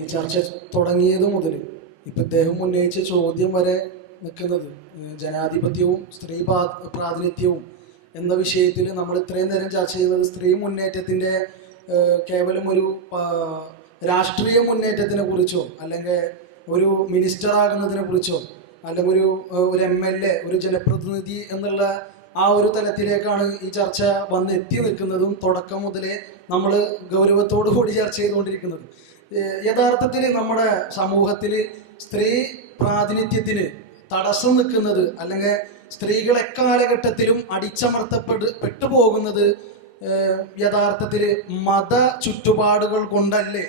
ഈ ചർച്ച തുടങ്ങിയത് മുതൽ ഇപ്പൊ ഇദ്ദേഹം ഉന്നയിച്ച ചോദ്യം വരെ നിൽക്കുന്നത് ജനാധിപത്യവും സ്ത്രീ പ്രാതിനിധ്യവും എന്ന വിഷയത്തിൽ നമ്മൾ ഇത്രയും നേരം ചർച്ച ചെയ്യുന്നത് സ്ത്രീ മുന്നേറ്റത്തിൻ്റെ കേവലം ഒരു രാഷ്ട്രീയ മുന്നേറ്റത്തിനെ കുറിച്ചോ അല്ലെങ്കിൽ ഒരു മിനിസ്റ്റർ ആകുന്നതിനെ കുറിച്ചോ അല്ലെങ്കിൽ ഒരു MLA, ഒരു ജനപ്രതിനിധി എന്നുള്ള ആ ഒരു തലത്തിലേക്കാണ് ഈ ചർച്ച വന്ന് എത്തി നിൽക്കുന്നതും തുടക്കം മുതലേ നമ്മൾ ഗൗരവത്തോടു കൂടി ചർച്ച ചെയ്തുകൊണ്ടിരിക്കുന്നത്. യഥാർത്ഥത്തിൽ നമ്മുടെ സമൂഹത്തിൽ സ്ത്രീ പ്രാതിനിധ്യത്തിന് തടസ്സം നിൽക്കുന്നത് അല്ലെങ്കിൽ സ്ത്രീകൾ എക്കാലഘട്ടത്തിലും അടിച്ചമർത്തപ്പെട്ടു പോകുന്നത് യഥാർത്ഥത്തിൽ മത ചുറ്റുപാടുകൾ കൊണ്ടല്ലേ,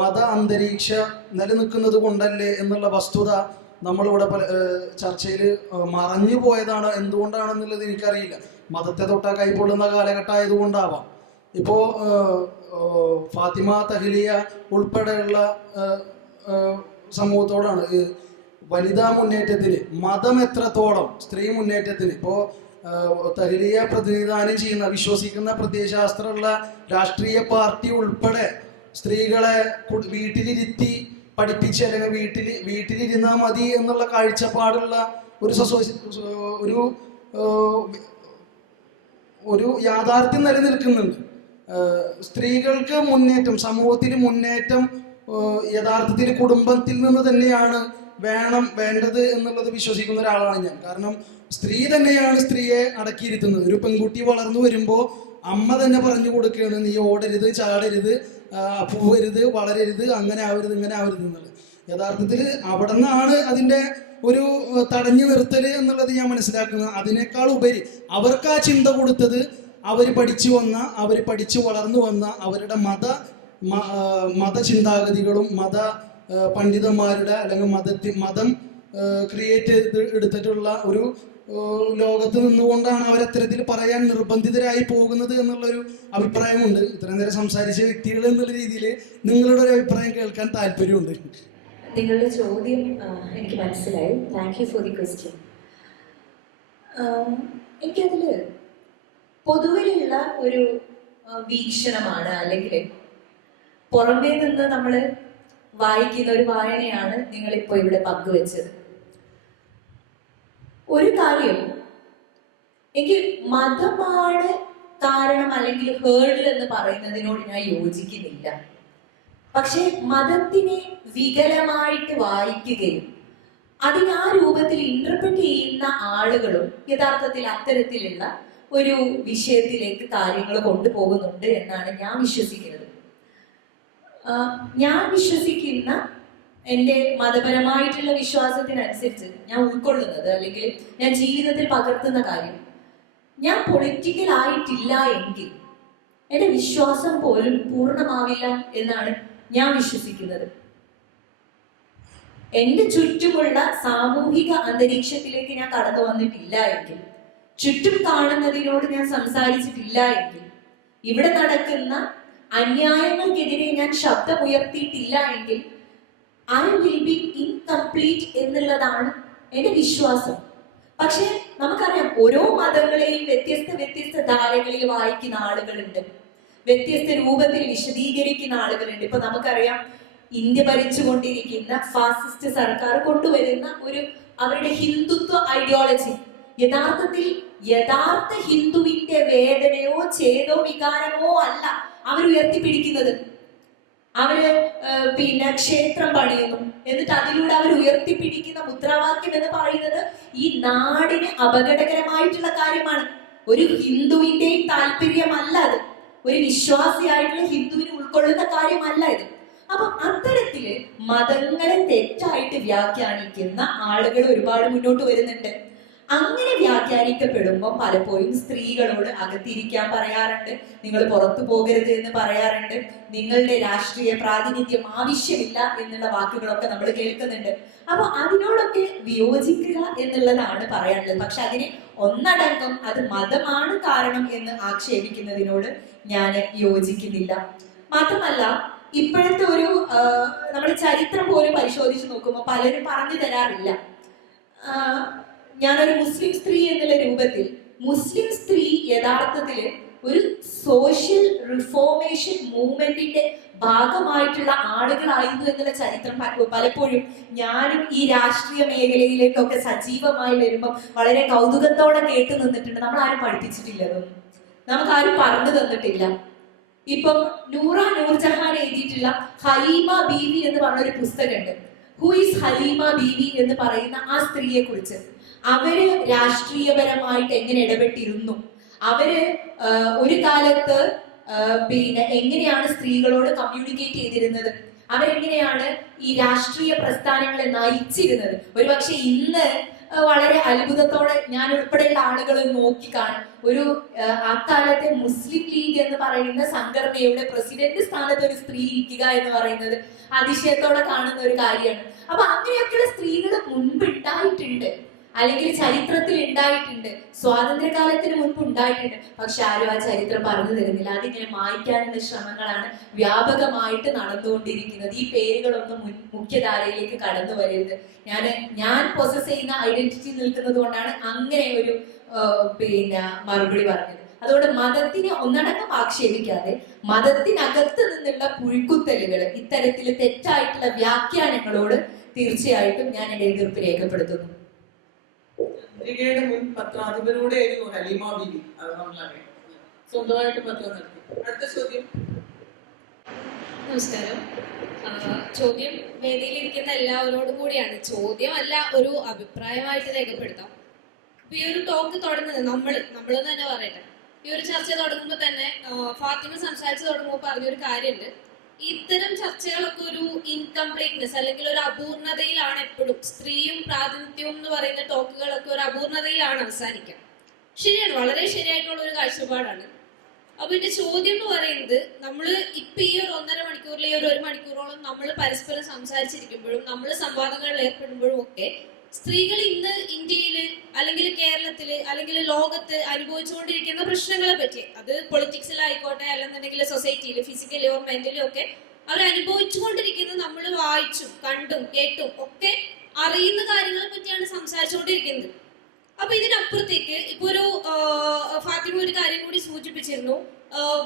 മത അന്തരീക്ഷ നിലനിൽക്കുന്നത് കൊണ്ടല്ലേ എന്നുള്ള വസ്തുത നമ്മളിവിടെ ചർച്ചയിൽ മറഞ്ഞു പോയതാണ്. എന്തുകൊണ്ടാണെന്നുള്ളത് എനിക്കറിയില്ല. മതത്തെ തൊട്ടാ കൈപ്പൊള്ളുന്ന കാലഘട്ടം ആയതുകൊണ്ടാവാം. ഇപ്പോൾ ഫാത്തിമ തഹ്ലിയ ഉൾപ്പെടെയുള്ള സമൂഹത്തോടാണ് വനിതാ മുന്നേറ്റത്തിന് മതം എത്രത്തോളം സ്ത്രീ മുന്നേറ്റത്തിന് ഇപ്പോൾ തഹ്ലിയ പ്രതിനിധാനം ചെയ്യുന്ന വിശ്വസിക്കുന്ന പ്രത്യയശാസ്ത്രമുള്ള രാഷ്ട്രീയ പാർട്ടി ഉൾപ്പെടെ സ്ത്രീകളെ വീട്ടിലിരുത്തി പഠിപ്പിച്ച് അല്ലെങ്കിൽ വീട്ടിലിരുന്നാൽ മതി എന്നുള്ള കാഴ്ചപ്പാടുള്ള ഒരു യാഥാർത്ഥ്യം നിലനിൽക്കുന്നുണ്ട്. സ്ത്രീകൾക്ക് മുന്നേറ്റം, സമൂഹത്തിൽ മുന്നേറ്റം യഥാർത്ഥത്തിൽ കുടുംബത്തിൽ നിന്ന് തന്നെയാണ് വേണ്ടത് എന്നുള്ളത് വിശ്വസിക്കുന്ന ഒരാളാണ് ഞാൻ. കാരണം സ്ത്രീ തന്നെയാണ് സ്ത്രീയെ അടക്കിയിരുത്തുന്നത്. ഒരു പെൺകുട്ടി വളർന്നു വരുമ്പോൾ അമ്മ തന്നെ പറഞ്ഞു കൊടുക്കുകയാണ്, നീ ഓടരുത്, ചാടരുത്, പോവരുത്, വളരരുത്, അങ്ങനെ ആവരുത്, ഇങ്ങനെ ആവരുത് എന്നുള്ളത്. യഥാർത്ഥത്തിൽ അവിടെ നിന്നാണ് അതിൻ്റെ ഒരു തടഞ്ഞു നിർത്തൽ എന്നുള്ളത് ഞാൻ മനസ്സിലാക്കുന്നത്. അതിനേക്കാൾ ഉപരി അവർക്ക് ആ ചിന്ത കൊടുത്തത് അവർ പഠിച്ചു വളർന്നു വന്ന അവരുടെ മതചിന്താഗതികളും പണ്ഡിതന്മാരുടെ അല്ലെങ്കിൽ മതം ക്രിയേറ്റ് എടുത്തിട്ടുള്ള ഒരു ലോകത്ത് നിന്നുകൊണ്ടാണ് അവരത്തരത്തിൽ പറയാൻ നിർബന്ധിതരായി പോകുന്നത് എന്നുള്ളൊരു അഭിപ്രായമുണ്ട്. ഇത്രയും നേരം സംസാരിച്ച വ്യക്തികൾ എന്നുള്ള രീതിയിൽ നിങ്ങളുടെ ഒരു അഭിപ്രായം കേൾക്കാൻ താല്പര്യമുണ്ട്. നിങ്ങളുടെ ചോദ്യം എനിക്ക് മനസ്സിലായി. Thank you for the question. എനിക്കതിൽ പൊതുവിലുള്ള ഒരു വീക്ഷണമാണ്, അല്ലെങ്കിൽ പുറമേ നിന്ന് നമ്മൾ വായിക്കുന്ന ഒരു വായനയാണ് നിങ്ങളിപ്പോൾ ഇവിടെ പങ്കുവെച്ചത്. ഒരു കാര്യം, എനിക്ക് മതമാണ് കാരണം അല്ലെങ്കിൽ ഹേർഡിൽ എന്ന് പറയുന്നതിനോട് ഞാൻ യോജിക്കുന്നില്ല. പക്ഷെ മതത്തിനെ വികലമായിട്ട് വായിക്കുകയും അതിന് ആ രൂപത്തിൽ ഇന്റർപ്രറ്റ് ചെയ്യുന്ന ആളുകളും യഥാർത്ഥത്തിൽ അത്തരത്തിലുള്ള ഒരു വിഷയത്തിലേക്ക് കാര്യങ്ങൾ കൊണ്ടുപോകുന്നുണ്ട് എന്നാണ് ഞാൻ വിശ്വസിക്കുന്നത്. ഞാൻ വിശ്വസിക്കുന്ന എൻ്റെ മതപരമായിട്ടുള്ള വിശ്വാസത്തിനനുസരിച്ച് ഞാൻ ഉൾക്കൊള്ളുന്നത് അല്ലെങ്കിൽ ഞാൻ ജീവിതത്തിൽ പകർത്തുന്ന കാര്യം, ഞാൻ പൊളിറ്റിക്കൽ ആയിട്ടില്ല എങ്കിൽ എൻ്റെ വിശ്വാസം പോലും പൂർണ്ണമാവില്ല എന്നാണ് ഞാൻ വിശ്വസിക്കുന്നത്. എൻ്റെ ചുറ്റുമുള്ള സാമൂഹിക അന്തരീക്ഷത്തിലേക്ക് ഞാൻ കടന്നു വന്നിട്ടില്ല എങ്കിൽ, ചുറ്റും കാണുന്നതിനോട് ഞാൻ സംസാരിച്ചിട്ടില്ല എങ്കിൽ, ഇവിടെ നടക്കുന്ന അന്യായങ്ങൾക്കെതിരെ ഞാൻ ശബ്ദമുയർത്തിയിട്ടില്ല എങ്കിൽ ഐ വിൽ ബി ഇൻകംപ്ലീറ്റ് എന്നുള്ളതാണ് എൻ്റെ വിശ്വാസം. പക്ഷെ നമുക്കറിയാം, ഓരോ മതങ്ങളെയും വ്യത്യസ്ത ധാരകളിൽ വായിക്കുന്ന ആളുകളുണ്ട്, വ്യത്യസ്ത രൂപത്തിൽ വിശദീകരിക്കുന്ന ആളുകളുണ്ട്. ഇപ്പൊ നമുക്കറിയാം, ഇന്ത്യ ഭരിച്ചുകൊണ്ടിരിക്കുന്ന ഫാസിസ്റ്റ് സർക്കാർ കൊണ്ടുവരുന്ന അവരുടെ ഹിന്ദുത്വ ഐഡിയോളജി യഥാർത്ഥ ഹിന്ദുവിന്റെ വേദനയോ ഛേദോ വികാരമോ അല്ല അവർ ഉയർത്തിപ്പിടിക്കുന്നത്. അവര് ക്ഷേത്രം പണിയുന്നു, എന്നിട്ട് അതിലൂടെ അവർ ഉയർത്തിപ്പിടിക്കുന്ന മുദ്രാവാക്യം എന്ന് പറയുന്നത് ഈ നാടിന് അപകടകരമായിട്ടുള്ള കാര്യമാണ്. ഒരു ഹിന്ദുവിന്റെയും താല്പര്യമല്ല അത്, ഒരു വിശ്വാസിയായിട്ടുള്ള ഹിന്ദുവിന് ഉൾക്കൊള്ളുന്ന കാര്യമല്ല ഇത്. അപ്പൊ അത്തരത്തില് മതങ്ങളെ തെറ്റായിട്ട് വ്യാഖ്യാനിക്കുന്ന ആളുകൾ ഒരുപാട് മുന്നോട്ട് വരുന്നുണ്ട്. അങ്ങനെ വ്യാഖ്യാനിക്കപ്പെടുമ്പോൾ പലപ്പോഴും സ്ത്രീകളോട് അകത്തിരിക്കാൻ പറയാറുണ്ട്, നിങ്ങൾ പുറത്തു പോകരുത് എന്ന് പറയാറുണ്ട്, നിങ്ങളുടെ രാഷ്ട്രീയ പ്രാതിനിധ്യം ആവശ്യമില്ല എന്നുള്ള വാക്കുകളൊക്കെ നമ്മൾ കേൾക്കുന്നുണ്ട്. അപ്പൊ അതിനോടൊക്കെ വിയോജിക്കുക എന്നുള്ളതാണ് പറയാനുള്ളത്. പക്ഷെ അതിനെ ഒന്നടങ്കം അത് മതമാണ് കാരണം എന്ന് ആക്ഷേപിക്കുന്നതിനോട് ഞാൻ യോജിക്കുന്നില്ല. മാത്രമല്ല, ഇപ്പോഴത്തെ നമ്മുടെ ചരിത്രം പോലും പരിശോധിച്ച് നോക്കുമ്പോൾ പലരും പറഞ്ഞു തരാറില്ല. ഞാനൊരു മുസ്ലിം സ്ത്രീ എന്നുള്ള രൂപത്തിൽ, മുസ്ലിം സ്ത്രീ യഥാർത്ഥത്തില് ഒരു സോഷ്യൽ റിഫോർമേഷൻ മൂവ്മെന്റിന്റെ ഭാഗമായിട്ടുള്ള ആളുകളായിരുന്നു എന്നുള്ള ചരിത്രം പലപ്പോഴും ഞാനും ഈ രാഷ്ട്രീയ മേഖലയിലേക്കൊക്കെ സജീവമായി വരുമ്പോൾ വളരെ കൗതുകത്തോടെ കേട്ടു നിന്നിട്ടുണ്ട്. നമ്മൾ ആരും പഠിപ്പിച്ചിട്ടില്ലതൊന്നും, നമുക്കാരും പറഞ്ഞു തന്നിട്ടില്ല. ഇപ്പം നൂർജഹാൻ എഴുതിയിട്ടുള്ള ഹലീമ ബീവി എന്ന് പറഞ്ഞൊരു പുസ്തകമുണ്ട്. ഹു ഈസ് ഹലീമ ബീവി എന്ന് പറയുന്ന ആ സ്ത്രീയെ കുറിച്ച്, അവര് രാഷ്ട്രീയപരമായിട്ട് എങ്ങനെ ഇടപെട്ടിരുന്നു, അവര് ഒരു കാലത്ത് പിന്നെ എങ്ങനെയാണ് സ്ത്രീകളോട് കമ്മ്യൂണിക്കേറ്റ് ചെയ്തിരുന്നത്, അവരെങ്ങനെയാണ് ഈ രാഷ്ട്രീയ പ്രസ്ഥാനങ്ങളെ നയിച്ചിരുന്നത്. ഒരുപക്ഷെ ഇന്ന് വളരെ അത്ഭുതത്തോടെ ഞാൻ ഉൾപ്പെടെയുള്ള ആളുകൾ നോക്കിക്കാണും. ഒരു അക്കാലത്തെ മുസ്ലിം ലീഗ് എന്ന് പറയുന്ന സംഘടനയുടെ പ്രസിഡന്റ് സ്ഥാനത്ത് ഒരു സ്ത്രീ ഇരിക്കുക എന്ന് പറയുന്നത് അതിശയത്തോടെ കാണുന്ന ഒരു കാര്യമാണ്. അപ്പൊ അങ്ങനെയൊക്കെയുള്ള സ്ത്രീകൾ മുൻപ് ഉണ്ടായിട്ടുണ്ട്, അല്ലെങ്കിൽ ചരിത്രത്തിൽ ഉണ്ടായിട്ടുണ്ട്, സ്വാതന്ത്ര്യകാലത്തിന് മുൻപ് ഉണ്ടായിട്ടുണ്ട്. പക്ഷെ ആരും ആ ചരിത്രം പറഞ്ഞു തരുന്നില്ല. അതിങ്ങനെ മായ്ക്കാനുള്ള ശ്രമങ്ങളാണ് വ്യാപകമായിട്ട് നടന്നുകൊണ്ടിരിക്കുന്നത്. ഈ പേരുകളൊന്നും മുഖ്യധാരയിലേക്ക് കടന്നു വരരുത്. ഞാൻ പൊസസ് ചെയ്യുന്ന ഐഡന്റിറ്റി നിൽക്കുന്നത് കൊണ്ടാണ് അങ്ങനെ ഒരു മറുപടി പറഞ്ഞത്. അതുകൊണ്ട് മതത്തിനെ ഒന്നടങ്കം ആക്ഷേപിക്കാതെ മതത്തിനകത്ത് നിന്നുള്ള പുഴുക്കുത്തലുകൾ, ഇത്തരത്തിൽ തെറ്റായിട്ടുള്ള വ്യാഖ്യാനങ്ങളോട് തീർച്ചയായിട്ടും ഞാൻ എന്റെ എതിർപ്പ് രേഖപ്പെടുത്തുന്നു. അമേരിക്കയുടെ മുൻ പത്രാധിപരോടെയായിരുന്നു ഹലീമ ബീവി, അത് നമ്മളറിയാം. സ്വന്തമായിട്ട് പത്രം നടത്തി. അടുത്ത ചോദ്യം. നമസ്കാരം. ചോദ്യം വേദിയിലിരിക്കുന്ന എല്ലാവരോടും കൂടിയാണ്. ചോദ്യമല്ല, ഒരു അഭിപ്രായമായിട്ട് രേഖപ്പെടുത്താം. ഇപ്പൊ ഈ ഒരു ടോക്ക് തുടങ്ങുന്നത് നമ്മളെന്ന് തന്നെ പറയട്ടെ. ഈ ഒരു ചർച്ച തുടങ്ങുമ്പോൾ തന്നെ ഫാത്തിമ സംസാരിച്ച് തുടങ്ങുമ്പോൾ പറഞ്ഞൊരു കാര്യമുണ്ട്. ഇത്തരം ചർച്ചകളൊക്കെ ഒരു ഇൻകംപ്ലീറ്റ്നെസ് അല്ലെങ്കിൽ ഒരു അപൂർണതയിലാണ് എപ്പോഴും. സ്ത്രീയും പ്രാതിനിധ്യവും എന്ന് പറയുന്ന ടോക്കുകളൊക്കെ ഒരു അപൂർണതയിലാണ് അവസാനിക്കുക. ശരിയാണ്, വളരെ ശരിയായിട്ടുള്ള ഒരു കാഴ്ചപ്പാടാണ്. അപ്പൊ എന്റെ ചോദ്യം എന്ന് പറയുന്നത്, നമ്മള് ഇപ്പൊ ഈ ഒരു 1.5 മണിക്കൂറിൽ ഈ ഒരു 1 മണിക്കൂറോളം നമ്മൾ പരസ്പരം സംസാരിച്ചിരിക്കുമ്പോഴും നമ്മൾ സംവാദങ്ങളിൽ ഏർപ്പെടുമ്പോഴും ഒക്കെ സ്ത്രീകൾ ഇന്ന് ഇന്ത്യയില് അല്ലെങ്കിൽ കേരളത്തില് അല്ലെങ്കിൽ ലോകത്ത് അനുഭവിച്ചുകൊണ്ടിരിക്കുന്ന പ്രശ്നങ്ങളെ പറ്റി, അത് പൊളിറ്റിക്സിലായിക്കോട്ടെ അല്ലെന്നുണ്ടെങ്കിൽ സൊസൈറ്റിയിൽ ഫിസിക്കലി ഓർ മെന്റലി ഒക്കെ അവർ അനുഭവിച്ചുകൊണ്ടിരിക്കുന്ന നമ്മൾ വായിച്ചും കണ്ടും കേട്ടും ഒക്കെ അറിയുന്ന കാര്യങ്ങളെ പറ്റിയാണ് സംസാരിച്ചുകൊണ്ടിരിക്കുന്നത്. അപ്പൊ ഇതിനപ്പുറത്തേക്ക് ഇപ്പൊ ഒരു ഫാത്തിമ ഒരു കാര്യം കൂടി സൂചിപ്പിച്ചിരുന്നു.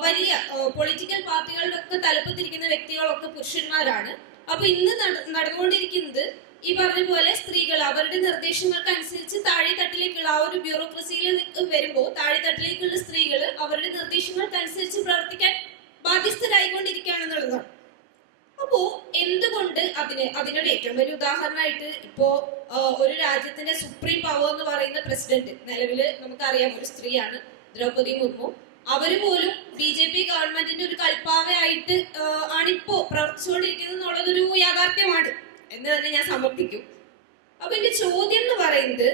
വലിയ പൊളിറ്റിക്കൽ പാർട്ടികളുടെ ഒക്കെ തലപ്പത്തിരിക്കുന്ന വ്യക്തികളൊക്കെ പുരുഷന്മാരാണ്. അപ്പൊ ഇന്ന് നടന്നുകൊണ്ടിരിക്കുന്നത് ഈ പറഞ്ഞ പോലെ സ്ത്രീകൾ അവരുടെ നിർദ്ദേശങ്ങൾക്ക് അനുസരിച്ച് താഴെത്തട്ടിലേക്കുള്ള ആ ഒരു ബ്യൂറോക്രസിയിൽ വരുമ്പോൾ താഴെത്തട്ടിലേക്കുള്ള സ്ത്രീകൾ അവരുടെ നിർദ്ദേശങ്ങൾക്ക് അനുസരിച്ച് പ്രവർത്തിക്കാൻ ബാധ്യസ്ഥരായിക്കൊണ്ടിരിക്കുകയാണെന്നുള്ളതാണ്. അപ്പോ എന്തുകൊണ്ട് അതിനൊരു ഏറ്റവും വലിയ ഉദാഹരണമായിട്ട് ഇപ്പോ ഒരു രാജ്യത്തിന്റെ സുപ്രീം പവർ എന്ന് പറയുന്ന പ്രസിഡന്റ് നിലവില് നമുക്കറിയാം ഒരു സ്ത്രീയാണ്, ദ്രൗപദി മുർമു. അവര് പോലും BJP ഗവൺമെന്റിന്റെ ഒരു കൽപ്പാവയായിട്ട് ആണിപ്പോ പ്രവർത്തിച്ചുകൊണ്ടിരിക്കുന്നത് എന്നുള്ളതൊരു യാഥാർത്ഥ്യമാണ് എന്ന് തന്നെ ഞാൻ സമർത്ഥിക്കും. അപ്പൊ എന്റെ ചോദ്യം എന്ന് പറയുന്നത്,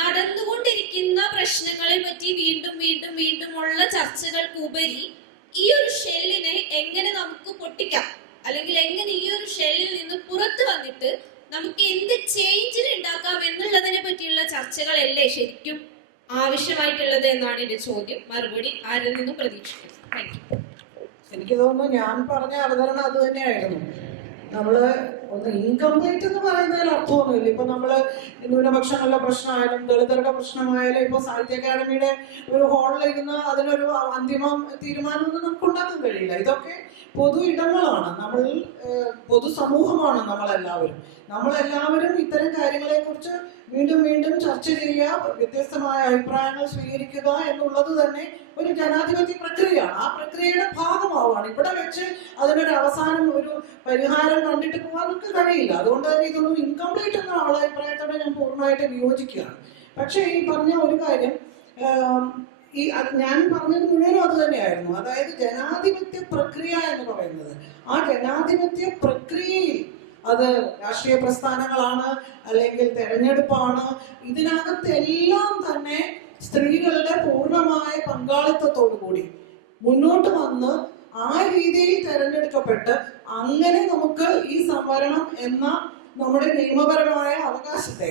നടന്നുകൊണ്ടിരിക്കുന്ന പ്രശ്നങ്ങളെ പറ്റി വീണ്ടും വീണ്ടും വീണ്ടുമുള്ള ചർച്ചകൾക്കുപരി ഈ ഒരു ഷെല്ലിനെ എങ്ങനെ നമുക്ക് പൊട്ടിക്കാം, അല്ലെങ്കിൽ എങ്ങനെ ഈ ഒരു ഷെല്ലിൽ നിന്ന് പുറത്തു വന്നിട്ട് നമുക്ക് എന്ത് ചേഞ്ചിന് ഉണ്ടാക്കാം എന്നുള്ളതിനെ പറ്റിയുള്ള ചർച്ചകളല്ലേ ശരിക്കും ആവശ്യമായിട്ടുള്ളത് എന്നാണ് എന്റെ ചോദ്യം. മറുപടി ആരിൽ നിന്നും പ്രതീക്ഷിക്കുന്നു. Thank you. എനിക്ക് തോന്നുന്നു ഞാൻ പറഞ്ഞ അവതരണം അത് തന്നെയായിരുന്നു. നമ്മള് ഒന്ന് ഇൻകംപ്ലീറ്റ് എന്ന് പറയുന്നതിൽ അർത്ഥമൊന്നുമില്ല. ഇപ്പൊ നമ്മള് ന്യൂനപക്ഷങ്ങളുടെ പ്രശ്നമായാലും ദളിതരുടെ പ്രശ്നമായാലും ഇപ്പൊ സാഹിത്യ അക്കാദമിയുടെ ഒരു ഹാളിലിരുന്ന് അതിനൊരു അന്തിമ തീരുമാനമൊന്നും നമുക്ക് ഉണ്ടാക്കാൻ കഴിയില്ല. ഇതൊക്കെ പൊതു ഇടങ്ങളാണ്, നമ്മൾ പൊതുസമൂഹമാണ്. നമ്മളെല്ലാവരും ഇത്തരം കാര്യങ്ങളെ കുറിച്ച് വീണ്ടും വീണ്ടും ചർച്ച ചെയ്യുക, വ്യത്യസ്തമായ അഭിപ്രായങ്ങൾ സ്വീകരിക്കുക എന്നുള്ളത് തന്നെ ഒരു ജനാധിപത്യ പ്രക്രിയയാണ്. ആ പ്രക്രിയയുടെ ഭാഗമാവാണ്. ഇവിടെ വെച്ച് അതിനൊരു അവസാനം ഒരു പരിഹാരം കണ്ടിട്ട് പോകാൻ നമുക്ക് കഴിയില്ല. അതുകൊണ്ട് തന്നെ ഇതൊന്നും ഇൻകംപ്ലീറ്റ് എന്ന ആളുടെ അഭിപ്രായത്തോടെ ഞാൻ പൂർണ്ണമായിട്ട് വിയോജിക്കുകയാണ്. പക്ഷേ ഈ പറഞ്ഞ ഒരു കാര്യം, ഞാൻ പറഞ്ഞത് മുഴുവനും അത് തന്നെയായിരുന്നു. അതായത് ജനാധിപത്യ പ്രക്രിയ എന്ന് പറയുന്നത്, ആ ജനാധിപത്യ പ്രക്രിയയിൽ അത് രാഷ്ട്രീയ പ്രസ്ഥാനങ്ങളാണ് അല്ലെങ്കിൽ തെരഞ്ഞെടുപ്പാണ്, ഇതിനകത്തെല്ലാം തന്നെ സ്ത്രീകളുടെ പൂർണ്ണമായ പങ്കാളിത്തത്തോടു കൂടി മുന്നോട്ട് വന്ന് ആ രീതിയിൽ തെരഞ്ഞെടുക്കപ്പെട്ട് അങ്ങനെ നമുക്ക് ഈ സംവരണം എന്ന നമ്മുടെ നിയമപരമായ അവകാശത്തെ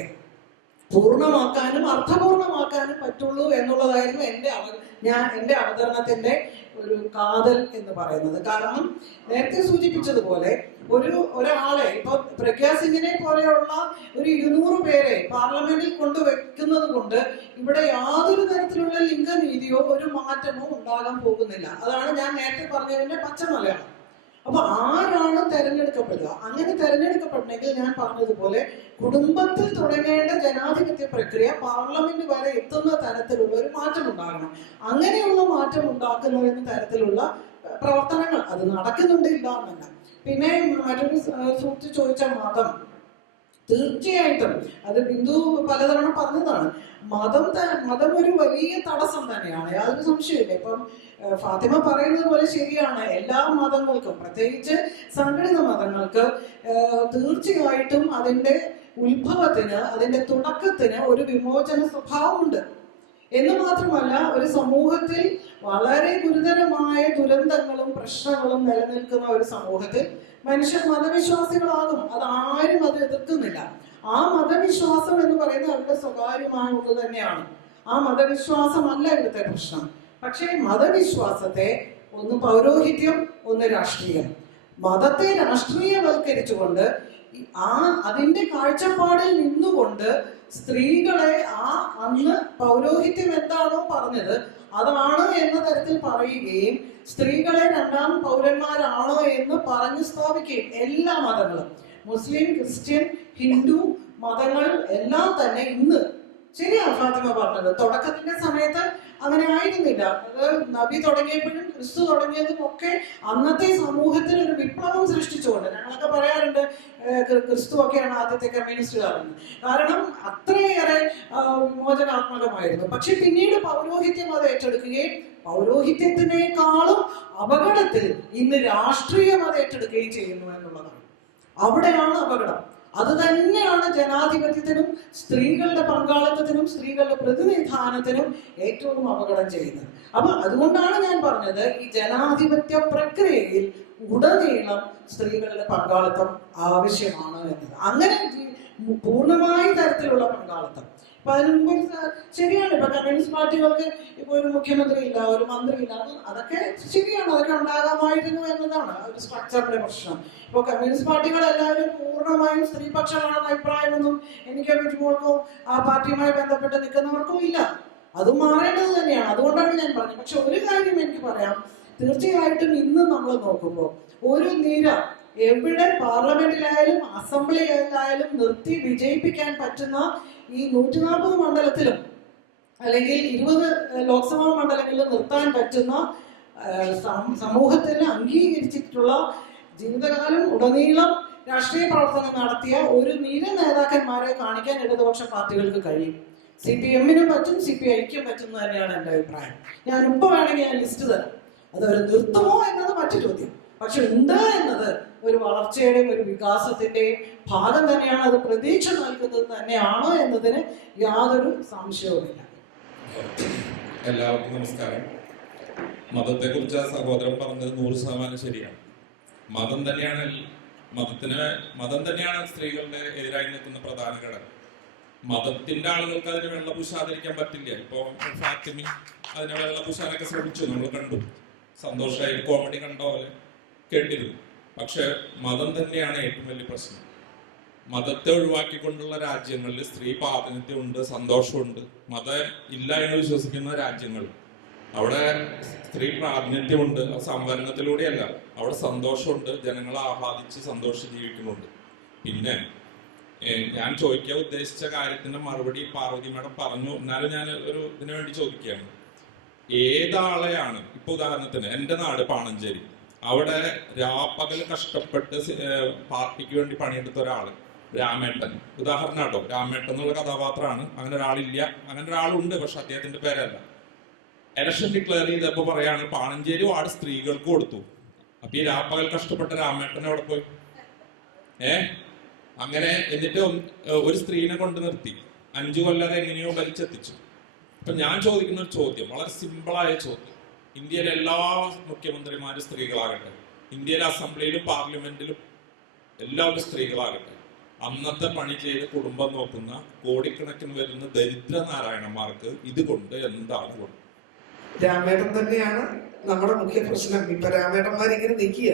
പൂർണ്ണമാക്കാനും അർത്ഥപൂർണ്ണമാക്കാനും പറ്റുള്ളൂ എന്നുള്ളതായിരുന്നു എൻ്റെ അവതരണത്തിന്റെ ഒരു കാതൽ എന്ന് പറയുന്നത്. കാരണം നേരത്തെ സൂചിപ്പിച്ചതുപോലെ ഒരാളെ ഇപ്പൊ പ്രഗ്യാ സിംഗിനെ പോലെയുള്ള ഒരു 200 പേരെ പാർലമെന്റിൽ കൊണ്ടുവെക്കുന്നത് കൊണ്ട് ഇവിടെ യാതൊരു തരത്തിലുള്ള ലിംഗനീതിയോ ഒരു മാറ്റമോ ഉണ്ടാകാൻ പോകുന്നില്ല. അതാണ് ഞാൻ നേരത്തെ പറഞ്ഞതിന്റെ പച്ചമലയാളം. അപ്പൊ ആരാണ് തെരഞ്ഞെടുക്കപ്പെടുക? അങ്ങനെ തെരഞ്ഞെടുക്കപ്പെടണമെങ്കിൽ ഞാൻ പറഞ്ഞതുപോലെ കുടുംബത്തിൽ തുടങ്ങേണ്ട ജനാധിപത്യ പ്രക്രിയ പാർലമെന്റ് വരെ എത്തുന്ന തരത്തിലുള്ള ഒരു മാറ്റം ഉണ്ടാകണം. അങ്ങനെയുള്ള മാറ്റം ഉണ്ടാക്കുന്നതിന് തരത്തിലുള്ള പ്രവർത്തനങ്ങൾ അത് നടക്കുന്നുണ്ട്, ഇല്ല എന്നല്ല. പിന്നെ മറ്റൊരു സുഹൃത്ത് ചോദിച്ച മതം, തീർച്ചയായിട്ടും അത് ബിന്ദു പലതവണ പറഞ്ഞതാണ്. മതം ഒരു വലിയ തടസ്സം തന്നെയാണ്, യാതൊരു സംശയമില്ല. ഇപ്പം ഫാത്തിമ പറയുന്നത് പോലെ ശരിയാണ്. എല്ലാ മതങ്ങൾക്കും, പ്രത്യേകിച്ച് സംഘടിത മതങ്ങൾക്ക് തീർച്ചയായിട്ടും അതിൻ്റെ ഉത്ഭവത്തിന്, അതിൻ്റെ തുടക്കത്തിന് ഒരു വിമോചന സ്വഭാവമുണ്ട് എന്ന് മാത്രമല്ല, ഒരു സമൂഹത്തിൽ വളരെ ഗുരുതരമായ ദുരന്തങ്ങളും പ്രശ്നങ്ങളും നിലനിൽക്കുന്ന ഒരു സമൂഹത്തിൽ മനുഷ്യർ മതവിശ്വാസികളാകും. അതാരും അത് എതിർക്കുന്നില്ല. ആ മതവിശ്വാസം എന്ന് പറയുന്നത് അവരുടെ സ്വകാര്യമായ ഒന്ന് തന്നെയാണ്. ആ മതവിശ്വാസമല്ല ഇവിടുത്തെ പ്രശ്നം. പക്ഷേ മതവിശ്വാസത്തെ ഒന്ന് പൗരോഹിത്യം, ഒന്ന് രാഷ്ട്രീയം, മതത്തെ രാഷ്ട്രീയവൽക്കരിച്ചുകൊണ്ട് അതിന്റെ കാഴ്ചപ്പാടിൽ നിന്നുകൊണ്ട് സ്ത്രീകളെ അന്ന് പൗരോഹിത്യം എന്താണോ പറഞ്ഞത് അതാണ് എന്ന തരത്തിൽ പറയുകയും സ്ത്രീകളെ രണ്ടാം പൗരന്മാരാണോ എന്ന് പറഞ്ഞു സ്ഥാപിക്കുകയും, എല്ലാ മതങ്ങളും, മുസ്ലിം, ക്രിസ്ത്യൻ, ഹിന്ദു മതങ്ങൾ എല്ലാം തന്നെ ഇന്ന്, ശരിയാണ് ഫാത്തിമ പറഞ്ഞത്, തുടക്കത്തിന്റെ സമയത്ത് അങ്ങനെ ആയിരുന്നില്ല. അത് നബി തുടങ്ങിയപ്പോഴും ക്രിസ്തു തുടങ്ങിയതും ഒക്കെ അന്നത്തെ സമൂഹത്തിൽ ഒരു വിപ്ലവം സൃഷ്ടിച്ചുകൊണ്ട്, ഞങ്ങളൊക്കെ പറയാറുണ്ട് ക്രിസ്തു ഒക്കെയാണ് ആദ്യത്തെ കമ്മ്യൂണിസ്റ്റുകാരെന്ന്. കാരണം അത്രയേറെ വിമോചനാത്മകമായിരുന്നു. പക്ഷെ പിന്നീട് പൗരോഹിത്യം അത് ഏറ്റെടുക്കുകയും പൗരോഹിത്യത്തിനേക്കാളും അപകടത്തിൽ ഇന്ന് രാഷ്ട്രീയം അത് ഏറ്റെടുക്കുകയും ചെയ്യുന്നു എന്നുള്ളതാണ്. അവിടെയാണ് അപകടം. അത് തന്നെയാണ് ജനാധിപത്യത്തിനും സ്ത്രീകളുടെ പങ്കാളിത്തത്തിനും സ്ത്രീകളുടെ പ്രതിനിധാനത്തിനും ഏറ്റവും അപകടം ചെയ്യുന്നത്. അപ്പൊ അതുകൊണ്ടാണ് ഞാൻ പറഞ്ഞത് ഈ ജനാധിപത്യ പ്രക്രിയയിൽ ഉടനീളം സ്ത്രീകളുടെ പങ്കാളിത്തം ആവശ്യമാണ് എന്നത്. അങ്ങനെ പൂർണ്ണമായ തരത്തിലുള്ള പങ്കാളിത്തം. അപ്പൊ അതിന് മുമ്പ് ശരിയാണ്, ഇപ്പൊ കമ്മ്യൂണിസ്റ്റ് പാർട്ടികൾക്ക് ഇപ്പൊ ഒരു മുഖ്യമന്ത്രി ഇല്ല, ഒരു മന്ത്രി ഇല്ല, അതൊക്കെ ശരിയാണ്, അതൊക്കെ ഉണ്ടാകാമായിരുന്നു എന്നതാണ് ഒരു സ്ട്രക്ചറിന്റെ പ്രശ്നം. ഇപ്പൊ കമ്മ്യൂണിസ്റ്റ് പാർട്ടികൾ എല്ലാവരും പൂർണ്ണമായും സ്ത്രീപക്ഷമാണെന്ന അഭിപ്രായമൊന്നും എനിക്ക് പറ്റുമ്പോഴോ ആ പാർട്ടിയുമായി ബന്ധപ്പെട്ട് നിൽക്കുന്നവർക്കും ഇല്ല. അത് മാറേണ്ടത് തന്നെയാണ്. അതുകൊണ്ടാണ് ഞാൻ പറഞ്ഞത്. പക്ഷെ ഒരു കാര്യം എനിക്ക് പറയാം, തീർച്ചയായിട്ടും ഇന്ന് നമ്മൾ നോക്കുമ്പോൾ ഒരു നിര എവിടെ പാർലമെന്റിലായാലും അസംബ്ലിയിലായാലും നിർത്തി വിജയിപ്പിക്കാൻ പറ്റുന്ന ഈ 140 മണ്ഡലത്തിലും അല്ലെങ്കിൽ 20 ലോക്സഭാ മണ്ഡലങ്ങളിലും നിർത്താൻ പറ്റുന്ന സമൂഹത്തിന് അംഗീകരിച്ചിട്ടുള്ള ജീവിതകാലം ഉടനീളം രാഷ്ട്രീയ പ്രവർത്തനം നടത്തിയ ഒരു നിര നേതാക്കന്മാരെ കാണിക്കാൻ ഇടതുപക്ഷ പാർട്ടികൾക്ക് കഴിയും. CPM-നും പറ്റും, CPI-ക്കും പറ്റും തന്നെയാണ് എൻ്റെ അഭിപ്രായം. ഞാൻ ഇപ്പോൾ വേണമെങ്കിൽ ഞാൻ ലിസ്റ്റ് തരാം. അതവർ നിർത്തുമോ എന്നത് മറ്റു ചോദ്യം. പക്ഷെ ഉണ്ട് എന്നത് ഒരു വളർച്ചയുടെയും ഒരു വികാസത്തിന്റെയും ഭാഗം തന്നെയാണ്. അത് പ്രതീക്ഷ നൽകുന്നത് തന്നെയാണ് എന്നതിന് യാതൊരു സംശയവുമില്ല. എല്ലാവർക്കും നമസ്കാരം. മതത്തെക്കുറിച്ച് ആ സഹോദരൻ പറഞ്ഞത് 100% ശരിയാണ്. മതം തന്നെയാണ് സ്ത്രീകളുടെ എതിരായി നിൽക്കുന്ന പ്രധാന ഘടകം. മതത്തിന്റെ ആളുകൾക്ക് അതിന് വെള്ള പൂശാതിരിക്കാൻ പറ്റില്ല. ഇപ്പൊ ഫാത്തിമി അതിനെ വെള്ള പൂശാനൊക്കെ ശ്രമിച്ചു, നമ്മൾ കണ്ടു, സന്തോഷമായി കോമഡി കണ്ട പോലെ കേട്ടിരുന്നു. പക്ഷെ മതം തന്നെയാണ് ഏറ്റവും വലിയ പ്രശ്നം. മതത്തെ ഒഴിവാക്കിക്കൊണ്ടുള്ള രാജ്യങ്ങളിൽ സ്ത്രീ പ്രാതിനിധ്യമുണ്ട്, സന്തോഷമുണ്ട്. മതം ഇല്ല എന്ന് വിശ്വസിക്കുന്ന രാജ്യങ്ങൾ അവിടെ സ്ത്രീ പ്രാതിനിധ്യമുണ്ട്. സംവരണത്തിലൂടെയല്ല, അവിടെ സന്തോഷമുണ്ട്, ജനങ്ങൾ ആഹ്ലാദിച്ച് സന്തോഷിച്ച് ജീവിക്കുന്നുണ്ട്. പിന്നെ ഞാൻ ചോദിക്കാൻ ഉദ്ദേശിച്ച കാര്യത്തിന്റെ മറുപടി പാർവതി മാഡം പറഞ്ഞു. എന്നാലും ഞാൻ ഒരു ഇതിനു വേണ്ടി ചോദിക്കുകയാണ്. ഏതാളെയാണ് ഇപ്പൊ ഉദാഹരണത്തിന് എൻ്റെ നാട് പാണഞ്ചേരി, അവിടെ രാപ്പകൽ കഷ്ടപ്പെട്ട് പാർട്ടിക്ക് വേണ്ടി പണിയെടുത്ത ഒരാള് രാമേട്ടൻ, ഉദാഹരണം കേട്ടോ, രാമേട്ടൻ എന്നുള്ള കഥാപാത്രമാണ്. അങ്ങനെ ഒരാളില്ല, അങ്ങനെ ഒരാളുണ്ട്, പക്ഷെ അദ്ദേഹത്തിന്റെ പേരല്ല. ഇലക്ഷൻ ഡിക്ലെയർ ചെയ്തപ്പോ പറയാണ് പാണഞ്ചേരി വാർഡ് സ്ത്രീകൾക്ക് കൊടുത്തു. അപ്പൊ ഈ രാപ്പകൽ കഷ്ടപ്പെട്ട രാമേട്ടൻ അവിടെ പോയി അങ്ങനെ എന്നിട്ട് ഒരു സ്ത്രീനെ കൊണ്ട് നിർത്തി 5 കൊല്ലം എങ്ങനെയോ വലിച്ചെത്തിച്ചു. അപ്പൊ ഞാൻ ചോദിക്കുന്ന ഒരു ചോദ്യം, വളരെ സിമ്പിളായ ചോദ്യം. ഇന്ത്യയിലെ എല്ലാ മുഖ്യമന്ത്രിമാരും സ്ത്രീകളാകട്ടെ, ഇന്ത്യയിലെ അസംബ്ലിയിലും പാർലമെന്റിലും എല്ലാവരും സ്ത്രീകളാകട്ടെ, അന്നത്തെ പണി ചെയ്ത് കുടുംബം നോക്കുന്ന കോടിക്കണക്കിന് വരുന്ന ദരിദ്ര നാരായണന്മാർക്ക് ഇതുകൊണ്ട് എന്താണ് ഗുണം? രാമേട്ടൻ തന്നെയാണ് നമ്മുടെ മുഖ്യ പ്രശ്നം. ഇപ്പൊ രാമേട്ടന്മാരിങ്ങനെ നിൽക്കുക,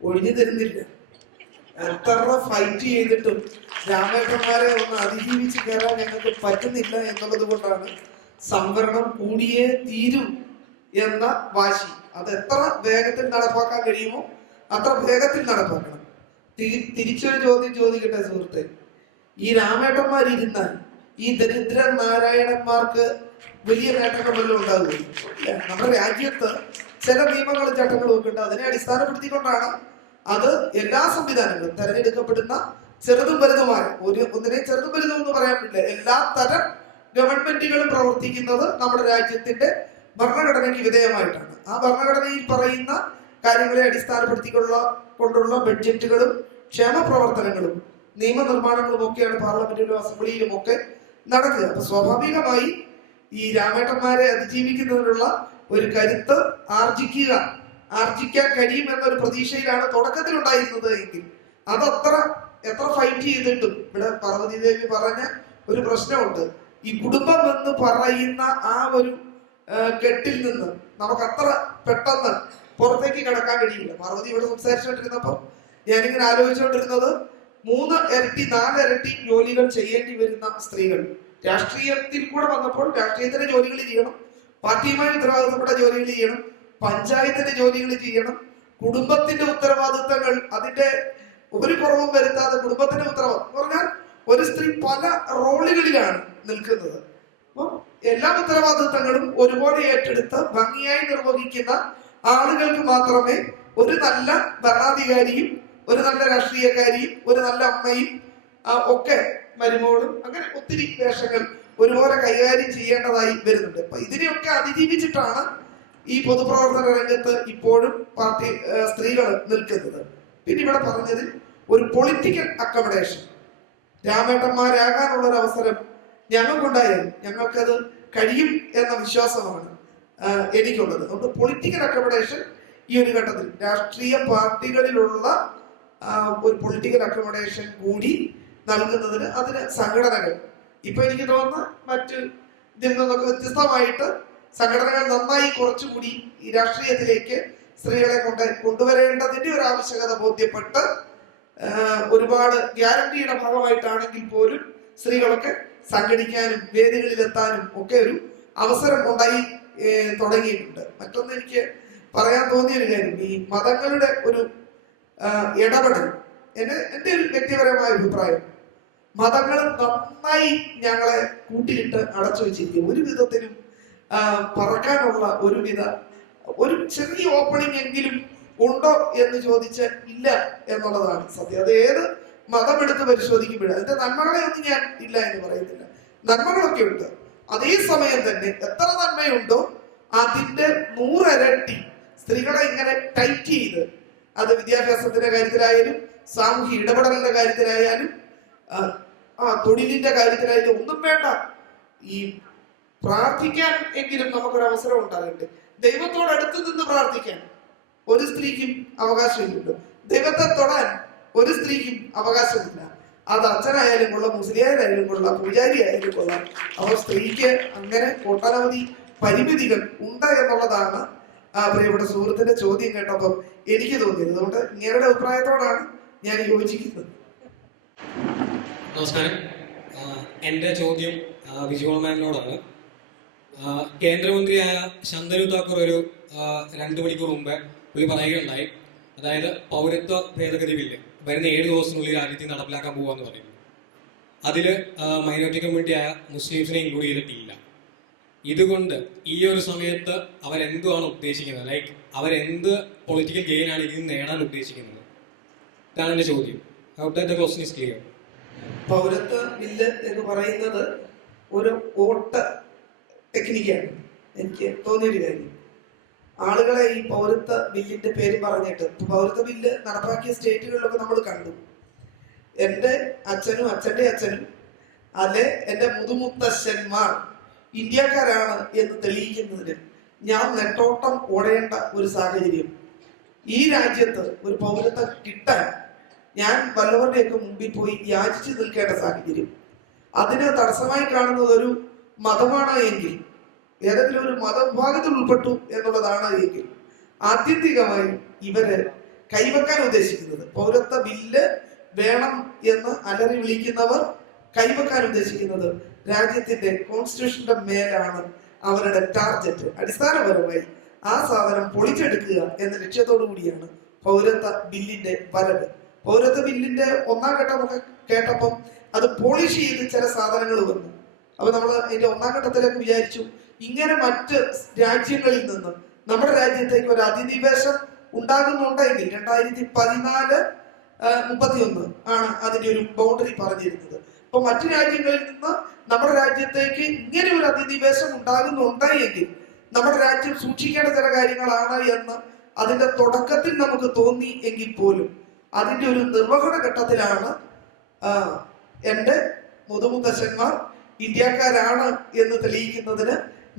ഒഴിഞ്ഞു തരുന്നില്ല. എത്ര ഫൈറ്റ് ചെയ്തിട്ടും രാമേട്ടന്മാരെ ഒന്ന് അതിജീവിച്ച് കയറാൻ ഞങ്ങൾക്ക് പറ്റുന്നില്ല എന്നുള്ളത് കൊണ്ടാണ് സംവരണം കൂടിയേ തീരും എന്ന വാശി. അത് എത്ര വേഗത്തിൽ നടപ്പാക്കാൻ കഴിയുമോ അത്ര വേഗത്തിൽ നടപ്പാക്കണം. തിരിച്ചൊരു ചോദ്യം ചോദിക്കട്ടെ സുഹൃത്തെ, ഈ രാമേട്ടന്മാരിരുന്നാൽ ഈ ദരിദ്ര നാരായണന്മാർക്ക് വലിയ നേട്ടങ്ങൾ വല്ലതും ഉണ്ടാകുകയില്ല. നമ്മുടെ രാജ്യത്ത് ചില നിയമങ്ങളും ചട്ടങ്ങളും ഒക്കെ ഉണ്ട്. അതിനെ അടിസ്ഥാനപ്പെടുത്തിക്കൊണ്ടാണ് അത് എല്ലാ സംവിധാനങ്ങളും തെരഞ്ഞെടുക്കപ്പെടുന്ന ചെറുതും വലുതുമായ ഒന്നിനെ ചെറുതും വലുതും എന്ന് പറയാൻ പറ്റില്ല, എല്ലാ തരം ഗവൺമെന്റുകളും പ്രവർത്തിക്കുന്നത് നമ്മുടെ രാജ്യത്തിന്റെ ഭരണഘടനയ്ക്ക് വിധേയമായിട്ടാണ്. ആ ഭരണഘടനയിൽ പറയുന്ന കാര്യങ്ങളെ അടിസ്ഥാനപ്പെടുത്തിക്കൊണ്ടുള്ള ബഡ്ജറ്റുകളും ക്ഷേമ പ്രവർത്തനങ്ങളും നിയമനിർമ്മാണങ്ങളും ഒക്കെയാണ് പാർലമെന്റിലും അസംബ്ലിയിലും ഒക്കെ നടക്കുക. അപ്പൊ സ്വാഭാവികമായി ഈ രാമേട്ടന്മാരെ അതിജീവിക്കുന്നതിനുള്ള ഒരു കരുത്ത് ആർജിക്കാൻ കഴിയുമെന്നൊരു പ്രതീക്ഷയിലാണ് തുടക്കത്തിൽ ഉണ്ടായിരുന്നത് എങ്കിൽ എത്ര ഫൈറ്റ് ചെയ്തിട്ടും ഇവിടെ പാർവതി ദേവി പറഞ്ഞ ഒരു പ്രശ്നമുണ്ട്. ഈ കുടുംബം എന്ന് പറയുന്ന ആ ഒരു കെട്ടിൽ നിന്ന് നമുക്ക് അത്ര പെട്ടെന്ന് പുറത്തേക്ക് കിടക്കാൻ കഴിയില്ല. പാർവതി ഇവിടെ സംസാരിച്ചുകൊണ്ടിരുന്നപ്പോൾ ഞാനിങ്ങനെ ആലോചിച്ചുകൊണ്ടിരുന്നത് 3 ഇരട്ടി 4 ഇരട്ടി ജോലികൾ ചെയ്യേണ്ടി വരുന്ന സ്ത്രീകൾ രാഷ്ട്രീയത്തിൽ കൂടെ വന്നപ്പോൾ രാഷ്ട്രീയത്തിന്റെ ജോലികൾ ചെയ്യണം, പാർട്ടിയുമായി ഉത്തരവാദിത്തപ്പെട്ട ജോലികൾ ചെയ്യണം, പഞ്ചായത്തിന്റെ ജോലികൾ ചെയ്യണം, കുടുംബത്തിന്റെ ഉത്തരവാദിത്തങ്ങൾ അതിന്റെ ഒരു കുറവും വരുത്താതെ കുടുംബത്തിന്റെ ഉത്തരവാദിത്തം എന്ന് പറഞ്ഞാൽ ഒരു സ്ത്രീ പല റോളുകളിലാണ് നിൽക്കുന്നത്. അപ്പം എല്ലാ ഉത്തരവാദിത്തങ്ങളും ഒരുപോലെ ഏറ്റെടുത്ത് ഭംഗിയായി നിർവഹിക്കുന്ന ആളുകൾക്ക് മാത്രമേ ഒരു നല്ല ഭരണാധികാരിയും ഒരു നല്ല രാഷ്ട്രീയക്കാരിയും ഒരു നല്ല അമ്മയും ഒക്കെ മരുമോളും അങ്ങനെ ഒത്തിരി വേഷങ്ങൾ ഒരുപോലെ കൈകാര്യം ചെയ്യേണ്ടതായി വരുന്നുണ്ട്. അപ്പൊ ഇതിനെയൊക്കെ അതിജീവിച്ചിട്ടാണ് ഈ പൊതുപ്രവർത്തന രംഗത്ത് ഇപ്പോഴും സ്ത്രീകൾ നിൽക്കുന്നത്. പിന്നെ ഇവിടെ പറഞ്ഞതിൽ ഒരു പൊളിറ്റിക്കൽ അക്കോമഡേഷൻ രാമേട്ടന്മാരാകാനുള്ള ഒരു അവസരം ഞങ്ങൾക്കുണ്ടായാൽ ഞങ്ങൾക്കത് കഴിയും എന്ന വിശ്വാസമാണ് എനിക്കുള്ളത്. അതുകൊണ്ട് പൊളിറ്റിക്കൽ അക്കോമഡേഷൻ ഈ ഒരു ഘട്ടത്തിൽ രാഷ്ട്രീയ പാർട്ടികളിലുള്ള ഒരു പൊളിറ്റിക്കൽ അക്കോമഡേഷൻ കൂടി നൽകുന്നതിന് അതിന് സംഘടനകൾ ഇപ്പൊ എനിക്ക് തോന്നുന്നു മറ്റ് ഇതിൽ നിന്നൊക്കെ വ്യത്യസ്തമായിട്ട് സംഘടനകൾ നന്നായി കുറച്ചുകൂടി ഈ രാഷ്ട്രീയത്തിലേക്ക് സ്ത്രീകളെ കൊണ്ടുവരേണ്ടതിന്റെ ഒരു ആവശ്യകത ബോധ്യപ്പെട്ട് ഒരുപാട് ഗ്യാരണ്ടിയുടെ ഭാഗമായിട്ടാണെങ്കിൽ പോലും സ്ത്രീകളൊക്കെ സംഘടിക്കാനും വേദികളിലെത്താനും ഒക്കെ ഒരു അവസരം ഉണ്ടായി തുടങ്ങിയിട്ടുണ്ട്. മറ്റൊന്ന് എനിക്ക് പറയാൻ തോന്നിയൊരു കാര്യം, ഈ മതങ്ങളുടെ ഒരു ഇടപെടൽ എൻ്റെ ഒരു വ്യക്തിപരമായ അഭിപ്രായം, മതങ്ങൾ നന്നായി ഞങ്ങളെ കൂട്ടിയിട്ട് അടച്ചു വെച്ചിരിക്കും. ഒരു വിധത്തിലും പറക്കാനുള്ള ഒരു ചെറിയ ഓപ്പണിംഗ് എങ്കിലും ഉണ്ടോ എന്ന് ചോദിച്ചാൽ ഇല്ല എന്നുള്ളതാണ് സത്യം. അത് ഏത് മതമെടുത്ത് പരിശോധിക്കുമ്പോഴും അതിന്റെ നന്മകളെ ഒന്നും ഞാൻ ഇല്ല എന്ന് പറയുന്നില്ല, നന്മകളൊക്കെ ഉണ്ട്. അതേസമയം തന്നെ എത്ര നന്മയുണ്ടോ അതിന്റെ 100 ഇരട്ടി സ്ത്രീകളെ ഇങ്ങനെ ടൈറ്റ് ചെയ്ത്, അത് വിദ്യാഭ്യാസത്തിന്റെ കാര്യത്തിലായാലും സാമൂഹ്യ ഇടപെടലിന്റെ കാര്യത്തിലായാലും തൊഴിലിന്റെ കാര്യത്തിലായാലും ഒന്നും വേണ്ട, ഈ പ്രാർത്ഥിക്കാൻ എങ്കിലും നമുക്കൊരു അവസരം ഉണ്ടാകട്ടെ. ദൈവത്തോട് അടുത്ത് നിന്ന് പ്രാർത്ഥിക്കാൻ ഒരു സ്ത്രീക്കും അവകാശമില്ലല്ലോ, ദൈവത്തെ തൊടാൻ ഒരു സ്ത്രീക്കും അവകാശമില്ല. അത് അച്ഛനായാലും കൊള്ളാം, മുസ്ലിയായാലും കൊള്ളാം, പൂജാരി ആയാലും കൊള്ളാം. അപ്പോൾ സ്ത്രീക്ക് അങ്ങനെ ഒട്ടനവധി പരിമിതികൾ ഉണ്ട് എന്നുള്ളതാണ് പ്രിയപ്പെട്ട സുഹൃത്തിന്റെ ചോദ്യം കേട്ടപ്പം എനിക്ക് തോന്നിയത്. അതുകൊണ്ട് ഇങ്ങയുടെ അഭിപ്രായത്തോടാണ് ഞാൻ യോജിക്കുന്നത്. നമസ്കാരം. എൻ്റെ ചോദ്യം വിജുവൽ മാമിനോടാണ്. കേന്ദ്രമന്ത്രിയായ ശന്തനു താക്കൂർ ഒരു 2 മണിക്കൂർ മുമ്പ് പുള്ളി പറയുകയുണ്ടായി, അതായത് പൗരത്വ ഭേദഗതി ബില്ല് വരുന്ന 7 ദിവസത്തിനുള്ളിൽ രാജ്യത്തിൽ നടപ്പിലാക്കാൻ പോകാന്ന് പറയുന്നു. അതിൽ മൈനോറിറ്റി കമ്മ്യൂണിറ്റിയായ മുസ്ലിംസിനെ ഇൻക്ലൂഡ് ചെയ്തിട്ടില്ല. ഇതുകൊണ്ട് ഈ ഒരു സമയത്ത് അവരെന്തുമാണ് ഉദ്ദേശിക്കുന്നത്, ലൈക്ക് അവരെന്ത് പൊളിറ്റിക്കൽ ഗെയിൻ ആണ് ഇതിൽ നേടാൻ ഉദ്ദേശിക്കുന്നത്? ഇതാണ് എൻ്റെ ചോദ്യം. Question is clear. പൗരത്വ ബില്ല് എന്ന് പറയുന്നത് ഒരു വോട്ട് ടെക്നിക്കാണ്. എനിക്ക് തോന്നിയൊരു കാര്യം, ആളുകളെ ഈ പൗരത്വ ബില്ലിന്റെ പേര് പറഞ്ഞിട്ട് പൗരത്വ ബില്ല് നടപ്പാക്കിയ സ്റ്റേറ്റുകളിലൊക്കെ നമ്മൾ കണ്ടു. എൻ്റെ അച്ഛനും അച്ഛൻ്റെ അച്ഛനും അല്ലെ എൻ്റെ മുതുമുത്തശ്ശന്മാർ ഇന്ത്യക്കാരാണ് എന്ന് തെളിയിക്കുന്നതിന് ഞാൻ നെട്ടോട്ടം ഓടേണ്ട ഒരു സാഹചര്യം ഈ രാജ്യത്ത് ഒരു പൗരത്വം കിട്ടാൻ ഞാൻ വല്ലവരുടെയൊക്കെ മുമ്പിൽ പോയി യാചിച്ചു നിൽക്കേണ്ട സാഹചര്യം, അതിന് തടസ്സമായി കാണുന്നത് ഒരു മതമാണ് എങ്കിൽ, ഏതെങ്കിലും ഒരു മതവിഭാഗത്തിൽ ഉൾപ്പെട്ടു എന്നുള്ളതാണ് എങ്കിൽ, ആത്യന്തികമായി ഇവര് കൈവെക്കാൻ ഉദ്ദേശിക്കുന്നത്, പൗരത്വ ബില്ല് വേണം എന്ന് അലറി വിളിക്കുന്നവർ കൈവെക്കാൻ ഉദ്ദേശിക്കുന്നത് രാജ്യത്തിന്റെ കോൺസ്റ്റിറ്റ്യൂഷന്റെ മേലാണ് അവരുടെ ടാർഗറ്റ്. അടിസ്ഥാനപരമായി ആ സാധനം പൊളിച്ചെടുക്കുക എന്ന ലക്ഷ്യത്തോടു കൂടിയാണ് പൗരത്വ ബില്ലിന്റെ വരവ്. പൗരത്വ ബില്ലിന്റെ ഒന്നാം ഘട്ടമൊക്കെ കേട്ടപ്പം അത് പോളിഷ് ചെയ്ത് ചില സാധനങ്ങൾ വന്നു. അപ്പൊ നമ്മൾ അതിന്റെ ഒന്നാം ഘട്ടത്തിലേക്ക് വിചാരിച്ചു, ഇങ്ങനെ മറ്റ് രാജ്യങ്ങളിൽ നിന്ന് നമ്മുടെ രാജ്യത്തേക്ക് ഒരു അധിനിവേശം ഉണ്ടാകുന്നുണ്ടെങ്കിൽ 2014-31 ആണ് അതിന്റെ ഒരു ബൗണ്ടറി പറഞ്ഞിരുന്നത്. അപ്പൊ മറ്റു രാജ്യങ്ങളിൽ നിന്ന് നമ്മുടെ രാജ്യത്തേക്ക് ഇങ്ങനെ ഒരു അധിനിവേശം ഉണ്ടാകുന്നുണ്ടെങ്കിൽ നമ്മുടെ രാജ്യം സൂക്ഷിക്കേണ്ട ചില കാര്യങ്ങളാണ് എന്ന് അതിന്റെ തുടക്കത്തിൽ നമുക്ക് തോന്നി എങ്കിൽ പോലും അതിന്റെ ഒരു നിർവഹണ ഘട്ടത്തിലാണ് എൻ്റെ മുതുമുത്തശ്ശന്മാർ ഇന്ത്യക്കാരാണ് എന്ന് തെളിയിക്കുന്നതിന്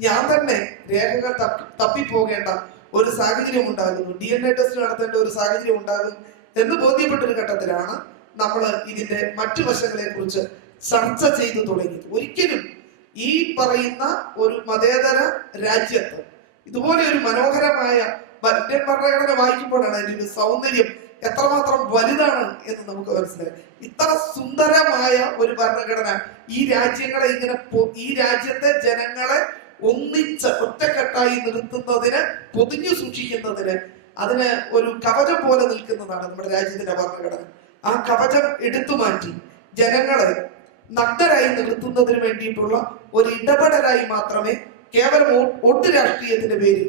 ഞാൻ തന്നെ രേഖകൾ തപ്പിപ്പോകേണ്ട ഒരു സാഹചര്യം ഉണ്ടാകുന്നു, DNA ടെസ്റ്റ് നടത്തേണ്ട ഒരു സാഹചര്യം ഉണ്ടാകും എന്ന് ബോധ്യപ്പെട്ടൊരു ഘട്ടത്തിലാണ് നമ്മൾ ഇതിന്റെ മറ്റു വശങ്ങളെ കുറിച്ച് ചർച്ച ചെയ്തു തുടങ്ങിയത്. ഒരിക്കലും ഈ പറയുന്ന ഒരു മതേതര രാജ്യത്ത് ഇതുപോലെ ഒരു മനോഹരമായ ഇന്ത്യൻ ഭരണഘടന വായിക്കുമ്പോഴാണ് അതിന്റെ ഒരു സൗന്ദര്യം എത്രമാത്രം വലുതാണ് എന്ന് നമുക്ക് മനസ്സിലായി. ഇത്ര സുന്ദരമായ ഒരു ഭരണഘടന ഈ രാജ്യങ്ങളെ ഇങ്ങനെ ഈ രാജ്യത്തെ ജനങ്ങളെ ഒന്നിച്ച് ഒറ്റക്കെട്ടായി നിർത്തുന്നതിന്, പൊതിഞ്ഞു സൂക്ഷിക്കുന്നതിന്, അതിന് ഒരു കവചം പോലെ നിൽക്കുന്നതാണ് നമ്മുടെ രാജ്യത്തിന്റെ ഭരണഘടന. ആ കവചം എടുത്തു മാറ്റി ജനങ്ങളെ നഗ്നരായി നിർത്തുന്നതിന് വേണ്ടിയിട്ടുള്ള ഒരു ഇടപെടലായി മാത്രമേ കേവലം വോട്ട് രാഷ്ട്രീയത്തിന്റെ പേരിൽ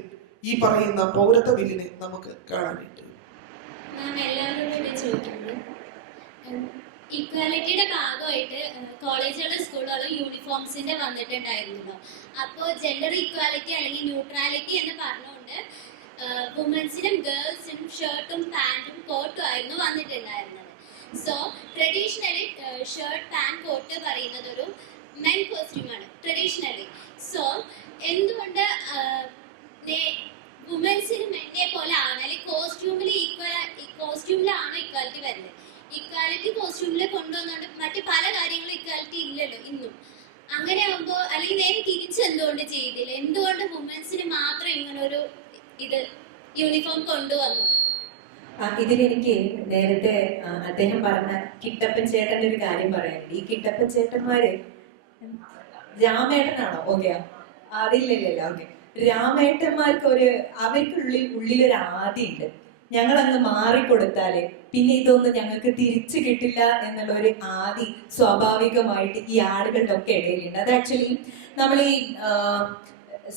ഈ പറയുന്ന പൗരത്വ ബില്ലിനെ നമുക്ക് കാണാനായിട്ട്. ഇക്വാലിറ്റിയുടെ ഭാഗമായിട്ട് കോളേജുകളും സ്കൂളുകളും യൂണിഫോംസിന്റെ വന്നിട്ടുണ്ടായിരുന്നല്ലോ. അപ്പോൾ ജെൻഡർ ഇക്വാലിറ്റി അല്ലെങ്കിൽ ന്യൂട്രാലിറ്റി എന്ന് പറഞ്ഞുകൊണ്ട് വുമൻസിനും ഗേൾസിനും ഷർട്ടും പാൻറ്റും കോട്ടും ആയിരുന്നു വന്നിട്ടുണ്ടായിരുന്നത്. So traditionally shirt pant coat പറയുന്നത് ഒരു മെൻ കോസ്റ്റ്യൂമാണ് ട്രഡീഷണലി. സോ എന്തുകൊണ്ട് വുമൻസിന് മെന്നെ പോലെ ആണ്, അല്ലെങ്കിൽ കോസ്റ്റ്യൂമിലാണോ ഇക്വാലിറ്റി വരുന്നത്? ഇക്വാലിറ്റി കോസ്റ്റ്യൂമിൽ കൊണ്ടുവന്നുകൊണ്ട് മറ്റു പല കാര്യങ്ങളും ഇക്വാലിറ്റി ഇല്ലല്ലോ ഇന്നും. അങ്ങനെ ആകുമ്പോൾ, അല്ലെങ്കിൽ നേരെ തിരിച്ചെന്തുകൊണ്ട് ചെയ്തില്ല? എന്തുകൊണ്ട് വുമൻസിന് മാത്രം ഇങ്ങനെ ഒരു യൂണിഫോം കൊണ്ടുവന്നു? ഇതിലെനിക്ക് നേരത്തെ അദ്ദേഹം പറഞ്ഞ കിട്ടപ്പൻ ചേട്ടന്റെ ഒരു കാര്യം പറയാനുണ്ട്. ഈ കിട്ടപ്പൻ ചേട്ടന്മാര് രാമേട്ടനാണോ? ഓക്കെ, അതില്ലല്ലോ. ഓക്കെ, രാമേട്ടന്മാർക്ക് അവർക്കുള്ളിലൊരു ആദിയുണ്ട്. ഞങ്ങളങ്ങ് മാറിക്കൊടുത്താല് പിന്നെ ഇതൊന്നും ഞങ്ങൾക്ക് തിരിച്ചു കിട്ടില്ല എന്നുള്ള ഒരു ആദി സ്വാഭാവികമായിട്ട് ഈ ആളുകളുടെ ഒക്കെ ഇടയിലുണ്ട്. അത് ആക്ച്വലി നമ്മൾ ഈ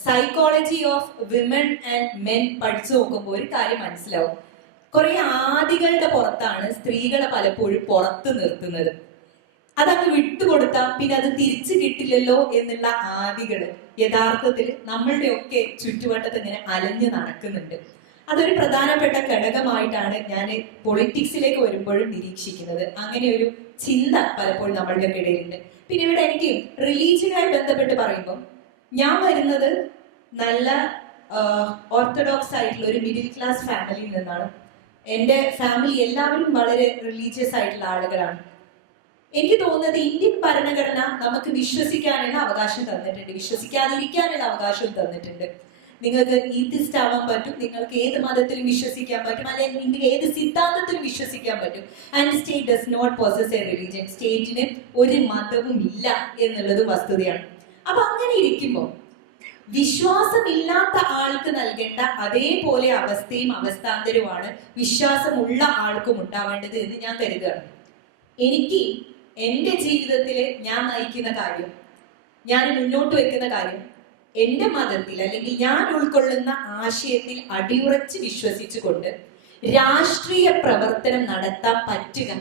psychology of women and men പഠിച്ചു നോക്കുമ്പോൾ ഒരു കാര്യം മനസ്സിലാവും. കുറെ ആദികളുടെ പുറത്താണ് സ്ത്രീകളെ പലപ്പോഴും പുറത്ത് നിർത്തുന്നത്. അതങ്ങ് വിട്ടുകൊടുത്താൽ പിന്നെ അത് തിരിച്ചു കിട്ടില്ലല്ലോ എന്നുള്ള ആദികള് യഥാർത്ഥത്തിൽ നമ്മളുടെ ഒക്കെ ചുറ്റുവട്ടത്ത് ഇങ്ങനെ അലഞ്ഞു നടക്കുന്നുണ്ട്. അതൊരു പ്രധാനപ്പെട്ട ഘടകമായിട്ടാണ് ഞാൻ പൊളിറ്റിക്സിലേക്ക് വരുമ്പോഴും നിരീക്ഷിക്കുന്നത്. അങ്ങനെ ഒരു ചിന്ത പലപ്പോഴും നമ്മളുടെ ഇടയിലുണ്ട്. പിന്നെ ഇവിടെ എനിക്ക് റിലീജിയനായി ബന്ധപ്പെട്ട് പറയുമ്പോൾ, ഞാൻ വരുന്നത് നല്ല ഓർത്തഡോക്സ് ആയിട്ടുള്ള ഒരു മിഡിൽ ക്ലാസ് ഫാമിലിയിൽ നിന്നാണ്. എൻ്റെ ഫാമിലി എല്ലാവരും വളരെ റിലീജിയസ് ആയിട്ടുള്ള ആളുകളാണ്. എനിക്ക് തോന്നുന്നത് ഇന്ത്യൻ ഭരണഘടന നമുക്ക് വിശ്വസിക്കാനുള്ള അവകാശം തന്നിട്ടുണ്ട്, വിശ്വസിക്കാതിരിക്കാനുള്ള അവകാശവും തന്നിട്ടുണ്ട്. നിങ്ങൾക്ക് ഈത്തിസ്റ്റ് ആവാൻ പറ്റും, നിങ്ങൾക്ക് ഏത് മതത്തിലും വിശ്വസിക്കാൻ പറ്റും, അല്ലെങ്കിൽ ഏത് സിദ്ധാന്തത്തിലും വിശ്വസിക്കാൻ പറ്റും. And state does not possess a religion. സ്റ്റേറ്റിന് ഒരു മതവും ഇല്ല എന്നുള്ളത് വസ്തുതയാണ്. അപ്പൊ അങ്ങനെ ഇരിക്കുമ്പോൾ വിശ്വാസമില്ലാത്ത ആൾക്ക് നൽകേണ്ട അതേപോലെ അവസ്ഥയും അവസ്ഥാന്തരവുമാണ് വിശ്വാസമുള്ള ആൾക്കും ഉണ്ടാവേണ്ടത് എന്ന് ഞാൻ കരുതുകയാണ്. എനിക്ക് എൻ്റെ ജീവിതത്തിൽ ഞാൻ നയിക്കുന്ന കാര്യം, ഞാൻ മുന്നോട്ട് വെക്കുന്ന കാര്യം, എൻ്റെ മതത്തിൽ അല്ലെങ്കിൽ ഞാൻ ഉൾക്കൊള്ളുന്ന ആശയത്തിൽ അടിയുറച്ച് വിശ്വസിച്ചുകൊണ്ട് രാഷ്ട്രീയ പ്രവർത്തനം നടത്താൻ പറ്റുക,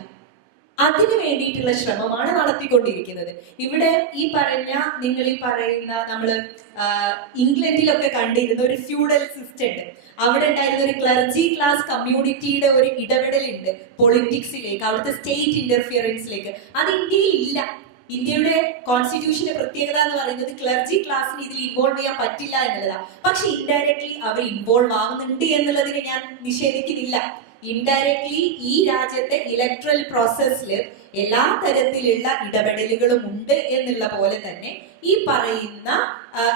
അതിനു വേണ്ടിയിട്ടുള്ള ശ്രമമാണ് നടത്തിക്കൊണ്ടിരിക്കുന്നത്. ഇവിടെ നിങ്ങൾ ഈ പറയുന്ന നമ്മള് ഇംഗ്ലണ്ടിലൊക്കെ കണ്ടിരുന്ന ഒരു ഫ്യൂഡൽ സിസ്റ്റം ഉണ്ട്. അവിടെ ഉണ്ടായിരുന്ന ഒരു ക്ലർജി ക്ലാസ് കമ്മ്യൂണിറ്റിയുടെ ഒരു ഇടപെടലുണ്ട് പൊളിറ്റിക്സിലേക്ക്, അവിടുത്തെ സ്റ്റേറ്റ് ഇന്റർഫിയറൻസിലേക്ക്. അത് ഇന്ത്യയിൽ ഇല്ല. ഇന്ത്യയുടെ കോൺസ്റ്റിറ്റ്യൂഷന്റെ പ്രത്യേകത എന്ന് പറയുന്നത് ക്ലർജി ക്ലാസ്സിന് ഇതിൽ ഇൻവോൾവ് ചെയ്യാൻ പറ്റില്ല എന്നുള്ളതാണ്. പക്ഷെ ഇൻഡയറക്ട്ലി അവർ ഇൻവോൾവ് ആവുന്നുണ്ട് എന്നുള്ളതിനെ ഞാൻ നിഷേധിക്കുന്നില്ല. ഇൻഡയറക്ട്ലി ഈ രാജ്യത്തെ ഇലക്ട്രൽ പ്രോസസ്സിൽ എല്ലാ തരത്തിലുള്ള ഇടപെടലുകളും ഉണ്ട് എന്നുള്ള പോലെ തന്നെ ഈ പറയുന്ന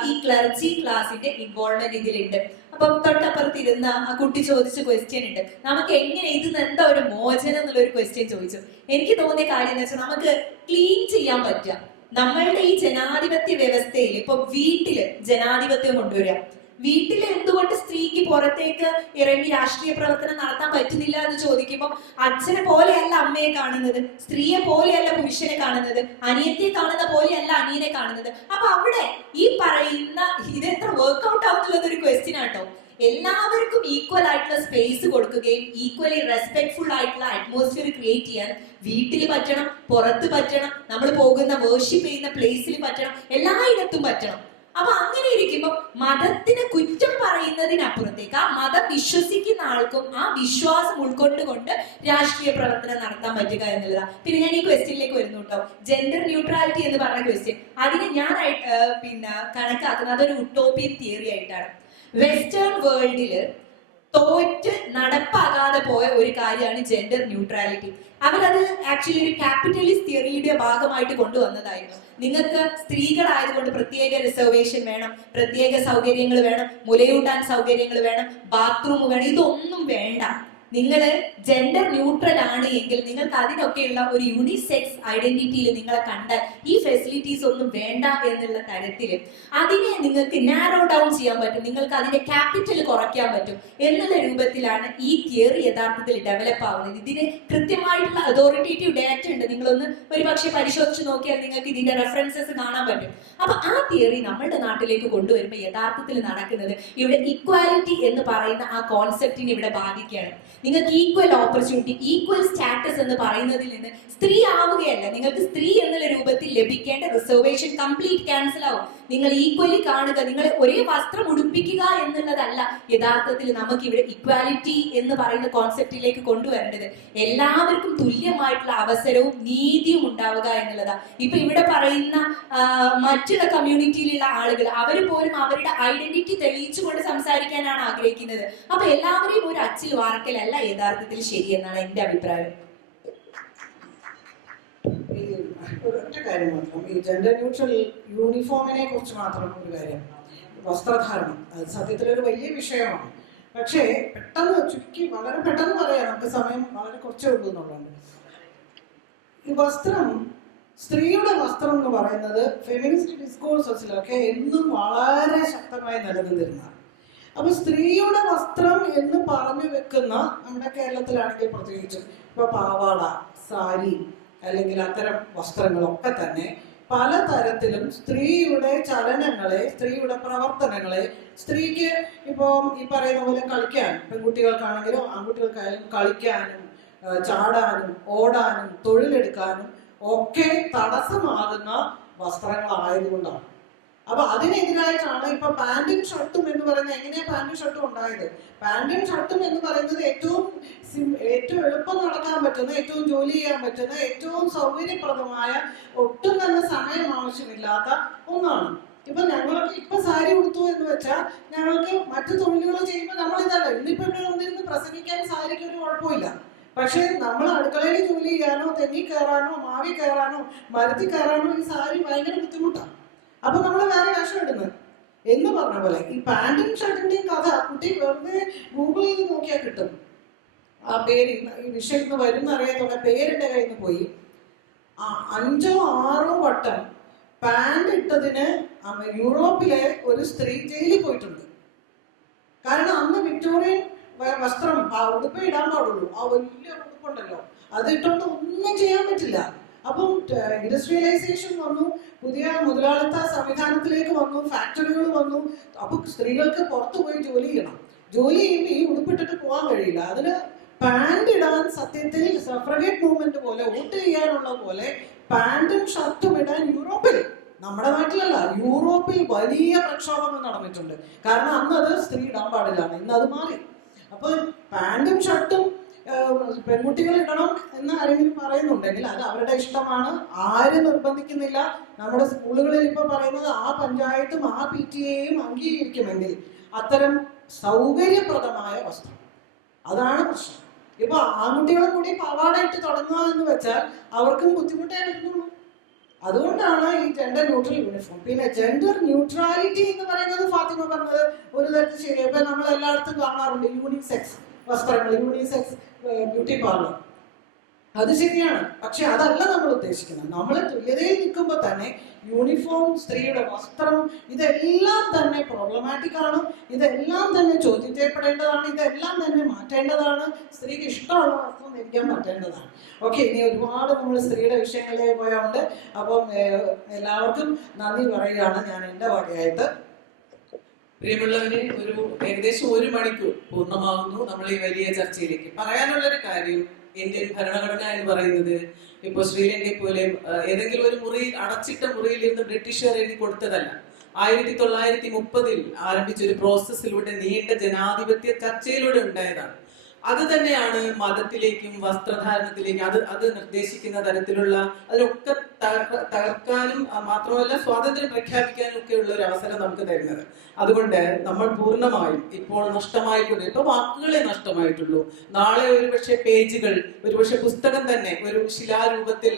ഈ ക്ലർജി ക്ലാസിന്റെ ഇൻവോൾവ്മെന്റ് ഇതിലുണ്ട്. അപ്പം തൊട്ടപ്പുറത്തിരുന്ന ആ കുട്ടി ചോദിച്ച ക്വസ്റ്റ്യൻ ഉണ്ട്, നമുക്ക് എങ്ങനെ ഇതിന് എന്താ ഒരു മോചനം എന്നുള്ള ഒരു ക്വസ്റ്റ്യൻ ചോദിച്ചു. എനിക്ക് തോന്നിയ കാര്യം എന്ന് വെച്ചാൽ നമുക്ക് ക്ലീൻ ചെയ്യാൻ പറ്റുക. നമ്മളുടെ ഈ ജനാധിപത്യ വ്യവസ്ഥയിൽ ഇപ്പൊ വീട്ടില് ജനാധിപത്യം കൊണ്ടുവരിക. വീട്ടിൽ എന്തുകൊണ്ട് സ്ത്രീക്ക് പുറത്തേക്ക് ഇറങ്ങി രാഷ്ട്രീയ പ്രവർത്തനം നടത്താൻ പറ്റുന്നില്ല എന്ന് ചോദിക്കുമ്പോൾ അച്ഛനെ പോലെയല്ല അമ്മയെ കാണുന്നത്, സ്ത്രീയെ പോലെയല്ല പുരുഷനെ കാണുന്നത്, അനിയത്തെ കാണുന്ന പോലെയല്ല അനിയനെ കാണുന്നത്. അപ്പൊ അവിടെ ഈ പറയുന്ന ഇത് എത്ര വർക്ക്ഔട്ട് ആവുന്നുള്ളത് ഒരു ക്വസ്റ്റ്യൻ ആട്ടോ. എല്ലാവർക്കും ഈക്വൽ ആയിട്ടുള്ള സ്പേസ് കൊടുക്കുകയും ഈക്വലി റെസ്പെക്ട്ഫുൾ ആയിട്ടുള്ള അറ്റ്മോസ്ഫിയർ ക്രിയേറ്റ് ചെയ്യാൻ വീട്ടിൽ പറ്റണം, പുറത്ത് പറ്റണം, നമ്മൾ പോകുന്ന വേർഷിപ്പ് ചെയ്യുന്ന പ്ലേസിൽ പറ്റണം, എല്ലായിടത്തും പറ്റണം. അപ്പൊ അങ്ങനെ ഇരിക്കുമ്പോൾ മതത്തിന് കുറ്റം പറയുന്നതിനപ്പുറത്തേക്ക് ആ മതം വിശ്വസിക്കുന്ന ആൾക്കും ആ വിശ്വാസം ഉൾക്കൊണ്ടുകൊണ്ട് രാഷ്ട്രീയ പ്രവർത്തനം നടത്താൻ പറ്റുക എന്നുള്ളതാണ്. പിന്നെ ഞാൻ ഈ ക്വസ്റ്റ്യനിലേക്ക് വരുന്നു കേട്ടോ. ജെൻഡർ ന്യൂട്രാലിറ്റി എന്ന് പറഞ്ഞ ക്വസ്റ്റ്യൻ, അതിന് ഞാൻ കണക്കാക്കുന്നത് അതൊരു ഉട്ടോപ്പിയൻ തിയറി ആയിട്ടാണ്. വെസ്റ്റേൺ വേൾഡില് തോറ്റ് നടപ്പാകാതെ പോയ ഒരു കാര്യമാണ് ജെൻഡർ ന്യൂട്രാലിറ്റി. അവരത് ആക്ച്വലി ഒരു ക്യാപിറ്റലിസ്റ്റ് തിയറിയുടെ ഭാഗമായിട്ട് കൊണ്ടുവന്നതായിരുന്നു. നിങ്ങൾക്ക് സ്ത്രീകളായതുകൊണ്ട് പ്രത്യേക റിസർവേഷൻ വേണം, പ്രത്യേക സൗകര്യങ്ങൾ വേണം, മുലയൂട്ടാൻ സൗകര്യങ്ങൾ വേണം, ബാത്റൂം വേണം, ഇതൊന്നും വേണ്ട. നിങ്ങൾ ജെൻഡർ ന്യൂട്രൽ ആണ് എങ്കിൽ നിങ്ങൾക്ക് അതിനൊക്കെയുള്ള ഒരു യൂണിസെക്സ് ഐഡന്റിറ്റിയിൽ നിങ്ങളെ കണ്ടാൽ ഈ ഫെസിലിറ്റീസ് ഒന്നും വേണ്ട എന്നുള്ള തരത്തിൽ അതിനെ നിങ്ങൾക്ക് നാരോ ഡൗൺ ചെയ്യാൻ പറ്റും, നിങ്ങൾക്ക് അതിന്റെ ക്യാപിറ്റൽ കുറയ്ക്കാൻ പറ്റും എന്നുള്ള രൂപത്തിലാണ് ഈ തിയറി യഥാർത്ഥത്തിൽ ഡെവലപ്പ് ആവുന്നത്. ഇതിന് കൃത്യമായിട്ടുള്ള അതോറിറ്റേറ്റീവ് ഡാറ്റ ഉണ്ട്. നിങ്ങളൊന്ന് ഒരു പക്ഷെ പരിശോധിച്ച് നോക്കിയാൽ നിങ്ങൾക്ക് ഇതിന്റെ റെഫറൻസസ് കാണാൻ പറ്റും. അപ്പൊ ആ തിയറി നമ്മളുടെ നാട്ടിലേക്ക് കൊണ്ടുവരുമ്പോൾ യഥാർത്ഥത്തിൽ നടക്കുന്നത് ഇവിടെ ഇക്വാലിറ്റി എന്ന് പറയുന്ന ആ കോൺസെപ്റ്റിനെ ഇവിടെ ബാധിക്കുകയാണ്. നിങ്ങൾക്ക് ഈക്വൽ ഓപ്പർച്യൂണിറ്റി, ഈക്വൽ സ്റ്റാറ്റസ് എന്ന് പറയുന്നതിൽ നിന്ന് സ്ത്രീ ആവുകയല്ല, നിങ്ങൾക്ക് സ്ത്രീ എന്നുള്ള രൂപത്തിൽ ലഭിക്കേണ്ട റിസർവേഷൻ കംപ്ലീറ്റ് ക്യാൻസൽ ആവും. നിങ്ങൾ ഈക്വലി കാണുക, നിങ്ങൾ ഒരേ വസ്ത്രം ഉടുപ്പിക്കുക എന്നുള്ളതല്ല യഥാർത്ഥത്തിൽ നമുക്ക് ഇവിടെ ഇക്വാലിറ്റി എന്ന് പറയുന്ന കോൺസെപ്റ്റിലേക്ക് കൊണ്ടുവരേണ്ടത്. എല്ലാവർക്കും തുല്യമായിട്ടുള്ള അവസരവും നീതിയും ഉണ്ടാവുക എന്നുള്ളതാണ്. ഇപ്പൊ ഇവിടെ പറയുന്ന മറ്റുള്ള കമ്മ്യൂണിറ്റിയിലുള്ള ആളുകൾ അവർ പോലും അവരുടെ ഐഡന്റിറ്റി തെളിയിച്ചുകൊണ്ട് സംസാരിക്കാനാണ് ആഗ്രഹിക്കുന്നത്. അപ്പൊ എല്ലാവരെയും ഒരു അച്ചിൽ വാർക്കലല്ല യഥാർത്ഥത്തിൽ ശരിയെന്നാണ് എന്റെ അഭിപ്രായം. ഈ ഒരൊറ്റ കാര്യം മാത്രം, ഈ ജെൻഡർ ന്യൂട്രൽ യൂണിഫോമിനെ കുറിച്ച് മാത്രം ഒരു കാര്യം, വസ്ത്രധാരണം അത് സത്യത്തിലൊരു വലിയ വിഷയമാണ്. പക്ഷേ പെട്ടെന്ന് ചുരുക്കി വളരെ പെട്ടെന്ന് പറയാം, നമുക്ക് സമയം വളരെ കുറച്ചേ ഉള്ളൂ എന്നുള്ളത്. ഈ വസ്ത്രം, സ്ത്രീയുടെ വസ്ത്രം എന്ന് പറയുന്നത് ഫെമിനിസ്റ്റ് ഡിസ്കോഴ്സസിലൊക്കെ എന്നും വളരെ ശക്തമായി നിലനിന്നിരുന്നതാണ്. അപ്പൊ സ്ത്രീയുടെ വസ്ത്രം എന്ന് പറഞ്ഞു വെക്കുന്ന നമ്മുടെ കേരളത്തിലാണെങ്കിൽ പ്രത്യേകിച്ചും ഇപ്പൊ പാവാട, സാരി അല്ലെങ്കിൽ അത്തരം വസ്ത്രങ്ങളൊക്കെ തന്നെ പലതരത്തിലും സ്ത്രീയുടെ ചലനങ്ങളെ, സ്ത്രീയുടെ പ്രവർത്തനങ്ങളെ, സ്ത്രീക്ക് ഇപ്പം ഈ പറയുന്ന പോലെ കളിക്കാൻ, പെൺകുട്ടികൾക്കാണെങ്കിലും ആൺകുട്ടികൾക്കായാലും കളിക്കാനും ചാടാനും ഓടാനും തൊഴിലെടുക്കാനും ഒക്കെ തടസ്സമാകുന്ന വസ്ത്രങ്ങളായതുകൊണ്ടാണ്. അപ്പൊ അതിനെതിരായിട്ടാണ് ഇപ്പൊ പാന്റും ഷർട്ടും എന്ന് പറയുന്നത്. എങ്ങനെയാ പാന്റും ഷർട്ടും ഉണ്ടായത്? പാന്റും ഷർട്ടും എന്ന് പറയുന്നത് ഏറ്റവും എളുപ്പം നടക്കാൻ പറ്റുന്ന, ഏറ്റവും ജോലി ചെയ്യാൻ പറ്റുന്ന, ഏറ്റവും സൗകര്യപ്രദമായ, ഒട്ടും തന്നെ സമയം ആവശ്യമില്ലാത്ത ഒന്നാണ്. ഇപ്പൊ ഞങ്ങൾക്ക് ഇപ്പൊ സാരി ഉടുത്തു എന്ന് വെച്ചാൽ ഞങ്ങൾക്ക് മറ്റു തൊഴിലുകൾ ചെയ്യുമ്പോൾ നമ്മൾ ഇതല്ല. ഇന്നിപ്പോ ഇവിടെ വന്നിരുന്ന് പ്രസംഗിക്കാൻ സാരിക്ക് ഒരു കുഴപ്പമില്ല. പക്ഷെ നമ്മൾ അടുക്കളയിൽ ജോലി ചെയ്യാനോ തെങ്ങി കയറാനോ മാവി കയറാനോ മരത്തിൽ കയറാനോ ഈ സാരി ഭയങ്കര ബുദ്ധിമുട്ടാണ്. അപ്പൊ നമ്മൾ വേറെ വേഷം ഇടുന്നത് എന്ന് പറഞ്ഞ പോലെ ഈ പാന്റും ഷർട്ടിന്റെയും കഥ കുട്ടി വെറുതെ ഗൂഗിൾ ചെയ്ത് നോക്കിയാൽ കിട്ടും. ആ പേര് ഈ വിഷയത്തിന് വരുന്ന അറിയാത്തോടെ പേരിന്റെ കയ്യിൽ നിന്ന് പോയി 5 or 6 വട്ടം പാന്റ് ഇട്ടതിന് യൂറോപ്പിലെ ഒരു സ്ത്രീ ജയിലിൽ പോയിട്ടുണ്ട്. കാരണം അന്ന് വിക്ടോറിയൻ വസ്ത്രം ഉടുപ്പേ ഇടാൻ പാടുള്ളൂ. ആ വലിയ ഉടുപ്പുണ്ടല്ലോ, അത് ഇട്ടുകൊണ്ട് ഒന്നും ചെയ്യാൻ പറ്റില്ല. അപ്പം ഇൻഡസ്ട്രിയലൈസേഷൻ വന്നു, പുതിയ മുതലാളിത്ത സംവിധാനത്തിലേക്ക് വന്നു, ഫാക്ടറികൾ വന്നു. അപ്പൊ സ്ത്രീകൾക്ക് പുറത്തു പോയി ജോലി ചെയ്യണം. ജോലി ചെയ്യുമ്പോൾ ഈ ഉടുപ്പിട്ടിട്ട് പോകാൻ കഴിയില്ല. അതിന് പാന്റ് ഇടാൻ സത്യത്തിൽ സഫ്രഗേറ്റ് മൂവ്മെന്റ് പോലെ, വോട്ട് ചെയ്യാനുള്ള പോലെ പാന്റും ഷർട്ടും ഇടാൻ യൂറോപ്പിൽ, നമ്മുടെ നാട്ടിലല്ല, യൂറോപ്പിൽ വലിയ പ്രക്ഷോഭങ്ങൾ നടന്നിട്ടുണ്ട്. കാരണം അന്ന് അത് സ്ത്രീ ഇടാൻ പാടില്ലാണ്, ഇന്ന് അത് മാറി. അപ്പൊ പാന്റും ഷർട്ടും പെൺകുട്ടികൾ ഇടണം എന്ന് ആരെങ്കിലും പറയുന്നുണ്ടെങ്കിൽ അത് അവരുടെ ഇഷ്ടമാണ്, ആരും നിർബന്ധിക്കുന്നില്ല. നമ്മുടെ സ്കൂളുകളിൽ ഇപ്പൊ പറയുന്നത് ആ പഞ്ചായത്തും ആ PTA-യും അംഗീകരിക്കുമെങ്കിൽ അത്തരം സൗകര്യപ്രദമായ വസ്ത്രം, അതാണ് പ്രശ്നം. ഇപ്പൊ ആൺകുട്ടികളും കൂടി പാവാട ഇട്ട് തുടങ്ങുക എന്ന് വെച്ചാൽ അവർക്കും ബുദ്ധിമുട്ടേ വരുന്നുള്ളൂ. അതുകൊണ്ടാണ് ഈ ജെൻഡർ ന്യൂട്രൽ യൂണിഫോം. പിന്നെ ജെൻഡർ ന്യൂട്രാലിറ്റി എന്ന് പറയുന്നത് ഫാത്തിമ പറഞ്ഞത് ഒരു തരത്തിൽ ശരി. ഇപ്പൊ നമ്മൾ എല്ലായിടത്തും കാണാറുണ്ട് യൂണിസെക്സ് വസ്ത്രങ്ങൾ, യൂണിസെക്സ് ബ്യൂട്ടി പാർലർ. അത് ശരിയാണ്, പക്ഷെ അതല്ല നമ്മൾ ഉദ്ദേശിക്കുന്നത്. നമ്മൾ തുല്യതയിൽ നിൽക്കുമ്പോൾ തന്നെ യൂണിഫോം, സ്ത്രീയുടെ വസ്ത്രം, ഇതെല്ലാം തന്നെ പ്രോബ്ലമാറ്റിക് ആണ്. ഇതെല്ലാം തന്നെ ചോദ്യം ചെയ്യപ്പെടേണ്ടതാണ്. ഇതെല്ലാം തന്നെ മാറ്റേണ്ടതാണ്. സ്ത്രീക്ക് ഇഷ്ടമുള്ള വസ്ത്രം ധരിക്കാൻ പറ്റേണ്ടതാണ്. ഓക്കെ, ഇനി ഒരുപാട് നമ്മൾ സ്ത്രീയുടെ വിഷയങ്ങളിലേക്ക് പോയുണ്ട്. അപ്പം എല്ലാവർക്കും നന്ദി പറയുകയാണ് ഞാൻ എൻ്റെ വകയായിട്ട്. പ്രിയമുള്ളവരെ, ഏകദേശം 1 മണിക്കൂർ പൂർണ്ണമാകുന്നു നമ്മൾ ഈ വലിയ ചർച്ചയിലേക്ക്. പറയാനുള്ളൊരു കാര്യം, ഇന്ത്യൻ ഭരണഘടന എന്ന് പറയുന്നത് ഇപ്പോൾ ശ്രീലങ്കയെ പോലെ ഏതെങ്കിലും ഒരു മുറിയിൽ, അടച്ചിട്ട മുറിയിൽ ഇരുന്ന് ബ്രിട്ടീഷുകാർ എഴുതി കൊടുത്തതല്ല. 1930 ആരംഭിച്ച ഒരു പ്രോസസ്സിലൂടെ, നീണ്ട ജനാധിപത്യ ചർച്ചയിലൂടെ ഉണ്ടായതാണ്. അത് തന്നെയാണ് മതത്തിലേക്കും വസ്ത്രധാരണത്തിലേക്കും അത് നിർദ്ദേശിക്കുന്ന തരത്തിലുള്ള അതിനൊക്കെ തകർക്കാനും മാത്രമല്ല സ്വാതന്ത്ര്യം പ്രഖ്യാപിക്കാനും ഒക്കെ ഉള്ള ഒരു അവസരം നമുക്ക് തരുന്നത്. അതുകൊണ്ട് നമ്മൾ പൂർണ്ണമായും ഇപ്പോൾ നഷ്ടമായിട്ടുണ്ട്. ഇപ്പൊ വാക്കുകളെ നഷ്ടമായിട്ടുള്ളൂ. നാളെ ഒരുപക്ഷെ പേജുകൾ, ഒരുപക്ഷെ പുസ്തകം തന്നെ ഒരു ശിലാരൂപത്തിൽ,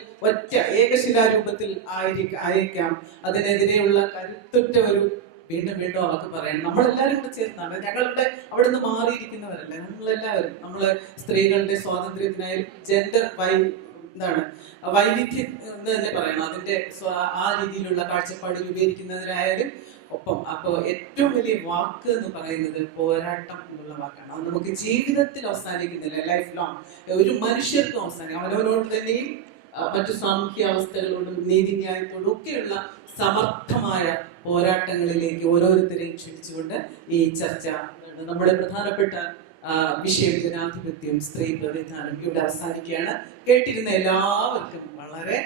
ഏകശിലാരൂപത്തിൽ ആയിരിക്കാം. അതിനെതിരെയുള്ള കരുത്തുറ്റ ഒരു വീണ്ടും അവർക്ക് പറയണം. നമ്മളെല്ലാവരും കൂടെ ചേർന്നാണ്. ഞങ്ങളുടെ അവിടെ നിന്ന് മാറിയിരിക്കുന്നവരല്ല നമ്മളെല്ലാവരും. നമ്മള് സ്ത്രീകളുടെ സ്വാതന്ത്ര്യത്തിനായി ജെൻഡർ വൈവിധ്യം എന്ന് തന്നെ പറയണം. അതിന്റെ ആ രീതിയിലുള്ള കാഴ്ചപ്പാട് രൂപീകരിക്കുന്നതിനായാലും ഒപ്പം. അപ്പോൾ ഏറ്റവും വലിയ വാക്ക് എന്ന് പറയുന്നത് പോരാട്ടം എന്നുള്ള വാക്കാണ്. അത് നമുക്ക് ജീവിതത്തിൽ അവസാനിക്കുന്നില്ല, ലൈഫ് ലോങ്. ഒരു മനുഷ്യർക്കും അവസാനിക്കും. അവനവനോട് തന്നെയും മറ്റു സാമൂഹ്യ അവസ്ഥകളോടും നീതിന്യായത്തോടും ഒക്കെയുള്ള സമർത്ഥമായ പോരാട്ടങ്ങളിലേക്ക് ഓരോരുത്തരെയും ക്ഷണിച്ചുകൊണ്ട് ഈ ചർച്ച, നമ്മുടെ പ്രധാനപ്പെട്ട വിഷയം ജനാധിപത്യം, സ്ത്രീ പ്രതിനിധാനം ഇവിടെ അവസാനിക്കുകയാണ്. കേട്ടിരുന്ന എല്ലാവർക്കും വളരെ